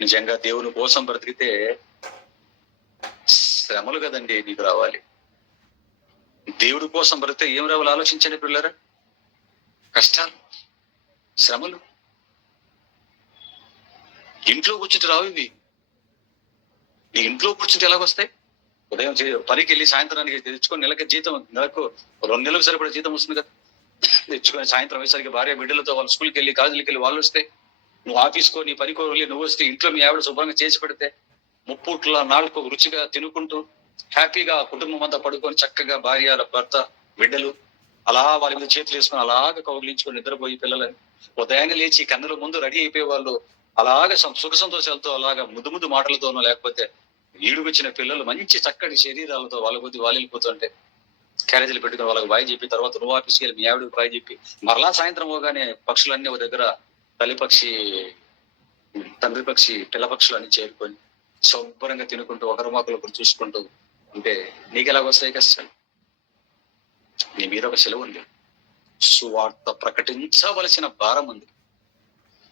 నిజంగా దేవుని కోసం బ్రతికితే శ్రమలు కదండి నీకు రావాలి. దేవుడి కోసం బ్రతికితే ఏం రావాలి ఆలోచించండి పిల్లరా. కష్టాలు, శ్రమలు. ఇంట్లో కూర్చుంటే రావు ఇవి. నీ ఇంట్లో కూర్చుంటే ఎలాగొస్తాయి? ఉదయం పనికి వెళ్ళి సాయంత్రానికి తెచ్చుకొని నెలకు 2 నెలలకు సరిపడే జీతం వస్తుంది కదా. తెచ్చుకొని సాయంత్రం అయ్యేసరికి భార్య బిడ్డలతో వాళ్ళు స్కూల్కి వెళ్ళి కాలేజీకి వెళ్ళి వాళ్ళు వస్తే, నువ్వు ఆఫీస్కో నీ పనికో వెళ్ళి నువ్వు వస్తే, ఇంట్లో మీ ఆవిడ శుభ్రంగా చేసి పెడితే, ముప్పూట్ల నాలుగు రుచిగా తినుకుంటూ హ్యాపీగా కుటుంబం అంతా పడుకొని చక్కగా భార్య భర్త బిడ్డలు అలా వాళ్ళ మీద చేతులు వేసుకొని అలాగ కౌగిలించుకొని నిద్రపోయి పిల్లలని ఉదయాన్నే లేచి కన్నుల ముందు రెడీ అయిపోయే వాళ్ళు అలాగ సుఖ సంతోషాలతో అలాగా ముద్దు మాటలతోనో లేకపోతే ఈడుకొచ్చిన పిల్లలు మంచి చక్కటి శరీరాలతో వాళ్ళ కొద్ది వాళ్ళు వెళ్ళిపోతుంటే క్యారేజీలు పెట్టుకుని వాళ్ళకి బాయ్ చెప్పి తర్వాత నువ్వు ఆఫీస్కి వెళ్ళి మీ ఆవిడకి బాయ్ చెప్పి మరలా సాయంత్రం పోగానే పక్షులన్నీ ఒక దగ్గర తల్లిపక్షి తండ్రి పక్షి పిల్ల పక్షులు అన్ని చేరుకొని శుభ్రంగా తినుకుంటూ ఒకరు చూసుకుంటూ ఉంటే నీకు ఎలాగొస్తాయి కష్టాలు? నీ మీద ఒక సెలవు ఉంది. సువార్త ప్రకటించవలసిన భారం ఉంది.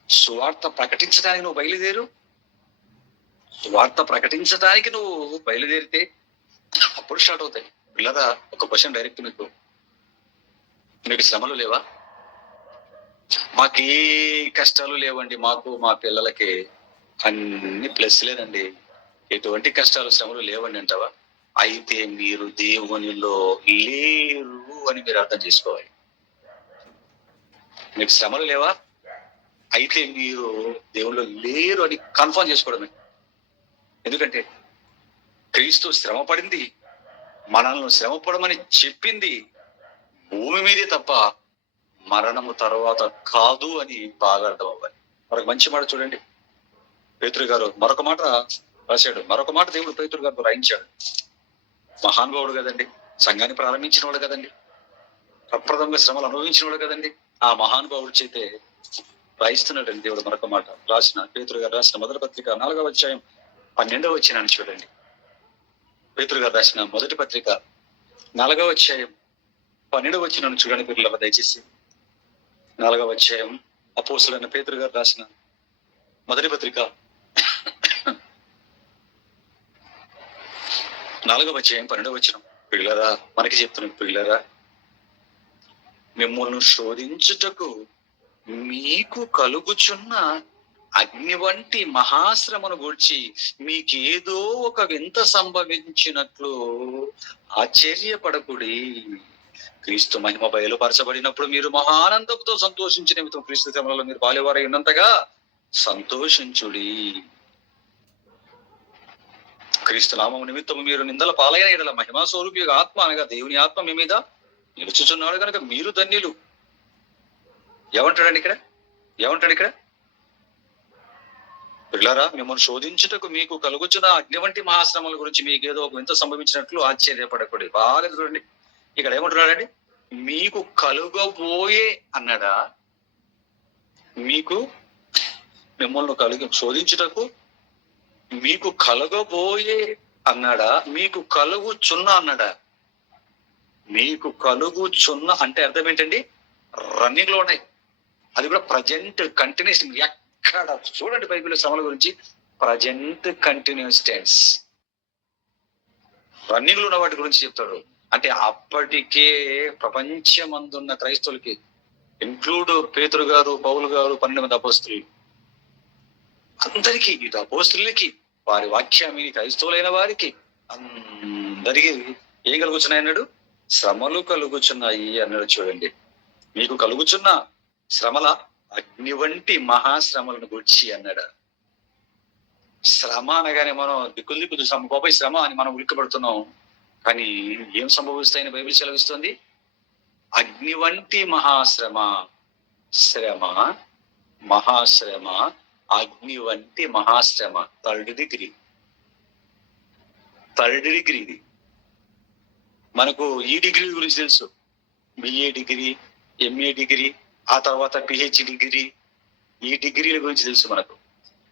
సువార్త ప్రకటించడానికి నువ్వు బయలుదేరు. సువార్త ప్రకటించడానికి నువ్వు బయలుదేరితే అప్పుడు స్టార్ట్ అవుతాయి. పిల్లరా, ఒక క్వశ్చన్ డైరెక్ట్ మీకు శ్రమలు లేవా? మాకు ఏ కష్టాలు లేవండి, మాకు మా పిల్లలకి అన్ని ప్లస్లేనండి, ఎటువంటి కష్టాలు శ్రమలు లేవండి అంటావా? అయితే మీరు దేవునిలో లేరు అని మీరు అర్థం చేసుకోవాలి. మీకు శ్రమలు లేవా? అయితే మీరు దేవునిలో లేరు అని కన్ఫర్మ్ చేసుకోవడమే. ఎందుకంటే క్రీస్తు శ్రమ పడింది, మనల్ని శ్రమ పడమని చెప్పింది భూమి మీదే తప్ప మరణము తర్వాత కాదు అని బాగా అర్థం అవ్వాలి. మరొక మంచి మాట చూడండి, పేతురు గారు మరొక మాట రాశాడు. మరొక మాట దేవుడు పేతురు గారు రాయించాడు. మహానుభావుడు కదండి, సంఘాన్ని ప్రారంభించిన వాడు కదండి, అప్రదంగా శ్రమలు అనుభవించిన వాడు కదండి. ఆ మహానుభావుడు చేతే రాయిస్తున్నాడండి దేవుడు మరొక మాట. పేతురు గారు రాసిన మొదటి పత్రిక 4వ అధ్యాయం 12వ వచనాన్ని చూడండి. పేతురు గారు రాసిన మొదటి పత్రిక 4వ అధ్యాయం 12వ వచనాన్ని చూడండి పిల్లల దయచేసి. 4వ అధ్యాయం అపోస్తలుడైన పేతురు గారు రాసిన మొదటి పత్రిక 4వ అధ్యాయం 12వ వచనం. పిల్లరా, మనకి చెప్తున్నాం, పిల్లరా, మిమ్మల్ని శోధించుటకు మీకు కలుగుచున్న అగ్ని వంటి మహాశ్రమను గూర్చి మీకేదో ఒక వింత సంభవించినట్లు ఆశ్చర్యపడకుడి. క్రీస్తు మహిమ బయలుపరచబడినప్పుడు మీరు మహానందంతో సంతోషించిన నిమిత్తం క్రీస్తు శ్రమలలో మీరు బాల్యవారై ఉన్నంతగా సంతోషించుడి. క్రీస్తు నామము నిమిత్తము మీరు నిందల పాలైన ఎడల మహిమా స్వరూపి ఆత్మ అనగా దేవుని ఆత్మ మీ మీద నిలుచుచున్నాడు కనుక మీరు ధన్యులు. ఏమంటాడు ఇక్కడ? పిల్లరా, మిమ్మల్ని శోధించుటకు మీకు కలుగుచున్న అగ్ని వంటి మహాశ్రమల గురించి మీకు ఏదో ఒక వింత సంభవించినట్లు ఆశ్చర్యపడకూడదు. బాగా చూడండి, ఇక్కడ ఏమంటున్నాడండి? మీకు కలుగబోయే అన్నాడా? మిమ్మల్ని శోధించుటకు మీకు కలుగబోయే అన్నాడా? మీకు కలుగుచున్న అన్నాడా? మీకు కలుగుచున్న అంటే అర్థం ఏంటండి? రన్నింగ్ లో ఉన్నాయి. అది కూడా ప్రజెంట్ కంటిన్యూస్. ఎక్కడ చూడండి బైబిల్ శ్రమల గురించి ప్రజెంట్ కంటిన్యూస్ టెన్స్. రన్నింగ్ లో ఉన్న వాటి గురించి చెప్తాడు. అంటే అప్పటికే ప్రపంచమందున్న క్రైస్తవులకి, ఇంక్లూడ్ పేతురు గారు, పౌలు గారు, 12 మంది అపోస్తులు, అందరికీ, ఇటు అపోస్తులకి, వారి వాక్యాన్ని క్రైస్తవులైన వారికి అందరికీ ఏం కలుగుచున్నాయి అన్నాడు? శ్రమలు కలుగుచున్నాయి అన్నాడు. చూడండి, మీకు కలుగుచున్న శ్రమల అగ్ని వంటి మహాశ్రమలను గూర్చి అన్నాడు. శ్రమ అనగానే మనం దిక్కు బాబాయ్ శ్రమ అని మనం ఉలిక్కబడుతున్నాం. కానీ ఏం సంభవిస్తాయని బైబిల్ సెలవిస్తుంది? అగ్ని వంటి మహాశ్రమ. మహాశ్రమ, అగ్ని వంటి మహాశ్రమ. థర్డ్ డిగ్రీ ఇది. మనకు ఈ డిగ్రీ గురించి తెలుసు, బిఏ డిగ్రీ, ఎంఏ డిగ్రీ, ఆ తర్వాత పిహెచ్డి డిగ్రీ. ఈ డిగ్రీల గురించి తెలుసు మనకు.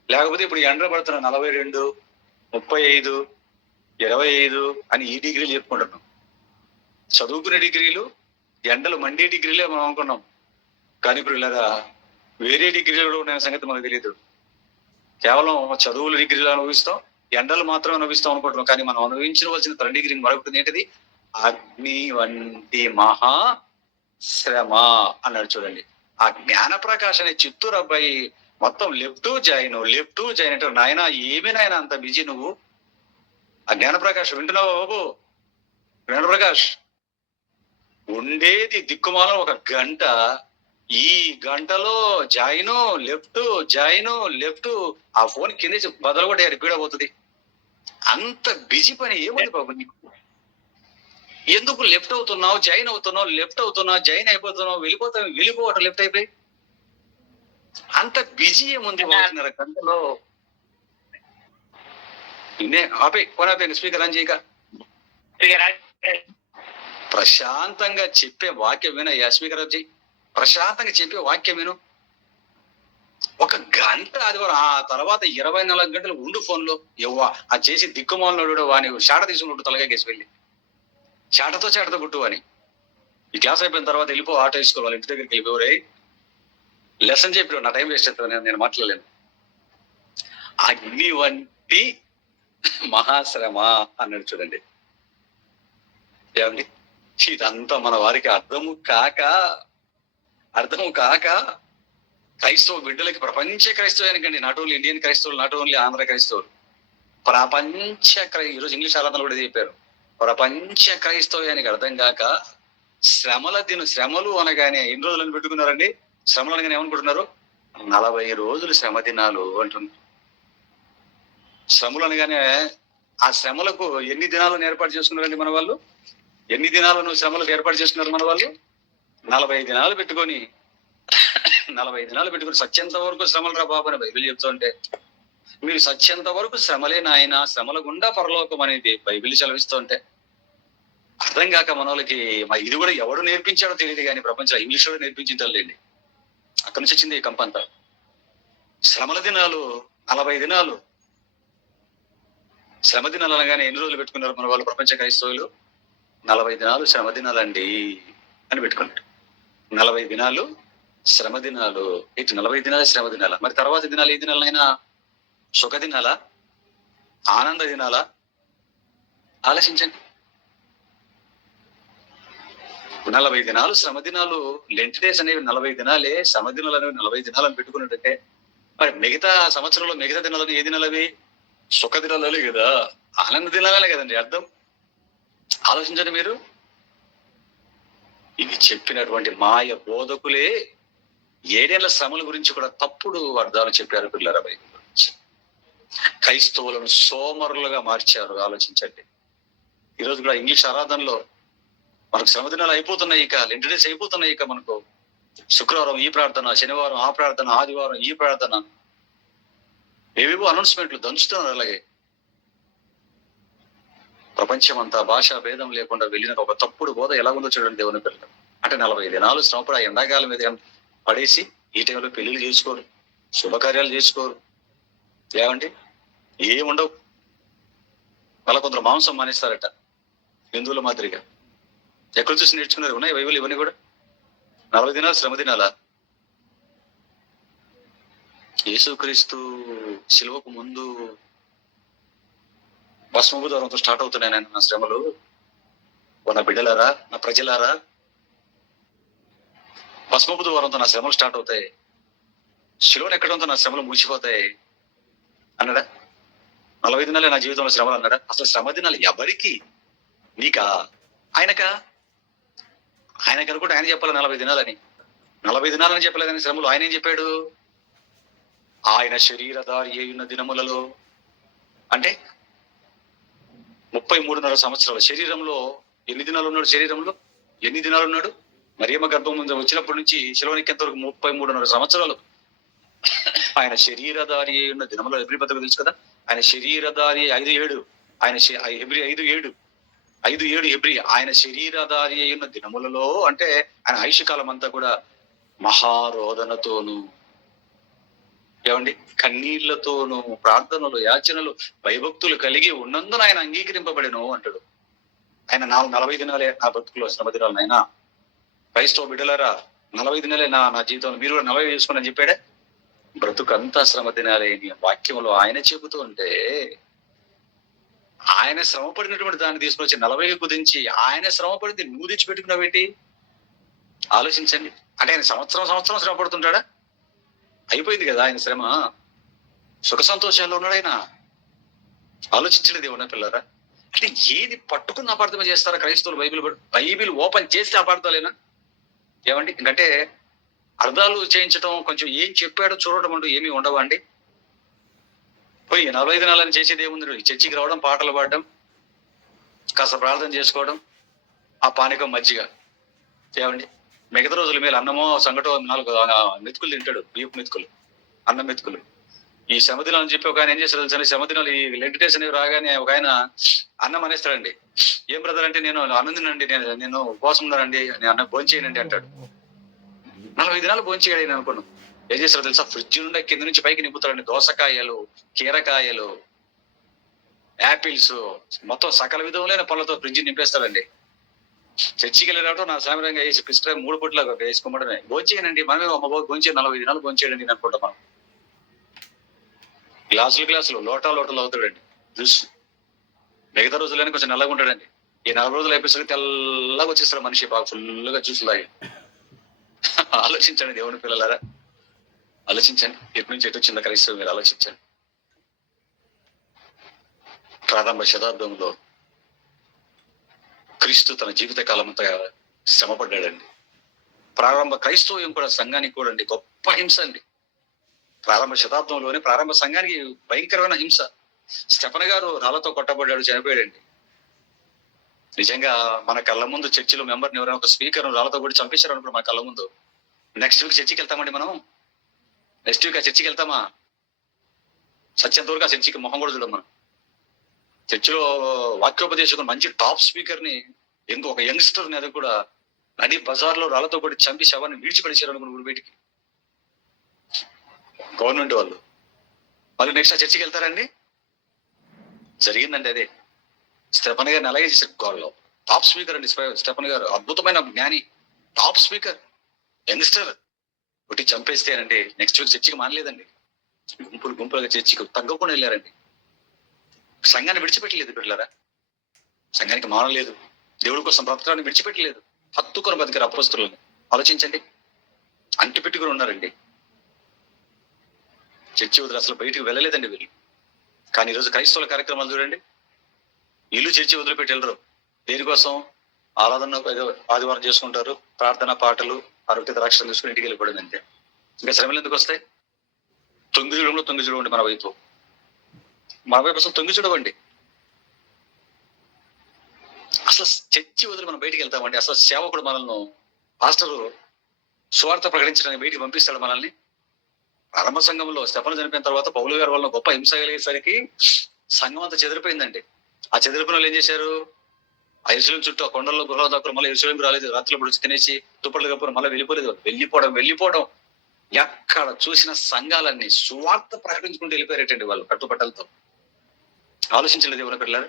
లేకపోతే ఇప్పుడు ఎండ పడుతున్న 42, 35, 25 అని ఈ డిగ్రీలు చెప్పుకుంటున్నాం. చదువుకునే డిగ్రీలు, ఎండలు మండే డిగ్రీలే మనం అనుకున్నాం. కానీ ఇప్పుడు ఇలాగా వేరే డిగ్రీలు కూడా ఉన్న సంగతి మనకు తెలియదు. కేవలం చదువుల డిగ్రీలు అనుభవిస్తాం, ఎండలు మాత్రం అనుభవిస్తాం అనుకుంటున్నాం. కానీ మనం అనుభవించవలసిన థర్డ్ డిగ్రీ మరొకటి ఏంటిది? అగ్ని వంటి మహా శ్రమ అన్నాడు చూడండి. ఆ జ్ఞాన ప్రకాశ్ అనే చిత్తూరు అబ్బాయి మొత్తం లెఫ్ట్ జాయిన్ అంటే నాయన ఏమి నాయన అంత బిజీ నువ్వు? ఆ జ్ఞాన ప్రకాష్ వింటున్నావా బాబు? జ్ఞాన ప్రకాష్ ఉండేది దిక్కుమాలం ఒక గంట. ఈ గంటలో జాయిను లెఫ్ట్ ఆ ఫోన్ కింద బదలు కూడా పీడబోతుంది. అంత బిజీ పని ఏముంది బాబు నీకు? ఎందుకు లెఫ్ట్ అవుతున్నావు, జాయిన్ అవుతున్నావు, లెఫ్ట్ అవుతున్నావు, జాయిన్ అయిపోతున్నావు, వెళ్ళిపోవటం లెఫ్ట్ అయిపోయి? అంత బిజీ ఏముంది 1.5 గంటలో? ఆపే స్పీకర్ అని చేయక ప్రశాంతంగా చెప్పే వాక్యం వినయ్యా. స్పీకర్ ఆఫ్ చేయి. ప్రశాంతంగా చెప్పే వాక్యం విను. ఒక గంట ఆదివారం, ఆ తర్వాత 24 గంటలు ఉండు ఫోన్ లో. ఎవ్వా ఆ చేసి దిక్కుమాలనుడు వాని చాట తీసుకుంటు తలగా కేసి వెళ్ళి చాటతో గుట్టు అని. ఈ క్లాస్ అయిపోయిన తర్వాత వెళ్ళిపో, ఆటో వేసుకోవాలి, ఇంటి దగ్గరికి వెళ్ళిపోరే. లెసన్ చెప్పి నా టైం వేస్ట్ అవుతుంది, నేను మాట్లాడలేను. అగ్ని వంటి మహాశ్రమ అన్నాడు చూడండి. ఏమండి, ఇదంతా మన వారికి అర్థము కాక క్రైస్తవ బిడ్డలకి, ప్రపంచ క్రైస్తవానికండి, నాట్ ఓన్లీ ఇండియన్ క్రైస్తవులు, నాట్ ఓన్లీ ఆంధ్ర క్రైస్తవులు, ఈరోజు ఇంగ్లీష్ ఆరాధనలు కూడా చెప్పారు. ప్రపంచ క్రైస్తవానికి అర్థం కాక శ్రమలు అనగానే ఎన్ని రోజులని పెట్టుకున్నారండి? శ్రమలు అనగానే ఏమనుకుంటున్నారు? 40 రోజులు శ్రమ దినాలు అంటున్నారు. శ్రమలు అనగానే ఆ శ్రమలకు ఎన్ని దినాలను ఏర్పాటు చేసుకున్నారండి మన వాళ్ళు? ఎన్ని దినాలను శ్రమలకు ఏర్పాటు చేసుకున్నారు మన వాళ్ళు? 40 దినాలు పెట్టుకొని సత్యంత వరకు శ్రమలు రా బాబు అని బైబిల్ చెప్తుంటే, మీరు సత్యంత వరకు శ్రమలే నాయన, శ్రమల గుండా పరలోకం అనేది బైబిల్ చదివిస్తుంటే అర్థం కాక మన వాళ్ళకి ఇది కూడా ఎవడు నేర్పించాడో తెలియదు. కానీ ప్రపంచంలో ఇంగ్లీష్ లో నేర్పించిందండి. అక్కడి నుంచి వచ్చింది ఈ కంపంతా. శ్రమల దినాలు 40 దినాలు. శ్రమ దినాలు అనగానే ఎన్ని రోజులు పెట్టుకున్నారు మన వాళ్ళు? ప్రపంచ క్రైస్తవులు 40 దినాలు శ్రమ దినాలండి అని పెట్టుకున్నారు. 40 దినాలు శ్రమ దినాలు. ఇటు 40 దినాలు శ్రమ దినాల. మరి తర్వాత దినాలు ఏ దినాలైనా? సుఖ దినాలా, ఆనంద దినాలా? ఆలోచించండి. 40 దినాలు శ్రమ దినాలు. లెంట్ డేస్ అనేవి 40 దినాలే, శ్రమ దినాలు అనేవి 40 దినాలని పెట్టుకున్నట్టయితే మరి మిగతా సంవత్సరంలో మిగతా దినాలని ఏ దినాలవి? సుఖ దినాలే కదా, ఆనంద దినాలే కదండి అర్థం. ఆలోచించండి మీరు. ఇది చెప్పినటువంటి మాయ బోధకులే 7 ఏళ్ల శ్రమల గురించి కూడా తప్పుడు అర్థాలు చెప్పారు పిల్లల బైబిల్ గురించి. క్రైస్తవులను సోమరులుగా మార్చారు. ఆలోచించండి. ఈరోజు కూడా ఇంగ్లీష్ ఆరాధనలో మనకు శ్రమ దినాలు అయిపోతున్నాయి, ఇక లెంట్ డేస్ అయిపోతున్నాయి. ఇక మనకు శుక్రవారం ఈ ప్రార్థన, శనివారం ఆ ప్రార్థన, ఆదివారం ఈ ప్రార్థన, ఏవేవో అనౌన్స్మెంట్లు దంచుతున్నారు. అలాగే ప్రపంచం అంతా భాషా భేదం లేకుండా వెళ్ళిన ఒక తప్పుడు బోధ ఎలా ఉందో చూడండి దేవుని పిల్లలు. అంటే 40 దినాలు శ్రమపడి ఆ ఎండాకాలం మీద పడేసి ఈ టైంలో పెళ్లిళ్ళు చేసుకోరు, శుభకార్యాలు చేసుకోరు. ఏమండి, ఏముండవు. మళ్ళా కొందరు మాంసం మానేస్తారట హిందువుల మాదిరిగా. ఎక్కడ చూసి నేర్చుకున్నారు? ఉన్నాయి బైబిల్ ఇవన్నీ కూడా. 40 దినాలు శ్రమ దినాలా? యేసుక్రీస్తు శిలువకు ముందు భస్మపు దూరంతో స్టార్ట్ అవుతున్నాయి నా శ్రమలు. నా బిడ్డలారా, నా ప్రజలారా, భస్మపు దూరంతో నా శ్రమలు స్టార్ట్ అవుతాయి. శిలువను ఎక్కడంతో నా శ్రమలు ముగిసిపోతాయి అన్నాడా? 40 దినాలే నా జీవితంలో శ్రమలు అన్నాడా? అసలు శ్రమ దినాలు ఎవరికి? నీకా? ఆయనకా? ఆయనకు అనుకుంటే ఆయన చెప్పాలి 40 దినాలని. 40 దినాలని చెప్పలేదని శ్రమలు ఆయన ఏం చెప్పాడు? ఆయన శరీరధారి అయిన దినములలో, అంటే 33.5 సంవత్సరాలు శరీరంలో ఎన్ని దినాలు ఉన్నాడు? శరీరంలో ఎన్ని దినాలు ఉన్నాడు? మరియమ్మ గర్భం ముందు వచ్చినప్పటి నుంచి శిలువనెక్కేంత వరకు 33.5 సంవత్సరాలు ఆయన శరీరధారి అయి ఉన్న దినములో. ఎబ్రీ పత్రిక తెలుసు కదా, ఆయన శరీరధారి 5:7, ఆయన ఎబ్రీ 5:7 ఎబ్రీ, ఆయన శరీరధారి అయి ఉన్న దినములలో అంటే ఆయన ఆయుష్కాలం అంతా కూడా మహారోదనతోను, ఏమండి, కన్నీళ్లతోనూ, ప్రార్థనలు, యాచనలు, భయభక్తులు కలిగి ఉన్నందున ఆయన అంగీకరింపబడిను అంటాడు. ఆయన 40 దినాలే నా బతుకులో శ్రమ దినాలు. అయినా క్రైస్తవ బిడ్డలారా, 40 దినాలే నా నా జీవితంలో, మీరు కూడా 40 చేసుకోండి అని చెప్పాడే. బ్రతుకంతా శ్రమ దినాలే అని వాక్యంలో ఆయన చెబుతూ ఉంటే, ఆయన శ్రమ పడినటువంటి దాన్ని తీసుకొచ్చి 40 కుదించి ఆయన శ్రమ పడింది నువ్వు తెచ్చిపెట్టుకున్నావేంటి? ఆలోచించండి. అంటే ఆయన సంవత్సరం శ్రమ పడుతుంటాడా? అయిపోయింది కదా ఆయన శ్రమ. సుఖ సంతోషాల్లో ఉన్నాడు ఆయన. ఆలోచించండి దేవుని పిల్లరా. అంటే ఏది పట్టుకున్న అపార్థమే చేస్తారా క్రైస్తవులు? బైబిల్ ఓపెన్ చేస్తే అపార్థాలేనా? ఏమండి? ఎందుకంటే అర్థాలు చేయించడం, కొంచెం ఏం చెప్పాడో చూడటం అంటూ ఏమీ ఉండవా అండి? పోయి 40 దినాలని చేసేది ఏముంది? చర్చికి రావడం, పాటలు పాడడం, కాస్త ప్రార్థన చేసుకోవడం, ఆ పానకం మజ్జిగ. ఏమండి? మిగతా రోజుల మీద అన్నమో సంగటో 4 మెతుకులు తింటాడు, బియ్యపు మెతుకులు, అన్నం మెతుకులు. ఈ శ్రమదినాలు అని చెప్పి ఒక ఆయన ఏం చేస్తాడు తెలుసా? శ్రమదినాలు ఈ లెంట్ డేస్ అనేవి రాగానే ఒక ఆయన అన్నం అనేస్తాడండి. ఏం బ్రదర్ అంటే, నేను అన్నం తినండి, నేను ఉపవాసం ఉన్నానండి, నేను అన్నం భోంచేయనండి అంటాడు. 40 దినాలు భోంచేయడు ఆయన అనుకున్నాం. ఏం చేస్తాడు తెలుసా? ఫ్రిడ్జ్ నుండి కింద నుంచి పైకి నింపుతాడండి. దోసకాయలు, కీరకాయలు, యాపిల్స్, మొత్తం సకల విధములైన పనులతో ఫ్రిడ్జ్ నింపేస్తాడండి. చర్చికి వెళ్ళేటప్పుడు నా సామిరంగా వేసి పిస్టర్ 3 పూట్ల వేసుకోమడమే. భోంచేయనండి, మనమే భోంచే 40 దినాలు భోంచేయడండి అనుకుంటాం మనం. గ్లాసులు లోటాలు అవుతాడండి జ్యూస్. మిగతా రోజులైనా కొంచెం నల్లగా ఉంటాడండి. ఈ 40 రోజులు అయిపోయి తెల్లగా వచ్చేస్తాడు మనిషి, బాగా ఫుల్గా జ్యూస్ లాగి. ఆలోచించండి దేవుని పిల్లలారా, ఆలోచించండి. ఎటు నుంచి ఎటు వచ్చిందో క్రైస్తవం మీరు ఆలోచించండి. ప్రారంభ శతాబ్దంలో క్రీస్తు తన జీవిత కాలం అంతా శ్రమపడ్డాడండి. ప్రారంభ క్రైస్తవం కూడా సంఘానికి కూడా అండి గొప్ప హింస అండి. ప్రారంభ శతాబ్దంలోనే ప్రారంభ సంఘానికి భయంకరమైన హింస. స్టెఫన్ గారు రాళ్లతో కొట్టబడ్డాడు, చనిపోయాడండి. నిజంగా మన కళ్ళ ముందు చర్చిలో మెంబర్ని ఎవరైనా ఒక స్పీకర్ రాళ్లతో కూడా చంపేశారు అనుకో మన కళ్ళ ముందు. నెక్స్ట్ వీక్ చర్చికి వెళ్తామండి మనం. నెక్స్ట్ వీక్ ఆ చర్చికి వెళ్తామా? సత్యంత వరకు ఆ చర్చికి మొహం కూడా చూడం మనం. చర్చిలో వాక్యోపదేశకుని మంచి టాప్ స్పీకర్ ని ఒక యంగ్స్టర్ ని అది కూడా నడి బజార్లో రాళ్లతో కూడా చంపి శవాన్ని విడిచిపడేశారు అనుకున్న ఊరు బయటికి గవర్నమెంట్ వాళ్ళు. మళ్ళీ నెక్స్ట్ ఆ చర్చికి వెళ్తారండి? జరిగిందండి అదే. స్టెఫన్ గారిని అలాగే చేశారు. గోడలో టాప్ స్పీకర్ అండి స్టెఫన్ గారు, అద్భుతమైన జ్ఞాని, టాప్ స్పీకర్, యంగ్స్టర్. ఒకటి చంపేస్తేనండి నెక్స్ట్ వీక్ చర్చికి మానలేదండి. గుంపులుగా చర్చికి తగ్గకుండా వెళ్ళారండి. సంఘాన్ని విడిచిపెట్టలేదు పిల్లరా. సంఘానికి మానలేదు. దేవుడి కోసం బ్రతకాన్ని విడిచిపెట్టలేదు. హత్తుకొని బతికారు అపొస్తలుని. ఆలోచించండి. అంటి పెట్టుకుని ఉన్నారండి. చర్చి వదిలి అసలు బయటికి వెళ్ళలేదండి వీళ్ళు. కానీ ఈరోజు క్రైస్తవుల కార్యక్రమాలు చూడండి, ఇల్లు చర్చి వదిలిపెట్టి వెళ్ళరు. దేనికోసం? ఆరాధన ఆదివారం చేసుకుంటారు, ప్రార్థన, పాటలు, ఆరోగ్య ద్రాక్షలు తీసుకుని ఇంటికి వెళ్ళిపోయింది అంతే. ఇంకా శ్రమలు ఎందుకు వస్తాయి? తొంగి చూడవండి మన వైపు అసలు తొంగి చూడవండి. అసలు చర్చి వదిలి మనం బయటికి వెళ్తామండి. అసలు సేవకుడు మనల్ని, పాస్టరు సువార్త ప్రకటించడానికి బయటికి పంపిస్తాడు మనల్ని. ప్రారంభ సంఘంలో స్టెఫను చనిపోయిన తర్వాత పౌలు గారి వల్ల గొప్ప హింస కలిగేసరికి సంఘం అంతా చెదిరిపోయిందండి. ఆ చెదిరిపోయిన వాళ్ళు ఏం చేశారు? ఆ యెరూషలేము చుట్టూ ఆ కొండల్లో గృహాల దగ్గర మళ్ళీ యెరూషలేము రాలేదు. రాత్రులు పొడిచి తినేసి తుప్పట్లు కప్పుకొని మళ్ళీ వెళ్ళిపోవడం. ఎక్కడ చూసిన సంఘాలన్నీ సువార్త ప్రకటించుకుంటూ వెళ్ళిపోయారటండి వాళ్ళు కట్టుబట్టలతో. ఆలోచించలేదు దేవుని పిల్లలు.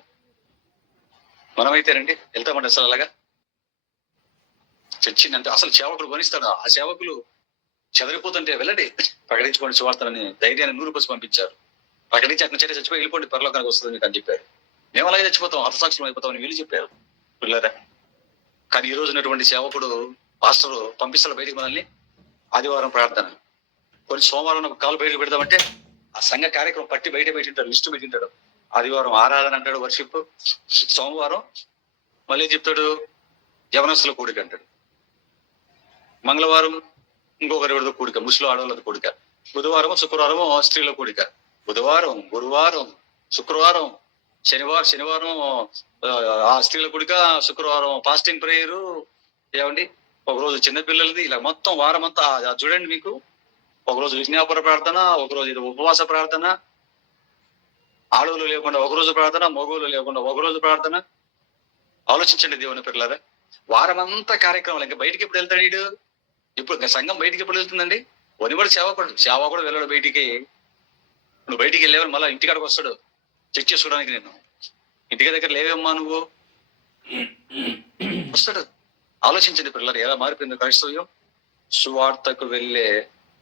మనమైతేనండి వెళ్తామండి అసలు అలాగా చర్చి అంటే అసలు సేవకుడు కొనిస్తాడు. ఆ సేవకులు చెదరిపోతుంటే వెళ్ళండి ప్రకటించుకోండి సువార్తని ధైర్యాన్ని 100% పంపించారు. ప్రకటించి అక్కడ చేరి చచ్చిపోయి వెళ్ళిపోండి, పరలోకానికి వస్తుంది మీకు అని చెప్పారు. మేము అలాగే చచ్చిపోతాం, హతసాక్షులం అయిపోతామని వీళ్ళు చెప్పారు పిల్లరా. కానీ ఈ రోజు ఉన్నటువంటి సేవకుడు, పాస్టర్ పంపిస్తాడు బయటికి మనల్ని. ఆదివారం ప్రార్థన, కొన్ని సోమవారం కాలు బయటకు పెడతామంటే ఆ సంఘ కార్యక్రమం పట్టి బయట పెట్టింటాడు, లిస్టు పెట్టింటాడు. ఆదివారం ఆరాధన అంటాడు, వర్షిప్. సోమవారం మళ్ళీ చెప్తాడు యవనస్తుల కూడిక అంటాడు. మంగళవారం ఇంకొకరి కూడిక, ముస్లిం ఆడవాళ్ళది కూడిక. బుధవారం శుక్రవారం స్త్రీల కూడిక. బుధవారం, గురువారం, శుక్రవారం, శనివారం ఆ స్త్రీల కూడిక, శుక్రవారం ఫాస్టింగ్ ప్రేయరు. ఏమండి? ఒకరోజు చిన్నపిల్లలది. ఇలా మొత్తం వారం అంతా చూడండి మీకు. ఒకరోజు విజ్ఞాపన ప్రార్థన, ఒకరోజు ఇది ఉపవాస ప్రార్థన. ఆడవులు లేకుండా ఒకరోజు ప్రార్థన, మగవులు లేకుండా ఒకరోజు ప్రార్థన. ఆలోచించండి దేవుని పిల్లలారా. వారం అంతా కార్యక్రమాలు. ఇంకా బయటికి ఎప్పుడు వెళ్తాడు వీడు? ఇప్పుడు సంఘం బయటికి ఎప్పుడు వెళ్తుందండి? వనివాడు సేవకుడు వెళ్ళాడు బయటికి. నువ్వు బయటికి వెళ్ళేవారు మళ్ళీ ఇంటికాడికి వస్తాడు చెక్ చేసుకోవడానికి. నేను ఇంటికి దగ్గర లేవేమ్మా నువ్వు వస్తాడు. ఆలోచించండి పిల్లలు ఎలా మారిపోయింది క్రైస్తవ్యం. సువార్తకు వెళ్ళే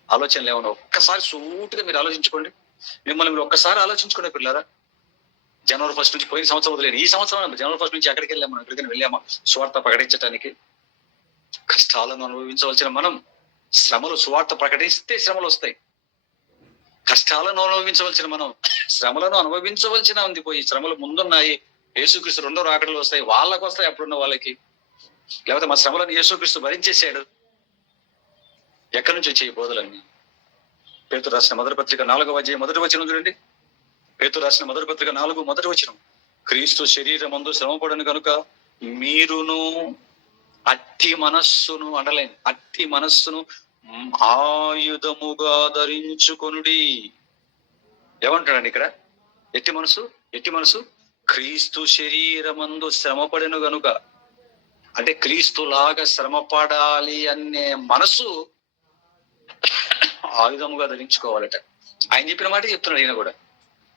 ఆలోచనలు ఏమన్నా ఒక్కసారి సూటిగా మీరు ఆలోచించుకోండి. మిమ్మల్ని మీరు ఒక్కసారి ఆలోచించుకోండి పిల్లారా. జనవరి 1 నుంచి పోయిన సంవత్సరం వదిలేని ఈ సంవత్సరం జనవరి 1 నుంచి ఎక్కడికి వెళ్ళాము, ఎక్కడికైనా వెళ్ళామా సువార్త ప్రకటించడానికి? కష్టాలను అనుభవించవలసిన మనం శ్రమలు, సువార్త ప్రకటిస్తే శ్రమలు వస్తాయి. కష్టాలను అనుభవించవలసిన మనం శ్రమలను అనుభవించవలసిన ఉంది. పోయి శ్రమలు ముందున్నాయి, యేసుక్రీస్తు 2వ రాకడలు వస్తాయి, వాళ్ళకు వస్తాయి అప్పుడున్న వాళ్ళకి. లేకపోతే మా శ్రమలను యేసుక్రీస్తు భరించేశాడు. ఎక్కడి నుంచి వచ్చాయి బోధలన్నీ? పేతురు రాసిన మొదటి పత్రిక 4వ అధ్యాయం 1వ వచనం చూడండి. పేతురు రాసిన మొదటి పత్రిక 4 1వ వచనం. క్రీస్తు శరీరమందు శ్రమపడను కనుక మీరును అట్టి మనస్సును అనలేను, అట్టి మనస్సును ఆయుధముగా ధరించుకొనుడి. ఏమంటాడండి ఇక్కడ? ఎట్టి మనసు, ఎట్టి మనసు క్రీస్తు శరీరమందు శ్రమపడను గనుక, అంటే క్రీస్తులాగా శ్రమపడాలి అనే మనసు ఆయుధముగా ధరించుకోవాలట. ఆయన చెప్పిన మాట చెప్తున్నాడు. ఈయన కూడా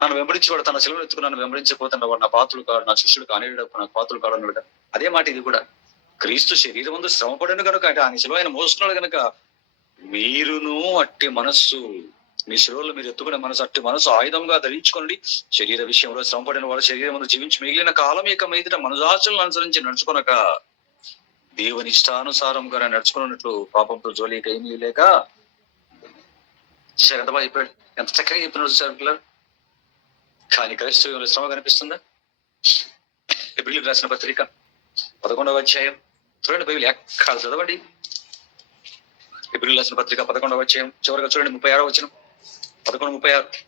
నన్ను వెంబడించేవాడు తన సెలవులు ఎత్తుకుని నన్ను వెంబడించకపోతున్న వాడు నా పాత్రలు కాడు, నా శిష్యుడు కానేడు నాకు పాత్రలు కాడు అన్నాడు. అదే మాట ఇది కూడా. క్రీస్తు శరీరం ముందు శ్రమపడను కనుక, అంటే ఆయన శిలువ ఆయన మోసుకున్నాడు కనుక మీరును అట్టి మనస్సు, మీ శిలువలో మీరు ఎత్తుకునే మనసు, అట్టి మనసు ఆయుధంగా ధరించుకోండి. శరీర విషయంలో శ్రమపడిన వాడు శరీరం ముందు జీవించి మిగిలిన కాలం యొక్క మీదట మనసాచలను అనుసరించి నడుచుకొనక దేవుని ఇష్టానుసారంగా నడుచుకున్నట్లు పాపంతో జోలిక ఏమీ లేక. సార్ ఎంత బాగా చెప్పాడు, ఎంత చక్కగా చెప్పినాడు సార్ పిల్లలు. కానీ క్రైస్తవుల శ్రమ కనిపిస్తుందా? హెబ్రీయులకు రాసిన పత్రిక 11వ అధ్యాయం చూడండి. బైబిల్ ఎక్కడ చదవండి. హెబ్రీయులకు రాసిన పత్రిక 11వ అధ్యాయం చివరిగా చూడండి 36వ వచనం. 11:36.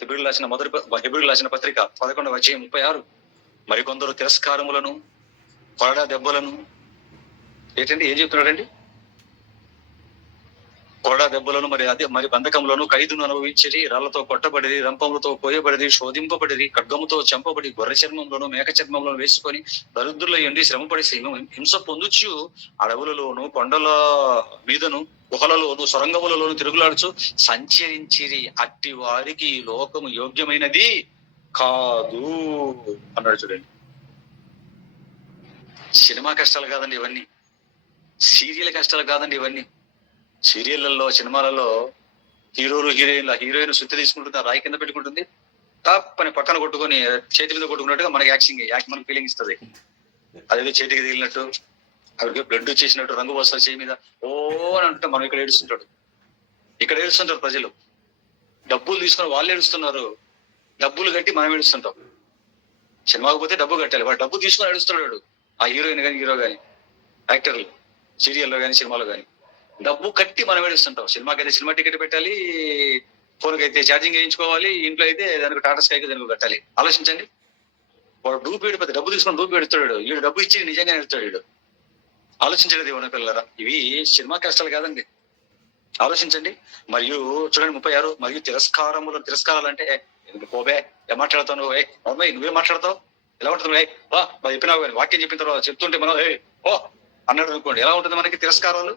హెబ్రీయులకు రాసిన పత్రిక 11వ అధ్యాయం 36. మరికొందరు తిరస్కారములను, కొరడా దెబ్బలను, ఏంటండి ఏం చెప్తున్నాడండి? కొరడా దెబ్బలను, మరి బంధకములను, ఖైదును అనుభవించిరి, రాళ్లతో కొట్టబడిరి, రంపములతో కోయబడిరి, శోధింపబడిరి, ఖడ్గముతో చంపబడి, గొర్రె చర్మంలోను మేక చర్మంలోను వేసుకొని దరిద్రుల ఎండి శ్రమపడి హింస పొందుచు అడవులలోను, కొండల మీదను, గుహలలోను, సొరంగములలోను తిరుగులాడుచు సంచరించిరి. అట్టి వారికి ఈ లోకము యోగ్యమైనది కాదు అన్నాడు. చూడండి, సినిమా కష్టాలు కాదండి ఇవన్నీ, సీరియల్ కష్టాలు కాదండి ఇవన్నీ. సీరియళ్లలో, సినిమాలలో హీరోలు, హీరోయిన్ సుత్తి తీసుకుంటుంది, ఆ రాయి కింద పెట్టుకుంటుంది, తప్పని పక్కన కొట్టుకొని చేతి మీద కొట్టుకున్నట్టుగా మనకి మనకి ఫీలింగ్ ఇస్తుంది. అదేదో చేతికి తగిలినట్టు, అక్కడికి బ్లడ్ వచ్చేసినట్టు, రంగు వస్తారు చేయి మీద, ఓ అని అంటుంటే మనం ఇక్కడ ఏడుస్తుంటాడు. ఇక్కడ ఏడుస్తుంటారు ప్రజలు. డబ్బులు తీసుకొని వాళ్ళు ఏడుస్తున్నారు, డబ్బులు కట్టి మనం ఏడుస్తుంటాం. సినిమాకు పోతే డబ్బు కట్టాలి, వాడు డబ్బు తీసుకొని ఏడుస్తున్నాడు. ఆ హీరోయిన్ కానీ, హీరో కానీ, యాక్టర్లు సీరియల్లో కానీ, సినిమాలో కానీ డబ్బు కట్టి మనం ఏడుస్తుంటాం. సినిమాకి అయితే సినిమా టికెట్ పెట్టాలి, ఫోన్కి అయితే ఛార్జింగ్ వేయించుకోవాలి, ఇంట్లో అయితే దానికి టాటా స్కైకి దానికి కట్టాలి. ఆలోచించండి. వాడు డబ్బు పెడిపోతే డబ్బు తీసుకొని డబ్బు పెడతాడు, వీడు డబ్బు ఇచ్చి నిజంగా ఎడతాడు వీడు. ఆలోచించండి దేవుని పిల్లరా, ఇవి సినిమా కష్టాలు కాదండి. ఆలోచించండి. మరియు చూడండి 36. మరియు తిరస్కారాలు అంటే పోబే ఏం మాట్లాడతావు, నువ్వే మాట్లాడతావు, ఎలా ఉంటుంది? చెప్పినావు కానీ వాక్యం చెప్పిన తర్వాత చెప్తుంటే మనం ఓ అన్నాడు అనుకోండి, ఎలా ఉంటుంది మనకి? తిరస్కారాలు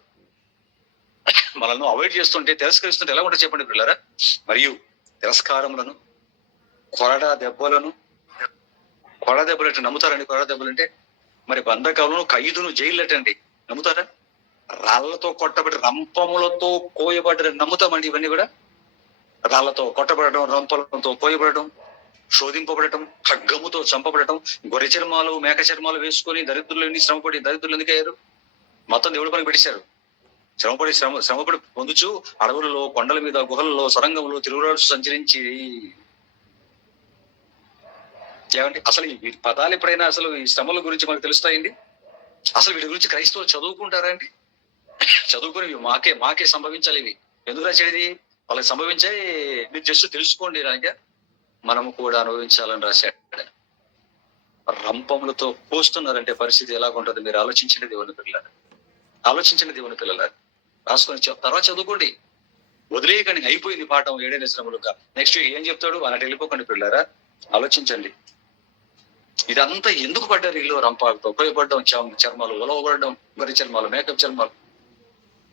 మనల్ని అవాయిడ్ చేస్తుంటే, తిరస్కరిస్తుంటే ఎలా ఉంటుంది చెప్పండి పిల్లరా? మరియు తిరస్కారములను, కొరడా దెబ్బలను అంటే నమ్ముతారండి? కొరడా దెబ్బలు అంటే మరి బంధకాలను, ఖైదును, జైలు అంటండి, నమ్ముతారా? రాళ్లతో కొట్టబడి, రంపములతో కోయబడి నమ్ముతామండి. ఇవన్నీ కూడా రాళ్లతో కొట్టబడటం, రంపలతో కోయబడటం, శోధింపబడటం, ఖడ్గముతో చంపబడటం, గొర్రె చర్మాలు, మేక చర్మాలు వేసుకొని దరిద్రులని శ్రమపడి, దరిద్రులు ఎందుకు అయ్యారు? మొత్తం దేవుడి పని పెట్టేశారు. శ్రమపడి పొందుచు అడవులలో, కొండల మీద, గుహలలో, సొరంగంలో తిరుగులాడు సంచరించి. ఏమంటే అసలు ఈ పదాలు ఎప్పుడైనా అసలు ఈ శ్రమల గురించి మనకు తెలుస్తాయండి? అసలు వీటి గురించి క్రైస్తవులు చదువుకుంటారా అండి? చదువుకుని మాకే సంభవించాలి ఇవి. ఎందుకు రాసేది? వాళ్ళకి సంభవించే మీరు జస్ట్ తెలుసుకోండి, దానికే మనము కూడా అనుభవించాలని రాశాడు. రంపములతో పోస్తున్నారంటే పరిస్థితి ఎలాగుంటుంది మీరు ఆలోచించండి దేవుని పిల్లలు. ఆలోచించండి దేవుని పిల్లలు. రాసుకొని తర్వాత చదువుకోండి, వదిలేయకండి. అయిపోయింది పాఠం 7 శ్రమలుగా. నెక్స్ట్ ఏం చెప్తాడు అన్నట్టు వెళ్ళిపోకండి పిల్లరా. ఆలోచించండి, ఇదంతా ఎందుకు పడ్డారు? ఇల్లు రంపాలతో ఉపయోగపడడం, చర్మాలు ఉలవబడడం, గొర్రె చర్మాలు, మేకప్ చర్మాలు.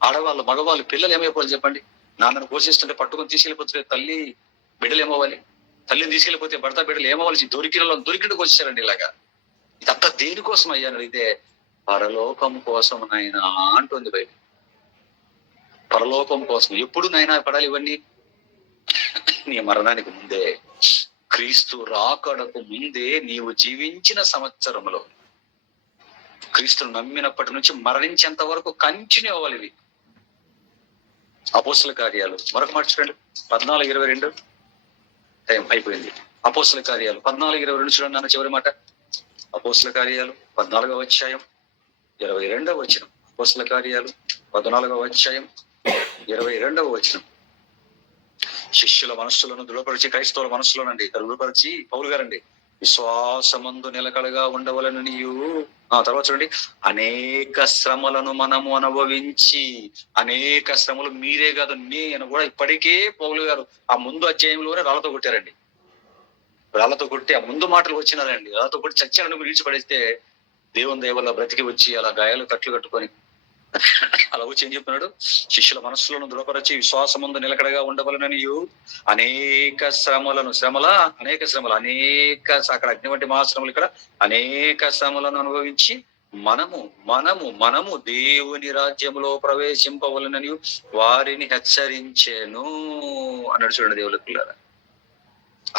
ఆడవాళ్ళు, మగవాళ్ళు, పిల్లలు ఏమైపోవాలి చెప్పండి? నాన్నను పోషిస్తుంటే పట్టుకొని తీసుకెళ్ళిపోతే తల్లి బిడ్డలు ఏమవ్వాలి? తల్లిని తీసుకెళ్ళిపోతే భర్త బిడ్డలు ఏమవ్వాలి? దొరికిండుకు వచ్చారండి ఇలాగా. ఇదంతా దేనికోసం అయ్యాను? ఇదే పరలోకం కోసం నాయన అంటుంది బయట. పరలోకం కోసం ఎప్పుడు నైనా పడాలి ఇవన్నీ? నీ మరణానికి ముందే, క్రీస్తు రాకడకు ముందే నీవు జీవించిన సంవత్సరంలో, క్రీస్తును నమ్మినప్పటి నుంచి మరణించేంత వరకు కంటిన్యూ అవ్వాలి ఇవి. అపోస్తల కార్యాలు మరొక మాట చూడండి, 14:22. టైం అయిపోయింది. అపోస్తల కార్యాలు 14:22 చూడండి నాన్న, చివరి మాట. అపోస్తల కార్యాలు 14వ అధ్యాయం 22వ వచనం. అపోస్తల కార్యాలు 14వ అధ్యాయం 22వ వచనం. శిష్యుల మనస్సులను దృఢపరిచి, క్రైస్తవుల మనస్సులోనండి దృఢపరిచి, పౌలు గారండి, విశ్వాసమందు నిలకడగా ఉండవలను నీయు. తర్వాత చూడండి, అనేక శ్రమలను మనము అనుభవించి, అనేక శ్రమలు మీరే కాదు నేను కూడా ఇప్పటికే పౌలు గారు ఆ ముందు అధ్యాయంలోనే రాళ్లతో కొట్టారండి. రాళ్లతో కొట్టి ఆ ముందు మాటలు వచ్చినారండి. రాళ్లతో కొట్టి చచ్చాలను విడిచిపడేస్తే దేవుని దయ వల్ల బ్రతికి వచ్చి అలా గాయాలు కట్లు కట్టుకొని అలా వచ్చి ఏం చెప్తున్నాడు, శిష్యుల మనస్సులను దృఢపరచి విశ్వాసముందు నిలకడగా ఉండవలనని అనేక శ్రమలను, అనేక అక్కడ అగ్ని వంటి మహాశ్రమలు, ఇక్కడ అనేక శ్రమలను అనుభవించి మనము దేవుని రాజ్యములో ప్రవేశింపవలనని వారిని హెచ్చరించెను అన్నాడు. చూడండి దేవుళ్ళ పిల్లరా,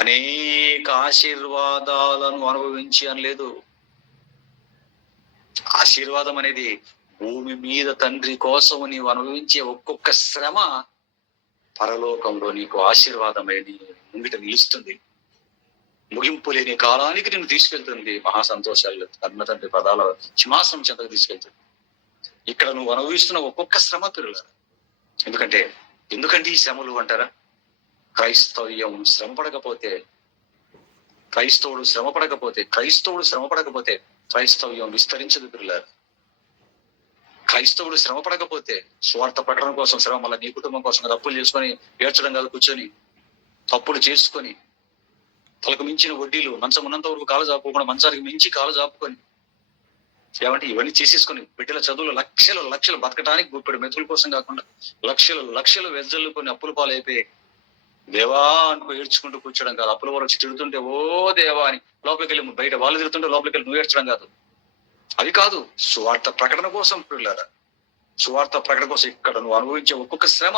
అనేక ఆశీర్వాదాలను అనుభవించి అనలేదు. ఆశీర్వాదం అనేది భూమి మీద తండ్రి కోసం నీవు అనుభవించే ఒక్కొక్క శ్రమ పరలోకంలో నీకు ఆశీర్వాదమై నీ ముంగిట నిలుస్తుంది. ముగింపు లేని కాలానికి నిన్ను తీసుకెళ్తుంది. మహాసంతోషాలు కన్న తండ్రి పదాల సింహాసనం చెంతకు తీసుకెళ్తుంది. ఇక్కడ నువ్వు అనుభవిస్తున్న ఒక్కొక్క శ్రమ పిల్లలు. ఎందుకంటే ఈ శ్రమలు అంటారా, క్రైస్తవ్యం శ్రమపడకపోతే, క్రైస్తవుడు శ్రమపడకపోతే క్రైస్తవ్యం విస్తరించదు పిల్లలు. క్రైస్తవుడు శ్రమపడకపోతే, స్వార్థ ప్రకటన కోసం శ్రమ, మళ్ళీ నీ కుటుంబం కోసం అప్పులు చేసుకొని ఏడ్చడం కాదు, కూర్చొని తప్పులు చేసుకొని తలకు మించిన వడ్డీలు, మంచం ఉన్నంత వరకు కాలు చాపుకోకుండా మంచానికి మించి కాలు చాపుకొని ఏమంటే ఇవన్నీ చేసేసుకొని బిడ్డల చదువులు లక్షలు బతకడానికి గుప్పెడు మెతుల కోసం కాకుండా లక్షలు వెజ్జల్లుకొని అప్పుల పాలైపోయి దేవా అనుకో ఏడ్చుకుంటూ కూర్చోడం కాదు. అప్పుల వాళ్ళు వచ్చి తిడుతుంటే ఓ దేవా అని లోపలికి వెళ్ళి, బయట వాళ్ళు తిడుతుంటే లోపలికి వెళ్ళి నువ్వు ఏడ్చడం కాదు. అది కాదు, సువార్త ప్రకటన కోసం పిల్లరా, సువార్త ప్రకటన కోసం ఇక్కడ నువ్వు అనుభవించే ఒక్కొక్క శ్రమ,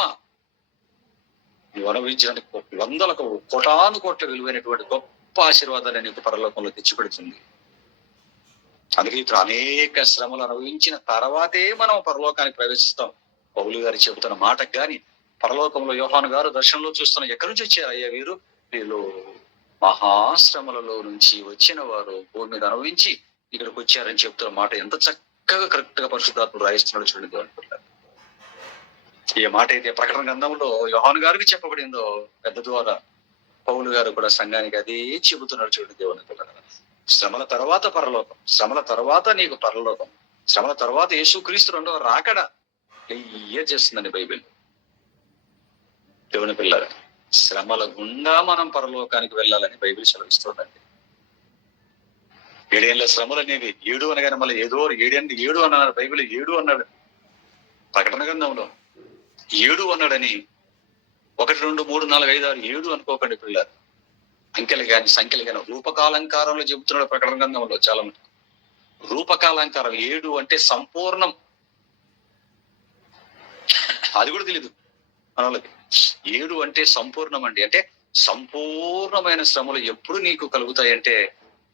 నువ్వు అనుభవించడానికి వందలకు కోట్ల విలువైనటువంటి గొప్ప ఆశీర్వాదాన్ని నీకు పరలోకంలో తెచ్చిపెడుతుంది. అందుకే ఇతను అనేక శ్రమలు అనుభవించిన తర్వాతే మనం పరలోకానికి ప్రవేశిస్తాం. పౌలు గారు చెబుతున్న మాటకు గాని, పరలోకంలో యోహాను గారు దర్శనంలో చూస్తున్న ఎక్కడి నుంచి వచ్చారు అయ్యా వీళ్ళు మహాశ్రమలలో నుంచి వచ్చిన వారు, భూమి మీద అనుభవించి ఇక్కడికి వచ్చారని చెప్తున్న మాట ఎంత చక్కగా కరెక్ట్ గా పరిశుద్ధాత్ముడు రాయిస్తున్నాడు. చూడండి అనుకుంటారు. ఏ మాట అయితే ప్రకటన గ్రంథంలో యోహాను గారికి చెప్పబడిందో పెద్ద ద్వారా పౌలు గారు కూడా సంఘానికి అదే చెబుతున్నాడు. చూడండి దేవుని పిల్లలు, శ్రమల తర్వాత పరలోకం, శ్రమల తర్వాత నీకు పరలోకం, శ్రమల తర్వాత యేసుక్రీస్తు రెండవ రాకడ చేస్తుందండి బైబిల్. దేవుని పిల్లలు, శ్రమల గుండా మనం పరలోకానికి వెళ్ళాలని బైబిల్ సెలవిస్తుందండి. 7 ఏళ్ల శ్రమలు అనేవి 7 అనగానే మళ్ళీ ఏదో 7 అన్నాడు బైబిల్. 7 అన్నాడు ప్రకటన గ్రంథంలో, 7 అన్నాడని 1, 2, 3, 4, 5, 6, 7 అనుకోకండి పిల్లలు. అంకెలు కానీ సంఖ్యలు కానీ రూపకాలంకారంలో చెబుతున్నాడు ప్రకటన గ్రంథంలో. చాలా మంది రూపకాలంకారం 7 అంటే సంపూర్ణం, అది కూడా తెలీదు మన వాళ్ళకి. 7 అంటే సంపూర్ణం అండి. అంటే సంపూర్ణమైన శ్రమలు ఎప్పుడు నీకు కలుగుతాయంటే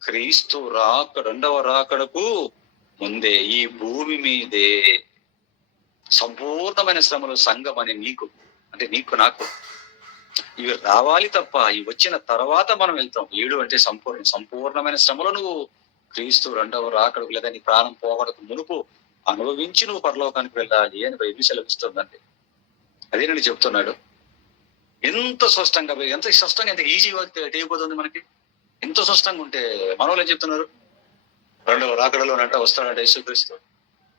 క్రీస్తు రెండవ రాకడకు ముందే, ఈ భూమి మీదే సంపూర్ణమైన శ్రమలు సంఘం అని నీకు, అంటే నీకు నాకు ఇవి రావాలి తప్ప ఇవి వచ్చిన తర్వాత మనం వెళ్తాం. 7 అంటే సంపూర్ణమైన శ్రమలు నువ్వు క్రీస్తు రెండవ రాకడకు లేదా నీ ప్రాణం పోగడకు మునుపు అనుభవించి నువ్వు పరలోకానికి వెళ్ళాలి అని బైబిల్ సెలవిస్తుందండి. అదే నేను చెప్తున్నాడు. ఎంత స్పష్టంగా ఎంత ఈజీగా తెలియపోతుంది మనకి. ఎంత స్పష్టంగా ఉంటే మనోళ్ళు ఏం చెప్తున్నారు, రెండవ రాకడలోనంట వస్తాడంట యేసుక్రీస్తు,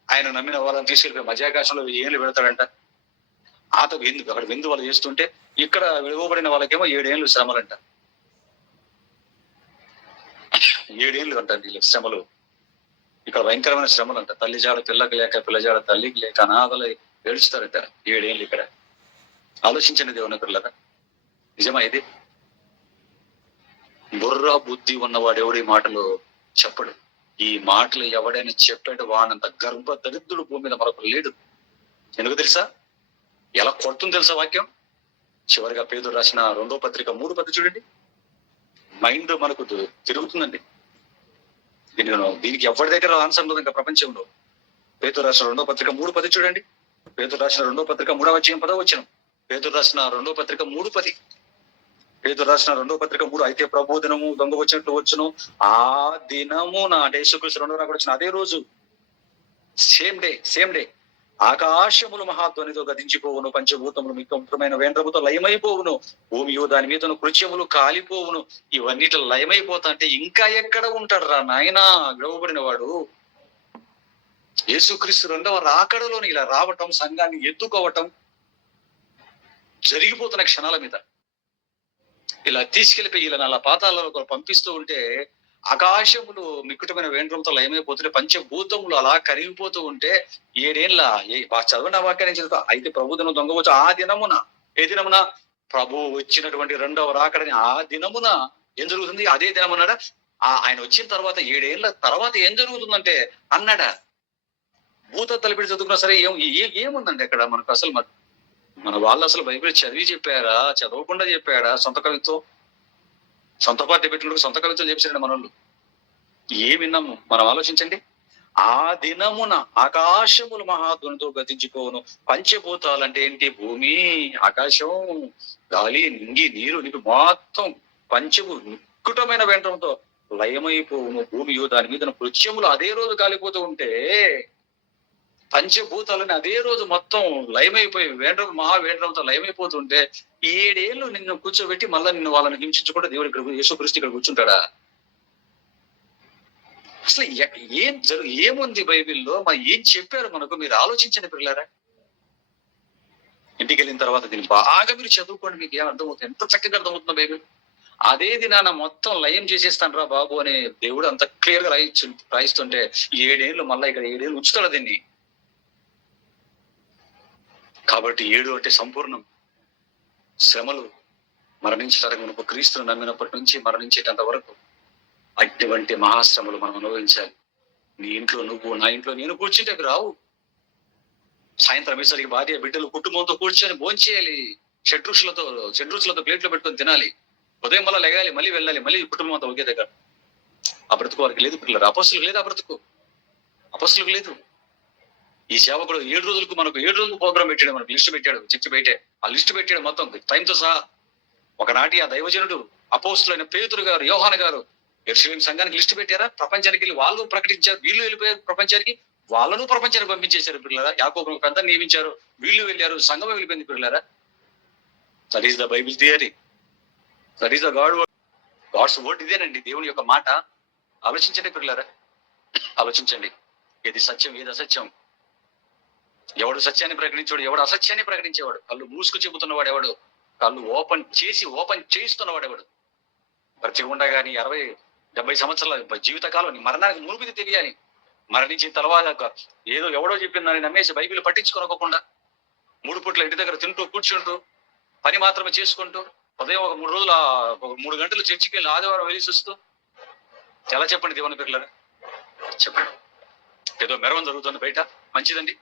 ఆయన నమ్మిన వాళ్ళని తీసుకెళ్ళిపోయి మధ్యాకాశంలో ఏళ్ళు పెడతాడంట. అక్కడ విందు వాళ్ళు చేస్తుంటే ఇక్కడ విడువబడిన వాళ్ళకేమో 7 ఏళ్ళు శ్రమలంట. 7 ఏళ్ళు అంట వీళ్ళకి శ్రమలు. ఇక్కడ భయంకరమైన శ్రమలు అంట. తల్లి జాడ పిల్లకి లేక, పిల్ల జాడ తల్లికి లేక అనాథలు ఏడుస్తారంట 7 ఏళ్ళు ఇక్కడ. ఆలోచించండి దేవుని పిల్లరా, నిజమా ఇది? బుర్ర బుద్ధి ఉన్నవాడు ఎవడు ఈ మాటలు చెప్పడు. ఈ మాటలు ఎవడైనా చెప్పాడు వానంత గర్భ దరిద్రుడు భూమి మీద మరొకరు లేడు. ఎందుకు తెలుసా? ఎలా కొడుతుంది తెలుసా వాక్యం? చివరిగా పేతురు రాసిన 2వ పత్రిక 3 చూడండి. మైండ్ మనకు తిరుగుతుందండి. దీనికి ఎవరి దగ్గర ఆన్సర్ ఉండదు ఇంకా ప్రపంచంలో. పేతురు రాసిన 2వ పత్రిక 3 చూడండి. పేతురు రాసిన 2వ పత్రిక 3వ అధ్యాయం 10వ వచనం. పేతురు రాసిన 2వ పత్రిక 3:10. పేతురు రాసిన 2వ పత్రిక 3. అయితే ప్రభు దినము దొంగ వచ్చినట్లు వచ్చును, ఆ దినము నా యేసుక్రీస్తు రెండవ రాకడ వచ్చిన అదే రోజు, సేమ్ డే ఆకాశములు మహాధ్వనితో గతించిపోవును, పంచభూతములు మిక్కమైన వేంద్రముతో లయమైపోవును, భూమియు దాని మీద కృత్యములు కాలిపోవును. ఇవన్నిటి లయమైపోతా అంటే ఇంకా ఎక్కడ ఉంటాడు రా నాయనా గ్రవబడిన వాడు? యేసుక్రీస్తు రెండవ రాకడలోని ఇలా రావటం, సంఘాన్ని ఎత్తుకోవటం జరిగిపోతున్న క్షణాల మీద ఇలా తీసుకెళ్లిపోయి ఇలా అలా పాతాలలో పంపిస్తూ ఉంటే ఆకాశములు మిక్కుటమైన వేంద్రంతో లయమైపోతుంటే, పంచభూతములు అలా కరిగిపోతూ ఉంటే 7 ఏళ్ళ చదవన వాక్యాన్ని చదువుతా. అయితే ప్రభు దినం దొంగ వచ్చు ఆ దినమున, ఏ దినమున? ప్రభు వచ్చినటువంటి రెండవ రాకడని ఆ దినమున ఏం జరుగుతుంది? అదే దినం అన్నాడా? ఆయన వచ్చిన తర్వాత 7 ఏళ్ళ తర్వాత ఏం జరుగుతుందంటే అన్నాడా? భూత తలపిడి చదువుకున్నా సరే ఏముందండి అక్కడ మనకు? అసలు మన వాళ్ళు అసలు బైబిల్ చదివి చెప్పారా, చదవకుండా చెప్పాడా? సొంత కవిత్వం, సొంత పార్టీ పెట్టుకుంటూ సొంత కవిత్వం చెప్పారండి మనోళ్ళు. ఏం విన్నాము మనం ఆలోచించండి. ఆ దినమున ఆకాశములు మహాధ్వనితో గతించిపోవును. పంచభూతాలంటే ఏంటి? భూమి, ఆకాశం, గాలి, నింగి, నీరు, నింగి మొత్తం నిక్కుటమైన వెంటంతో లయమైపోవును. భూమియు దాని మీద కృత్యములు అదే రోజు కాలిపోతూ ఉంటే, పంచభూతాలని అదే రోజు మొత్తం లయమైపోయి మహావేంద్రంతో లయమైపోతుంటే 7 ఏళ్ళు నిన్ను కూర్చోబెట్టి మళ్ళా నిన్ను వాళ్ళని హింసించకుండా దేవుడు ఇక్కడ యేసుక్రీస్తు ఇక్కడ కూర్చుంటాడా? అసలు ఏముంది బైబిల్లో? మరి ఏం చెప్పారు మనకు? మీరు ఆలోచించండి పిల్లారా. ఇంటికి వెళ్ళిన తర్వాత దీన్ని బాగా మీరు చదువుకోండి, మీకు ఏం అర్థమవుతుంది, ఎంత చక్కగా అర్థమవుతుందో బైబిల్. అదే దినాన మొత్తం లయం చేసేస్తాను రా బాబు అని దేవుడు అంత క్లియర్ గా రాయిస్తుంటే 7 ఏళ్ళు మళ్ళా ఇక్కడ 7 ఏళ్ళు ఉంచుతాడు దీన్ని. కాబట్టి 7 అంటే సంపూర్ణం. శ్రమలు మరణించడానికి మనకు క్రీస్తును నమ్మినప్పటి నుంచి మరణించేటంత వరకు అటువంటి మహాశ్రమలు మనం అనుభవించాలి. నీ ఇంట్లో నువ్వు, నా ఇంట్లో నేను కూర్చుంటే అవి రావు. సాయంత్రం వేసరికి భార్య బిడ్డలు కుటుంబంతో కూర్చొని భోంచేయాలి. షడ్రుచులతో ప్లేట్లో పెట్టుకొని తినాలి. ఉదయం వల్ల లెగాలి, మళ్ళీ వెళ్ళాలి, మళ్ళీ కుటుంబంతో ఒకే దగ్గర. ఆ బ్రతుకు వారికి లేదు పిల్లలు. అపొస్తలులకు లేదు ఆ బ్రతుకు. అపొస్తలులకు లేదు. ఈ సేవకుడు 7 రోజులకు మనకు 7 రోజులకు ప్రోగ్రాం పెట్టాడు, మనకు లిస్ట్ పెట్టాడు, చర్చి బయటే ఆ లిస్ట్ పెట్టాడు మొత్తం టైంతో సహా. ఒకనాటి ఆ దైవజనుడు అపోస్తులైన పేతురు గారు, యోహాను గారు యెరూషలేము సంఘానికి లిస్ట్ పెట్టారా? ప్రపంచానికి వెళ్ళి వాళ్ళు ప్రకటించారు, వీళ్ళు వెళ్ళిపోయారు ప్రపంచానికి, వాళ్ళను ప్రపంచానికి పంపించేశారు పిల్లరా. యాకోబును పెద్ద నియమించారు, వీళ్ళు వెళ్ళారు, సంఘం వెళ్ళిపోయింది పిల్లరా. That is the Bible theory, that is the God's word. ఇదేనండి దేవుని యొక్క మాట. ఆలోచించండి పిల్లరా, ఆలోచించండి. ఏది సత్యం, ఏది అసత్యం. ఎవడు సత్యాన్ని ప్రకటించాడు, ఎవడు అసత్యాన్ని ప్రకటించేవాడు. కళ్ళు మూసుకు చెబుతున్నవాడు ఎవడు, కళ్ళు ఓపెన్ చేయిస్తున్నవాడు ఎవడు. ప్రతి ఉండగాని 60-70 సంవత్సరాల జీవితకాలం మరణానికి మునుపిది తెలియాలి. మరణించిన తర్వాత ఏదో ఎవడో చెప్పిందని నమ్మేసి బైబిల్ పట్టించుకోకుండా 3 పూట్ల ఇంటి దగ్గర తింటూ కూర్చుంటూ పని మాత్రమే చేసుకుంటూ ఉదయం ఒక 3 రోజులు 3 గంటలు చర్చికి వెళ్ళి ఆదివారం వెళ్ళి చూస్తూ ఎలా చెప్పండి దేవుని పిల్లలు? చెప్పండి. ఏదో మెరవం జరుగుతుంది బయట, మంచిదండి.